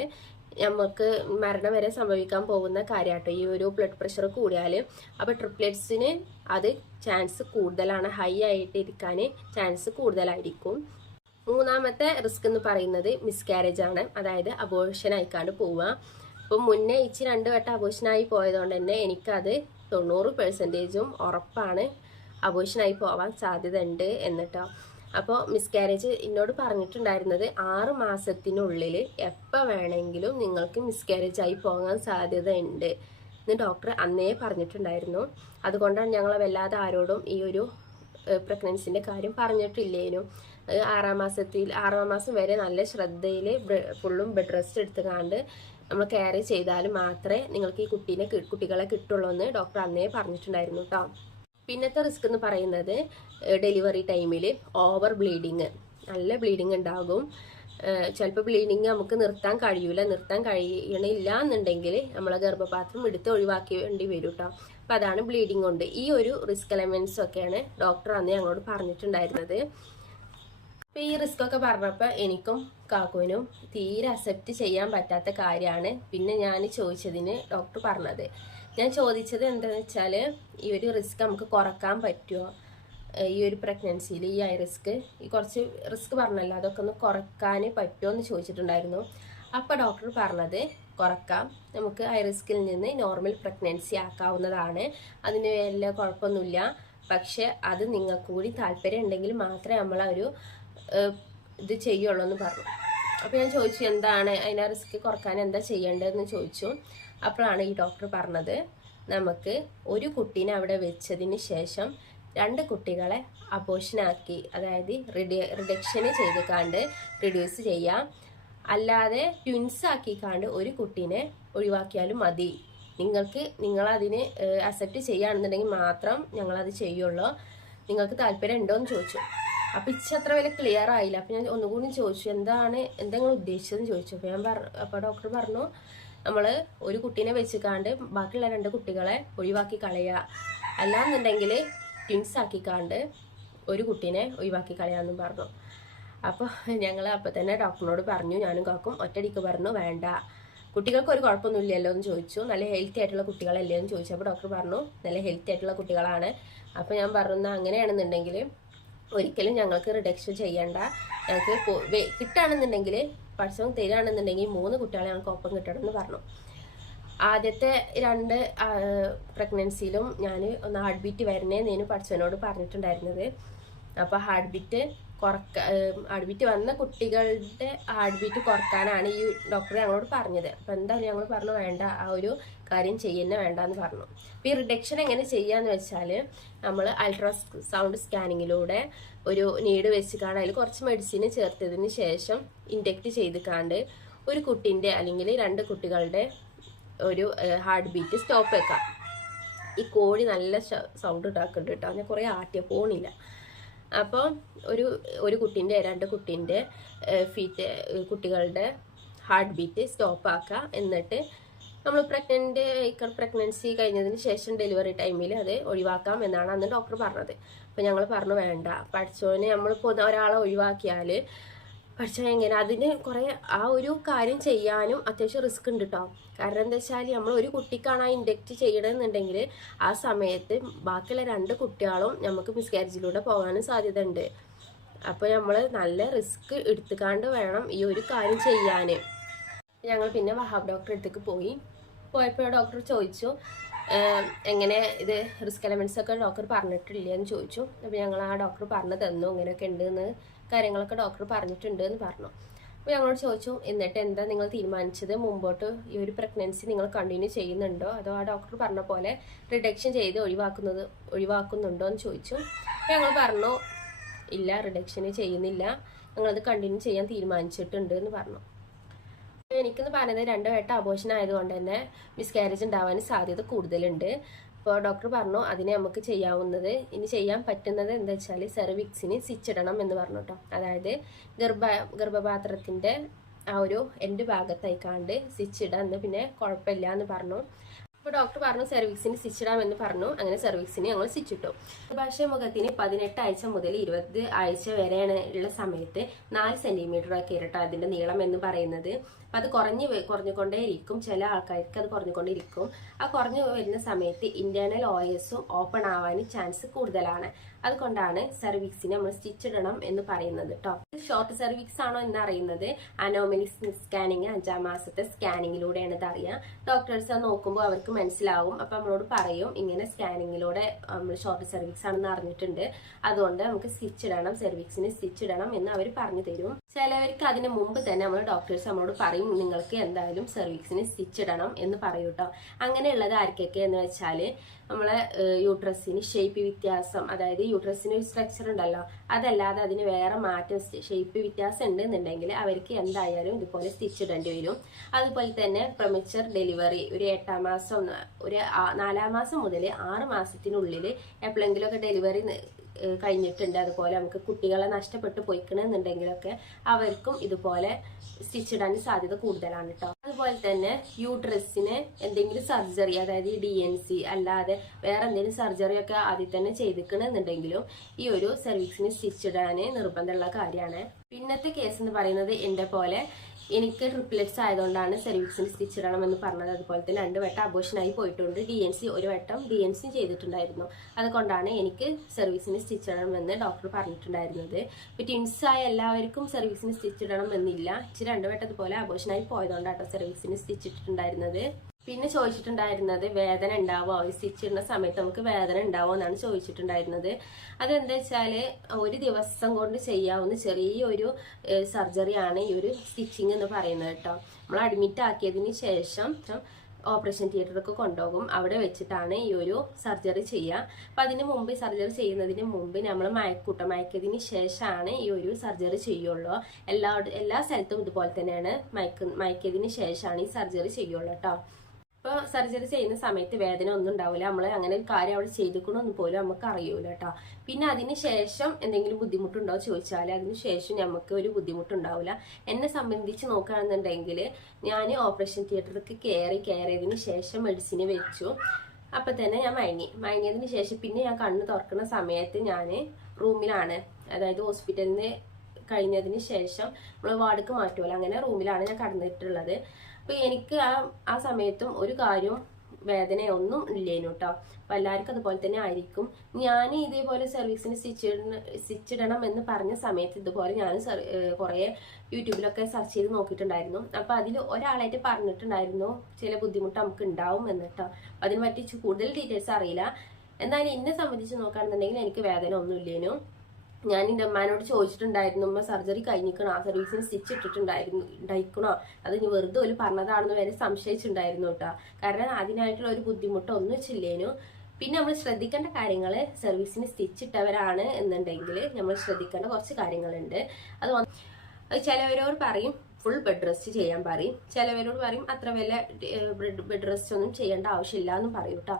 നമുക്ക് മരണം വരെ സംഭവിക്കാൻ പോകുന്ന കാര്യമാട്ടോ ഈ ഒരു ബ്ലഡ് പ്രഷർ കൂടിയാൽ. അപ്പോൾ ട്രിപ്ലെറ്റ്സിന് അത് ചാൻസ് കൂടുതലാണ്, ഹൈ ആയിട്ട് ഇരിക്കാൻ ചാൻസ് കൂടുതലായിരിക്കും. മൂന്നാമത്തെ റിസ്ക് എന്ന് പറയുന്നത് മിസ്കാരേജ് ആണ്, അതായത് അബോർഷൻ ആയിക്കാണ്ട് പോവുക. അപ്പം മുന്നേ 2 വട്ടം അബോർഷനായി പോയതുകൊണ്ട് തന്നെ എനിക്കത് 90% ഉറപ്പാണ് അബോർഷനായി പോവാൻ സാധ്യത ഉണ്ട് എന്നിട്ടോ. അപ്പോൾ മിസ്കാരേജ് എന്നോട് പറഞ്ഞിട്ടുണ്ടായിരുന്നത് 6 മാസത്തിനുള്ളിൽ എപ്പോൾ വേണമെങ്കിലും നിങ്ങൾക്ക് മിസ്കാരേജ് ആയി പോകാൻ സാധ്യത ഉണ്ട് എന്ന് ഡോക്ടർ അന്നേ പറഞ്ഞിട്ടുണ്ടായിരുന്നു. അതുകൊണ്ടാണ് ഞങ്ങൾ വല്ലാതെ ആരോടും ഈ ഒരു പ്രഗ്നൻസിൻ്റെ കാര്യം പറഞ്ഞിട്ടില്ലേനു. 6-ാം മാസം വരെ നല്ല ശ്രദ്ധയിൽ ഫുള്ളും ബെഡ് റെസ്റ്റ് എടുത്തുകൊണ്ട് നമ്മൾ കെയർ ചെയ്താൽ മാത്രമേ നിങ്ങൾക്ക് ഈ കുട്ടികളെ കിട്ടുള്ളൂ എന്ന് ഡോക്ടർ അന്നേ പറഞ്ഞിട്ടുണ്ടായിരുന്നു കേട്ടോ. പിന്നത്തെ റിസ്ക് എന്ന് പറയുന്നത് ഡെലിവറി ടൈമിൽ ഓവർ ബ്ലീഡിങ്, നല്ല ബ്ലീഡിങ് ഉണ്ടാകും. ചിലപ്പോൾ ബ്ലീഡിങ് നമുക്ക് നിർത്താൻ കഴിയണില്ല എന്നുണ്ടെങ്കിൽ നമ്മളെ ഗർഭപാത്രം എടുത്ത് ഒഴിവാക്കേണ്ടി വരും കേട്ടോ. അപ്പം അതാണ് ബ്ലീഡിങ് കൊണ്ട് ഈ ഒരു റിസ്ക് എലമെന്റ്സ് ഒക്കെയാണ് ഡോക്ടർ അന്ന് ഞങ്ങളോട് പറഞ്ഞിട്ടുണ്ടായിരുന്നത്. അപ്പം ഈ റിസ്ക് ഒക്കെ പറഞ്ഞപ്പോൾ എനിക്കും കാക്കുവിനും തീരെ അക്സെപ്റ്റ് ചെയ്യാൻ പറ്റാത്ത കാര്യമാണ് പിന്നെ ഞാൻ ചോദിച്ചതിന് ഡോക്ടർ പറഞ്ഞത്. ഞാൻ ചോദിച്ചത് എന്താണെന്ന് വെച്ചാൽ ഈ ഒരു റിസ്ക് നമുക്ക് കുറക്കാൻ പറ്റുമോ, ഈ ഒരു പ്രഗ്നൻസിയിൽ ഈ ഹൈ റിസ്ക് ഈ കുറച്ച് റിസ്ക് പറഞ്ഞല്ലോ അതൊക്കെ ഒന്ന് കുറക്കാൻ പറ്റുമോ എന്ന് ചോദിച്ചിട്ടുണ്ടായിരുന്നു. അപ്പോൾ ഡോക്ടർ പറഞ്ഞത് കുറക്കാം, നമുക്ക് ഹൈ റിസ്കിൽ നിന്ന് നോർമൽ പ്രഗ്നൻസി ആക്കാവുന്നതാണ്, അതിന് വലിയ കുഴപ്പമൊന്നുമില്ല. പക്ഷെ അത് നിങ്ങൾക്ക് കൂടി താല്പര്യം ഉണ്ടെങ്കിൽ മാത്രമേ നമ്മളൊരു ഇത് ചെയ്യുള്ളൂ എന്ന് പറഞ്ഞു. അപ്പോൾ ഞാൻ ചോദിച്ചു എന്താണ് അതിനെ റിസ്ക് കുറക്കാൻ എന്താ ചെയ്യേണ്ടതെന്ന് ചോദിച്ചു. അപ്പോഴാണ് ഈ ഡോക്ടർ പറഞ്ഞത് നമുക്ക് ഒരു കുട്ടീനെ അവിടെ വെച്ചതിന് ശേഷം 2 കുട്ടികളെ അബോർഷനാക്കി, അതായത് റിഡക്ഷന് ചെയ്തിക്കാണ്ട് റിഡ്യൂസ് ചെയ്യാം, അല്ലാതെ ട്വിൻസ് ആക്കിക്കാണ്ട് ഒരു കുട്ടീനെ ഒഴിവാക്കിയാലും മതി, നിങ്ങളതിന് അക്സെപ്റ്റ് ചെയ്യുകയാണെന്നുണ്ടെങ്കിൽ മാത്രം ഞങ്ങളത് ചെയ്യുള്ളൂ, നിങ്ങൾക്ക് താല്പര്യം ഉണ്ടോ എന്ന് ചോദിച്ചു. അപ്പം അത്ര വലിയ ക്ലിയർ ആയില്ല. അപ്പം ഞാൻ ഒന്നുകൂടി ചോദിച്ചു എന്താണ് നിങ്ങൾ ഉദ്ദേശിച്ചതെന്ന് ചോദിച്ചു. അപ്പോൾ ഡോക്ടർ പറഞ്ഞു നമ്മൾ ഒരു കുട്ടീനെ വെച്ചിക്കാണ്ട് ബാക്കിയുള്ള 2 കുട്ടികളെ ഒഴിവാക്കി കളയുക, അല്ലാന്നുണ്ടെങ്കിൽ ട്വിൻസ് ആക്കിക്കാണ്ട് ഒരു കുട്ടീനെ ഒഴിവാക്കി കളയാമെന്നും പറഞ്ഞു. അപ്പോൾ ഞങ്ങൾ അപ്പോൾ തന്നെ ഡോക്ടറിനോട് പറഞ്ഞു, ഞാനും കാക്കും ഒറ്റടിക്ക് പറഞ്ഞു വേണ്ട, കുട്ടികൾക്ക് ഒരു കുഴപ്പമൊന്നുമില്ലല്ലോ എന്ന് ചോദിച്ചു. നല്ല ഹെൽത്തി ആയിട്ടുള്ള കുട്ടികളല്ലേ എന്ന് ചോദിച്ചു. അപ്പോൾ ഡോക്ടർ പറഞ്ഞു നല്ല ഹെൽത്തി ആയിട്ടുള്ള കുട്ടികളാണ്. അപ്പോൾ ഞാൻ പറഞ്ഞു അങ്ങനെയാണെന്നുണ്ടെങ്കിൽ ഒരിക്കലും ഞങ്ങൾക്ക് റിഡക്ഷൻ ചെയ്യണ്ട, ഞങ്ങൾക്ക് കിട്ടുകയാണെന്നുണ്ടെങ്കിൽ പഠിച്ചവൻ തരികയാണെന്നുണ്ടെങ്കിൽ 3 കുട്ടികളെ ഞങ്ങൾക്ക് ഒപ്പം കിട്ടണം എന്ന് പറഞ്ഞു. ആദ്യത്തെ 2 പ്രഗ്നൻസിയിലും ഞാൻ ഒന്ന് ഹാർട്ട് ബീറ്റ് വരുന്നതെന്ന് പഠിച്ചവനോട് പറഞ്ഞിട്ടുണ്ടായിരുന്നത്. അപ്പോൾ ഹാർട്ട് ബീറ്റ് വന്ന കുട്ടികളുടെ ഹാർട്ട് ബീറ്റ് കുറക്കാനാണ് ഈ ഡോക്ടർ ഞങ്ങളോട് പറഞ്ഞത്. അപ്പോൾ എന്തായാലും ഞങ്ങൾ പറഞ്ഞു വേണ്ട, ആ ഒരു കാര്യം ചെയ്യുന്ന വേണ്ടെന്ന് പറഞ്ഞു. അപ്പോൾ ഈ റിഡക്ഷൻ എങ്ങനെ ചെയ്യാന്ന് വെച്ചാൽ നമ്മൾ അൾട്രാസൗണ്ട് സ്കാനിങ്ങിലൂടെ ഒരു നീഡ് വെച്ചിക്കാണ്ട് അതിൽ കുറച്ച് മെഡിസിൻ ചേർത്തതിന് ശേഷം ഇൻജെക്ട് ചെയ്തിക്കാണ്ട് ഒരു കുട്ടീൻ്റെ അല്ലെങ്കിൽ 2 കുട്ടികളുടെ ഒരു ഹാർട്ട് ബീറ്റ് സ്റ്റോപ്പ് വെക്കാം. ഈ കോഴി നല്ല സൗണ്ട് ഉണ്ടാക്കുന്നുണ്ട് കേട്ടോ, ഞാൻ കുറേ ആട്ടിയ പോണില്ല. അപ്പോൾ ഒരു കുട്ടീൻ്റെ 2 കുട്ടീൻ്റെ കുട്ടികളുടെ ഹാർട്ട് ബീറ്റ് സ്റ്റോപ്പ് ആക്കുക. എന്നിട്ട് നമ്മൾ പ്രഗ്നൻസി കഴിഞ്ഞതിന് ശേഷം ഡെലിവറി ടൈമിൽ അത് ഒഴിവാക്കാം എന്നാണ് അന്ന് ഡോക്ടർ പറഞ്ഞത്. അപ്പോൾ ഞങ്ങൾ പറഞ്ഞു വേണ്ട, പഠിച്ചോനെ നമ്മളിപ്പോൾ ഒരാളെ ഒഴിവാക്കിയാൽ പഠിച്ചോ എങ്ങനെ അതിന് കുറേ ആ ഒരു കാര്യം ചെയ്യാനും അത്യാവശ്യം റിസ്ക് ഉണ്ട് കേട്ടോ. കാരണം എന്താ വെച്ചാൽ നമ്മൾ ഒരു കുട്ടിക്കാണ് ആ ഇൻജെക്റ്റ് ചെയ്യണമെന്നുണ്ടെങ്കിൽ ആ സമയത്ത് ബാക്കിയുള്ള 2 കുട്ടികളും നമുക്ക് മിസ്കാരേജിലൂടെ പോകാനും സാധ്യത ഉണ്ട്. അപ്പോൾ നമ്മൾ നല്ല റിസ്ക് എടുത്തുകാണ്ട് വേണം ഈ ഒരു കാര്യം ചെയ്യാൻ. ഞങ്ങൾ പിന്നെ വഹാബ് ഡോക്ടറെ അടുത്തേക്ക് പോയപ്പോൾ ഡോക്ടർ ചോദിച്ചു എങ്ങനെ ഇത് റിസ്ക് എലമെന്റ്സ് ഒക്കെ ഡോക്ടർ പറഞ്ഞിട്ടില്ല എന്ന് ചോദിച്ചു. അപ്പോൾ ഞങ്ങൾ ആ ഡോക്ടർ പറഞ്ഞു തന്നു ഇങ്ങനെയൊക്കെ ഉണ്ടെന്ന് കാര്യങ്ങളൊക്കെ ഡോക്ടർ പറഞ്ഞിട്ടുണ്ട് എന്ന് പറഞ്ഞു. അപ്പോൾ ഞങ്ങളോട് ചോദിച്ചു എന്നിട്ട് എന്താ നിങ്ങൾ തീരുമാനിച്ചത്, മുമ്പോട്ട് ഈ ഒരു പ്രഗ്നൻസി നിങ്ങൾ കണ്ടിന്യൂ ചെയ്യുന്നുണ്ടോ അതോ ആ ഡോക്ടർ പറഞ്ഞ പോലെ റിഡക്ഷൻ ചെയ്ത് ഒഴിവാക്കുന്നുണ്ടോ എന്ന് ചോദിച്ചു. അപ്പോൾ ഞങ്ങൾ പറഞ്ഞു ഇല്ല, റിഡക്ഷൻ ചെയ്യുന്നില്ല, ഞങ്ങളത് കണ്ടിന്യൂ ചെയ്യാൻ തീരുമാനിച്ചിട്ടുണ്ട് എന്ന് പറഞ്ഞു. എനിക്കെന്ന് പറയുന്നത് 2 വട്ടം അബോർഷൻ ആയതുകൊണ്ട് തന്നെ മിസ്കാരേജ് ഉണ്ടാവാൻ സാധ്യത കൂടുതലുണ്ട്. അപ്പോൾ ഡോക്ടർ പറഞ്ഞു അതിനെ നമുക്ക് ഇനി ചെയ്യാൻ പറ്റുന്നത് എന്താ വെച്ചാൽ സെർവിക്സിന് സ്റ്റിച്ചിടണം എന്ന് പറഞ്ഞു കേട്ടോ. അതായത് ഗർഭപാത്രത്തിൻ്റെ ആ ഒരു എൻഡ് ഭാഗത്തായിക്കാണ്ട് സ്റ്റിച്ചിടാന്ന് പിന്നെ കുഴപ്പമില്ല എന്ന് പറഞ്ഞു. അപ്പോൾ ഡോക്ടർ പറഞ്ഞു സെർവിക്സിന് സ്റ്റിച്ചിടാമെന്ന് പറഞ്ഞു. അങ്ങനെ സെർവിക്സിന് ഞങ്ങൾ സ്റ്റിച്ചിട്ടു. ഗർഭാശയ മുഖത്തിന് 18 ആഴ്ച മുതൽ 20 ആഴ്ച വരെയാണ് ഉള്ള സമയത്ത് 4 സെന്റിമീറ്റർ ഒക്കെ ഇരട്ട അതിന്റെ നീളം എന്ന് പറയുന്നത്. അപ്പം അത് കുറഞ്ഞുകൊണ്ടേ ഇരിക്കും, ചില ആൾക്കാർക്ക് അത് കുറഞ്ഞുകൊണ്ടിരിക്കും. ആ കുറഞ്ഞു വരുന്ന സമയത്ത് ഇന്റേണൽ OSഉം ഓപ്പൺ ആവാൻ ചാൻസ് കൂടുതലാണ്. അതുകൊണ്ടാണ് സെർവിക്സിന് നമ്മൾ സ്റ്റിച്ചിടണം എന്ന് പറയുന്നത് കേട്ടോ. ഷോർട്ട് സെർവിക്സ് ആണോ എന്ന് അറിയുന്നത് അനോമലി സ്കാനിങ് 5ാം മാസത്തെ സ്കാനിങ്ങിലൂടെയാണ് ഇത് അറിയാം. ഡോക്ടേഴ്സ് നോക്കുമ്പോൾ അവർക്ക് മനസ്സിലാവും. അപ്പം നമ്മളോട് പറയും ഇങ്ങനെ സ്കാനിങ്ങിലൂടെ നമ്മൾ ഷോർട്ട് സെർവിക്സ് ആണെന്ന് അറിഞ്ഞിട്ടുണ്ട്, അതുകൊണ്ട് നമുക്ക് സെർവിക്സിന് സ്റ്റിച്ചിടണം എന്ന് അവർ പറഞ്ഞു തരും. ചിലവർക്ക് അതിന് മുമ്പ് തന്നെ നമ്മൾ ഡോക്ടേഴ്സ് നമ്മളോട് പറയും നിങ്ങൾക്ക് എന്തായാലും സെർവിക്സിന് സ്റ്റിച്ചിടണം എന്ന് പറയും കേട്ടോ. അങ്ങനെയുള്ളത് ആർക്കൊക്കെ എന്ന് വെച്ചാൽ നമ്മളെ യൂട്രസിന് ഷേപ്പ് വ്യത്യാസം, അതായത് യൂട്രസിന് ഒരു സ്ട്രക്ചർ ഉണ്ടല്ലോ അതല്ലാതെ അതിന് വേറെ മാറ്റം ഷേപ്പ് വ്യത്യാസം ഉണ്ടെന്നുണ്ടെങ്കിൽ അവർക്ക് എന്തായാലും ഇതുപോലെ സ്റ്റിച്ചിടേണ്ടി വരും. അതുപോലെ തന്നെ പ്രൊമച്വർ ഡെലിവറി ഒരു 8ാം മാസം ഒരു 4ാം മാസം മുതൽ 6 മാസത്തിനുള്ളിൽ എപ്പോഴെങ്കിലുമൊക്കെ ഡെലിവറി കഴിഞ്ഞിട്ടുണ്ട്, അതുപോലെ നമുക്ക് കുട്ടികളെ നഷ്ടപ്പെട്ടു പോയിക്കണമെന്നുണ്ടെങ്കിലൊക്കെ അവർക്കും ഇതുപോലെ സ്റ്റിച്ച് ഇടാൻ സാധ്യത കൂടുതലാണ് കേട്ടോ. അതുപോലെ തന്നെ യൂട്രസിന് എന്തെങ്കിലും സർജറി, അതായത് ഈ DNC അല്ലാതെ വേറെ എന്തെങ്കിലും സർജറി ഒക്കെ ആദ്യം തന്നെ ചെയ്തിക്കണമെന്നുണ്ടെങ്കിലും ഈ ഒരു സെർവിക്സിന് സ്റ്റിച്ച് ഇടാൻ നിർബന്ധമുള്ള കാര്യമാണ്. പിന്നത്തെ കേസ് എന്ന് പറയുന്നത് എൻ്റെ പോലെ എനിക്ക് ട്രിപ്ലെറ്റ്സ് ആയതുകൊണ്ടാണ് സെർവിക്സിന് സ്റ്റിച്ച് ഇടണം എന്ന് പറഞ്ഞത്. അതുപോലെ തന്നെ 2 വട്ടം അബോഷനായി പോയിട്ടുണ്ട്. DNC 1 വട്ടം DNC ചെയ്തിട്ടുണ്ടായിരുന്നു. അതുകൊണ്ടാണ് എനിക്ക് സെർവിക്സിന് സ്റ്റിച്ച് ഇടണമെന്ന് ഡോക്ടർ പറഞ്ഞിട്ടുണ്ടായിരുന്നത്. ഇപ്പൊ ട്വിൻസായ എല്ലാവർക്കും സെർവിക്സിന് സ്റ്റിച്ച് ഇടണം എന്നില്ല. 2 വട്ടം അതുപോലെ അബോഷനായി പോയതുകൊണ്ടാണ് സെർവിക്സിന് സ്റ്റിച്ച് ഇട്ടിട്ടുണ്ടായിരുന്നത്. പിന്നെ ചോദിച്ചിട്ടുണ്ടായിരുന്നത് വേദന ഉണ്ടാവോ, സ്റ്റിച്ച് ഇടുന്ന സമയത്ത് നമുക്ക് വേദന ഉണ്ടാവോ എന്നാണ് ചോദിച്ചിട്ടുണ്ടായിരുന്നത്. അതെന്താ വെച്ചാൽ ഒരു ദിവസം കൊണ്ട് ചെയ്യാവുന്ന ചെറിയൊരു സർജറിയാണ് ഈ ഒരു സ്റ്റിച്ചിങ് എന്ന് പറയുന്നത് കേട്ടോ. നമ്മൾ അഡ്മിറ്റ് ആക്കിയതിന് ശേഷം ഓപ്പറേഷൻ തിയേറ്ററിലേക്ക് കൊണ്ടുപോകും. അവിടെ വെച്ചിട്ടാണ് ഈ ഒരു സർജറി ചെയ്യുക. അപ്പം അതിന് മുമ്പ് സർജറി ചെയ്യുന്നതിന് മുമ്പ് നമ്മൾ മയക്കിയതിന് ശേഷമാണ് ഈ ഒരു സർജറി ചെയ്യുള്ളൂ. എല്ലാ സ്ഥലത്തും ഇതുപോലെ തന്നെയാണ്, മയക്കിയതിന് ശേഷമാണ് ഈ സർജറി ചെയ്യുള്ളൂ കേട്ടോ. ഇപ്പോൾ സർജറി ചെയ്യുന്ന സമയത്ത് വേദന ഒന്നും ഉണ്ടാവില്ല. നമ്മൾ അങ്ങനെ ഒരു കാര്യം അവിടെ ചെയ്തിക്കണമെന്ന് പോലും നമുക്ക് അറിയൂല കേട്ടോ. പിന്നെ അതിന് ശേഷം എന്തെങ്കിലും ബുദ്ധിമുട്ടുണ്ടോ ചോദിച്ചാൽ അതിന് ശേഷം നമുക്ക് ഒരു ബുദ്ധിമുട്ടുണ്ടാവില്ല. എന്നെ സംബന്ധിച്ച് നോക്കുകയാണെന്നുണ്ടെങ്കിൽ ഞാൻ ഓപ്പറേഷൻ തിയേറ്ററിലേക്ക് കയറിയതിന് ശേഷം മെഡിസിന് വെച്ചു. അപ്പം തന്നെ ഞാൻ മയങ്ങിയതിന് ശേഷം പിന്നെ ഞാൻ കണ്ണ് തുറക്കുന്ന സമയത്ത് ഞാൻ റൂമിലാണ്, അതായത് ഹോസ്പിറ്റലിൽ നിന്ന് കഴിഞ്ഞതിന് ശേഷം നമ്മൾ വാർഡിക്ക് മാറ്റുമല്ലോ, അങ്ങനെ റൂമിലാണ് ഞാൻ കടന്നിട്ടുള്ളത്. അപ്പൊ എനിക്ക് ആ സമയത്തും ഒരു കാര്യവും വേദനയൊന്നും ഇല്ലേനു കേട്ടോ. അപ്പൊ എല്ലാവർക്കും അതുപോലെ തന്നെ ആയിരിക്കും. ഞാൻ ഇതേപോലെ സർവീസിന് സ്റ്റിച്ച് ഇടണം എന്ന് പറഞ്ഞ സമയത്ത് ഇതുപോലെ ഞാൻ കുറെ യൂട്യൂബിലൊക്കെ സെർച്ച് ചെയ്ത് നോക്കിയിട്ടുണ്ടായിരുന്നു. അപ്പൊ അതിൽ ഒരാളായിട്ട് പറഞ്ഞിട്ടുണ്ടായിരുന്നു ചില ബുദ്ധിമുട്ട് നമുക്ക് ഉണ്ടാവും എന്ന് കേട്ടോ. അതിനെ പറ്റി കൂടുതൽ ഡീറ്റെയിൽസ് അറിയില്ല. എന്തായാലും എന്നെ സംബന്ധിച്ച് നോക്കുകയാണെന്നുണ്ടെങ്കിൽ എനിക്ക് വേദന ഒന്നും ഇല്ലേനു. ഞാൻ എൻ്റെ അമ്മാനോട് ചോദിച്ചിട്ടുണ്ടായിരുന്നു, അമ്മ സർജറി കഴിഞ്ഞിക്കണോ, ആ സർവീസിന് സ്റ്റിച്ച് ഉണ്ടായിക്കണോ, അത് ഇനി വെറുതെ ഒരു പറഞ്ഞതാണെന്ന് വരെ സംശയിച്ചിട്ടുണ്ടായിരുന്നു കേട്ടോ. കാരണം അതിനായിട്ടുള്ള ഒരു ബുദ്ധിമുട്ടോ ഒന്നും വെച്ചില്ലേനു. പിന്നെ നമ്മൾ ശ്രദ്ധിക്കേണ്ട കാര്യങ്ങൾ, സർവീസിന് സ്റ്റിച്ച് ഇട്ടവരാണ് എന്നുണ്ടെങ്കിൽ നമ്മൾ ശ്രദ്ധിക്കേണ്ട കുറച്ച് കാര്യങ്ങളുണ്ട്. അത് ചിലവരോട് പറയും ഫുൾ ബെഡ് റെസ്റ്റ് ചെയ്യാൻ പറയും, ചിലവരോട് പറയും അത്ര വലിയ ബെഡ് റെസ്റ്റ് ഒന്നും ചെയ്യേണ്ട ആവശ്യമില്ല എന്നും പറയും കേട്ടോ.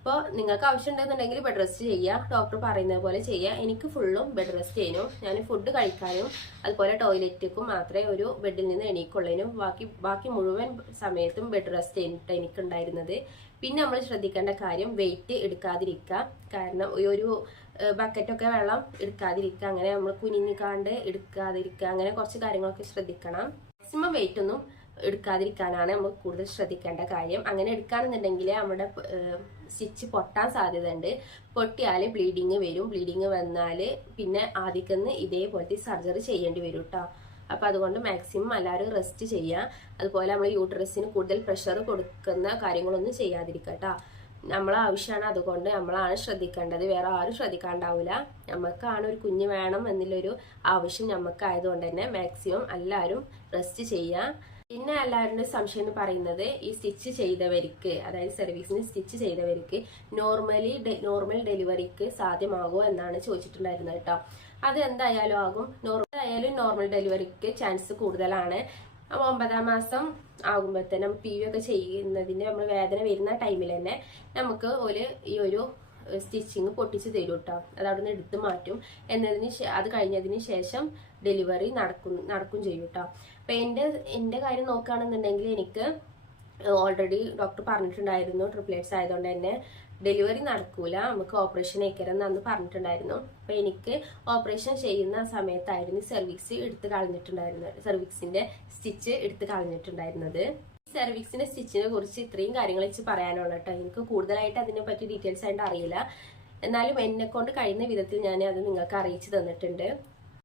അപ്പോൾ നിങ്ങൾക്ക് ആവശ്യം ഉണ്ടെന്നുണ്ടെങ്കിൽ ബെഡ് റെസ്റ്റ് ചെയ്യുക, ഡോക്ടർ പറയുന്നത് പോലെ ചെയ്യുക. എനിക്ക് ഫുള്ളും ബെഡ് റെസ്റ്റ് ചെയ്യുന്നു. ഞാൻ ഫുഡ് കഴിക്കാനും അതുപോലെ ടോയ്ലറ്റിക്കും മാത്രമേ ഒരു ബെഡിൽ നിന്ന് എണീക്കുള്ളൂ. ബാക്കി മുഴുവൻ സമയത്തും ബെഡ് റെസ്റ്റ് ചെയ്തിട്ട് എനിക്കുണ്ടായിരുന്നത്. പിന്നെ നമ്മൾ ശ്രദ്ധിക്കേണ്ട കാര്യം വെയിറ്റ് എടുക്കാതിരിക്കുക. കാരണം ഒരു ബക്കറ്റൊക്കെ വെള്ളം എടുക്കാതിരിക്കുക, അങ്ങനെ നമ്മൾ കുനിഞ്ഞിക്കാണ്ട് എടുക്കാതിരിക്കുക, അങ്ങനെ കുറച്ച് കാര്യങ്ങളൊക്കെ ശ്രദ്ധിക്കണം. മാക്സിമം വെയിറ്റ് ഒന്നും എടുക്കാതിരിക്കാനാണ് നമ്മൾ കൂടുതൽ ശ്രദ്ധിക്കേണ്ട കാര്യം. അങ്ങനെ എടുക്കുകയാണെന്നുണ്ടെങ്കിൽ നമ്മുടെ സ്റ്റിച്ച് പൊട്ടാൻ സാധ്യത ഉണ്ട്. പൊട്ടിയാൽ ബ്ലീഡിങ് വരും. ബ്ലീഡിങ് വന്നാൽ പിന്നെ ആദ്യക്കൊന്ന് ഇതേപോലത്തെ സർജറി ചെയ്യേണ്ടി വരും കേട്ടോ. അപ്പം അതുകൊണ്ട് മാക്സിമം എല്ലാവരും റെസ്റ്റ് ചെയ്യുക. അതുപോലെ നമ്മൾ യൂട്രസിന് കൂടുതൽ പ്രഷർ കൊടുക്കുന്ന കാര്യങ്ങളൊന്നും ചെയ്യാതിരിക്കുക കേട്ടോ. നമ്മളെ ആവശ്യമാണ്, അതുകൊണ്ട് നമ്മളാണ് ശ്രദ്ധിക്കേണ്ടത്, വേറെ ആരും ശ്രദ്ധിക്കാണ്ടാവില്ല. നമുക്കാണ് ഒരു കുഞ്ഞ് വേണം എന്നുള്ളൊരു ആവശ്യം നമുക്കായതുകൊണ്ട് തന്നെ മാക്സിമം എല്ലാവരും റെസ്റ്റ് ചെയ്യുക. പിന്നെ എല്ലാവരുടെയും സംശയം എന്ന് പറയുന്നത് ഈ സ്റ്റിച്ച് ചെയ്തവർക്ക്, അതായത് സർവീസിന് സ്റ്റിച്ച് ചെയ്തവർക്ക് നോർമൽ ഡെലിവറിക്ക് സാധ്യമാകുമോ എന്നാണ് ചോദിച്ചിട്ടുണ്ടായിരുന്നത് കേട്ടോ. അത് എന്തായാലും ആകും. നോർമൽ ഡെലിവറിക്ക് ചാൻസ് കൂടുതലാണ്. 9ാം മാസം ആകുമ്പോൾ തന്നെ PU ഒക്കെ ചെയ്യുന്നതിന് നമ്മൾ വേദന വരുന്ന ടൈമിൽ തന്നെ നമുക്ക് ഈ ഒരു സ്റ്റിച്ചിങ് പൊട്ടിച്ച് തരും കേട്ടോ. അത് അവിടെ നിന്ന് എടുത്ത് മാറ്റും. അത് കഴിഞ്ഞതിന് ശേഷം ഡെലിവറി നടക്കും ചെയ്യും കേട്ടോ. അപ്പൊ എൻ്റെ കാര്യം നോക്കുകയാണെന്നുണ്ടെങ്കിൽ എനിക്ക് ഓൾറെഡി ഡോക്ടർ പറഞ്ഞിട്ടുണ്ടായിരുന്നു ട്രിപ്ലെറ്റ്സ് ആയതുകൊണ്ട് തന്നെ ഡെലിവറി നടക്കൂല, നമുക്ക് ഓപ്പറേഷൻ ആയിക്കരം എന്ന് പറഞ്ഞിട്ടുണ്ടായിരുന്നു. അപ്പൊ എനിക്ക് ഓപ്പറേഷൻ ചെയ്യുന്ന സമയത്തായിരുന്നു സർവീക്സിന്റെ സ്റ്റിച്ച് എടുത്ത് കളഞ്ഞിട്ടുണ്ടായിരുന്നത്. സെർവിക്സിന്റെ സ്റ്റിച്ചിനെ കുറിച്ച് ഇത്രയും കാര്യങ്ങൾ വെച്ച് പറയാനുള്ള കേട്ടോ. എനിക്ക് കൂടുതലായിട്ട് അതിനെ പറ്റി ഡീറ്റെയിൽസ് ആയിട്ട് അറിയില്ല. എന്നാലും എന്നെ കൊണ്ട് കഴിയുന്ന വിധത്തിൽ ഞാൻ അത് നിങ്ങൾക്ക് അറിയിച്ചു തന്നിട്ടുണ്ട്.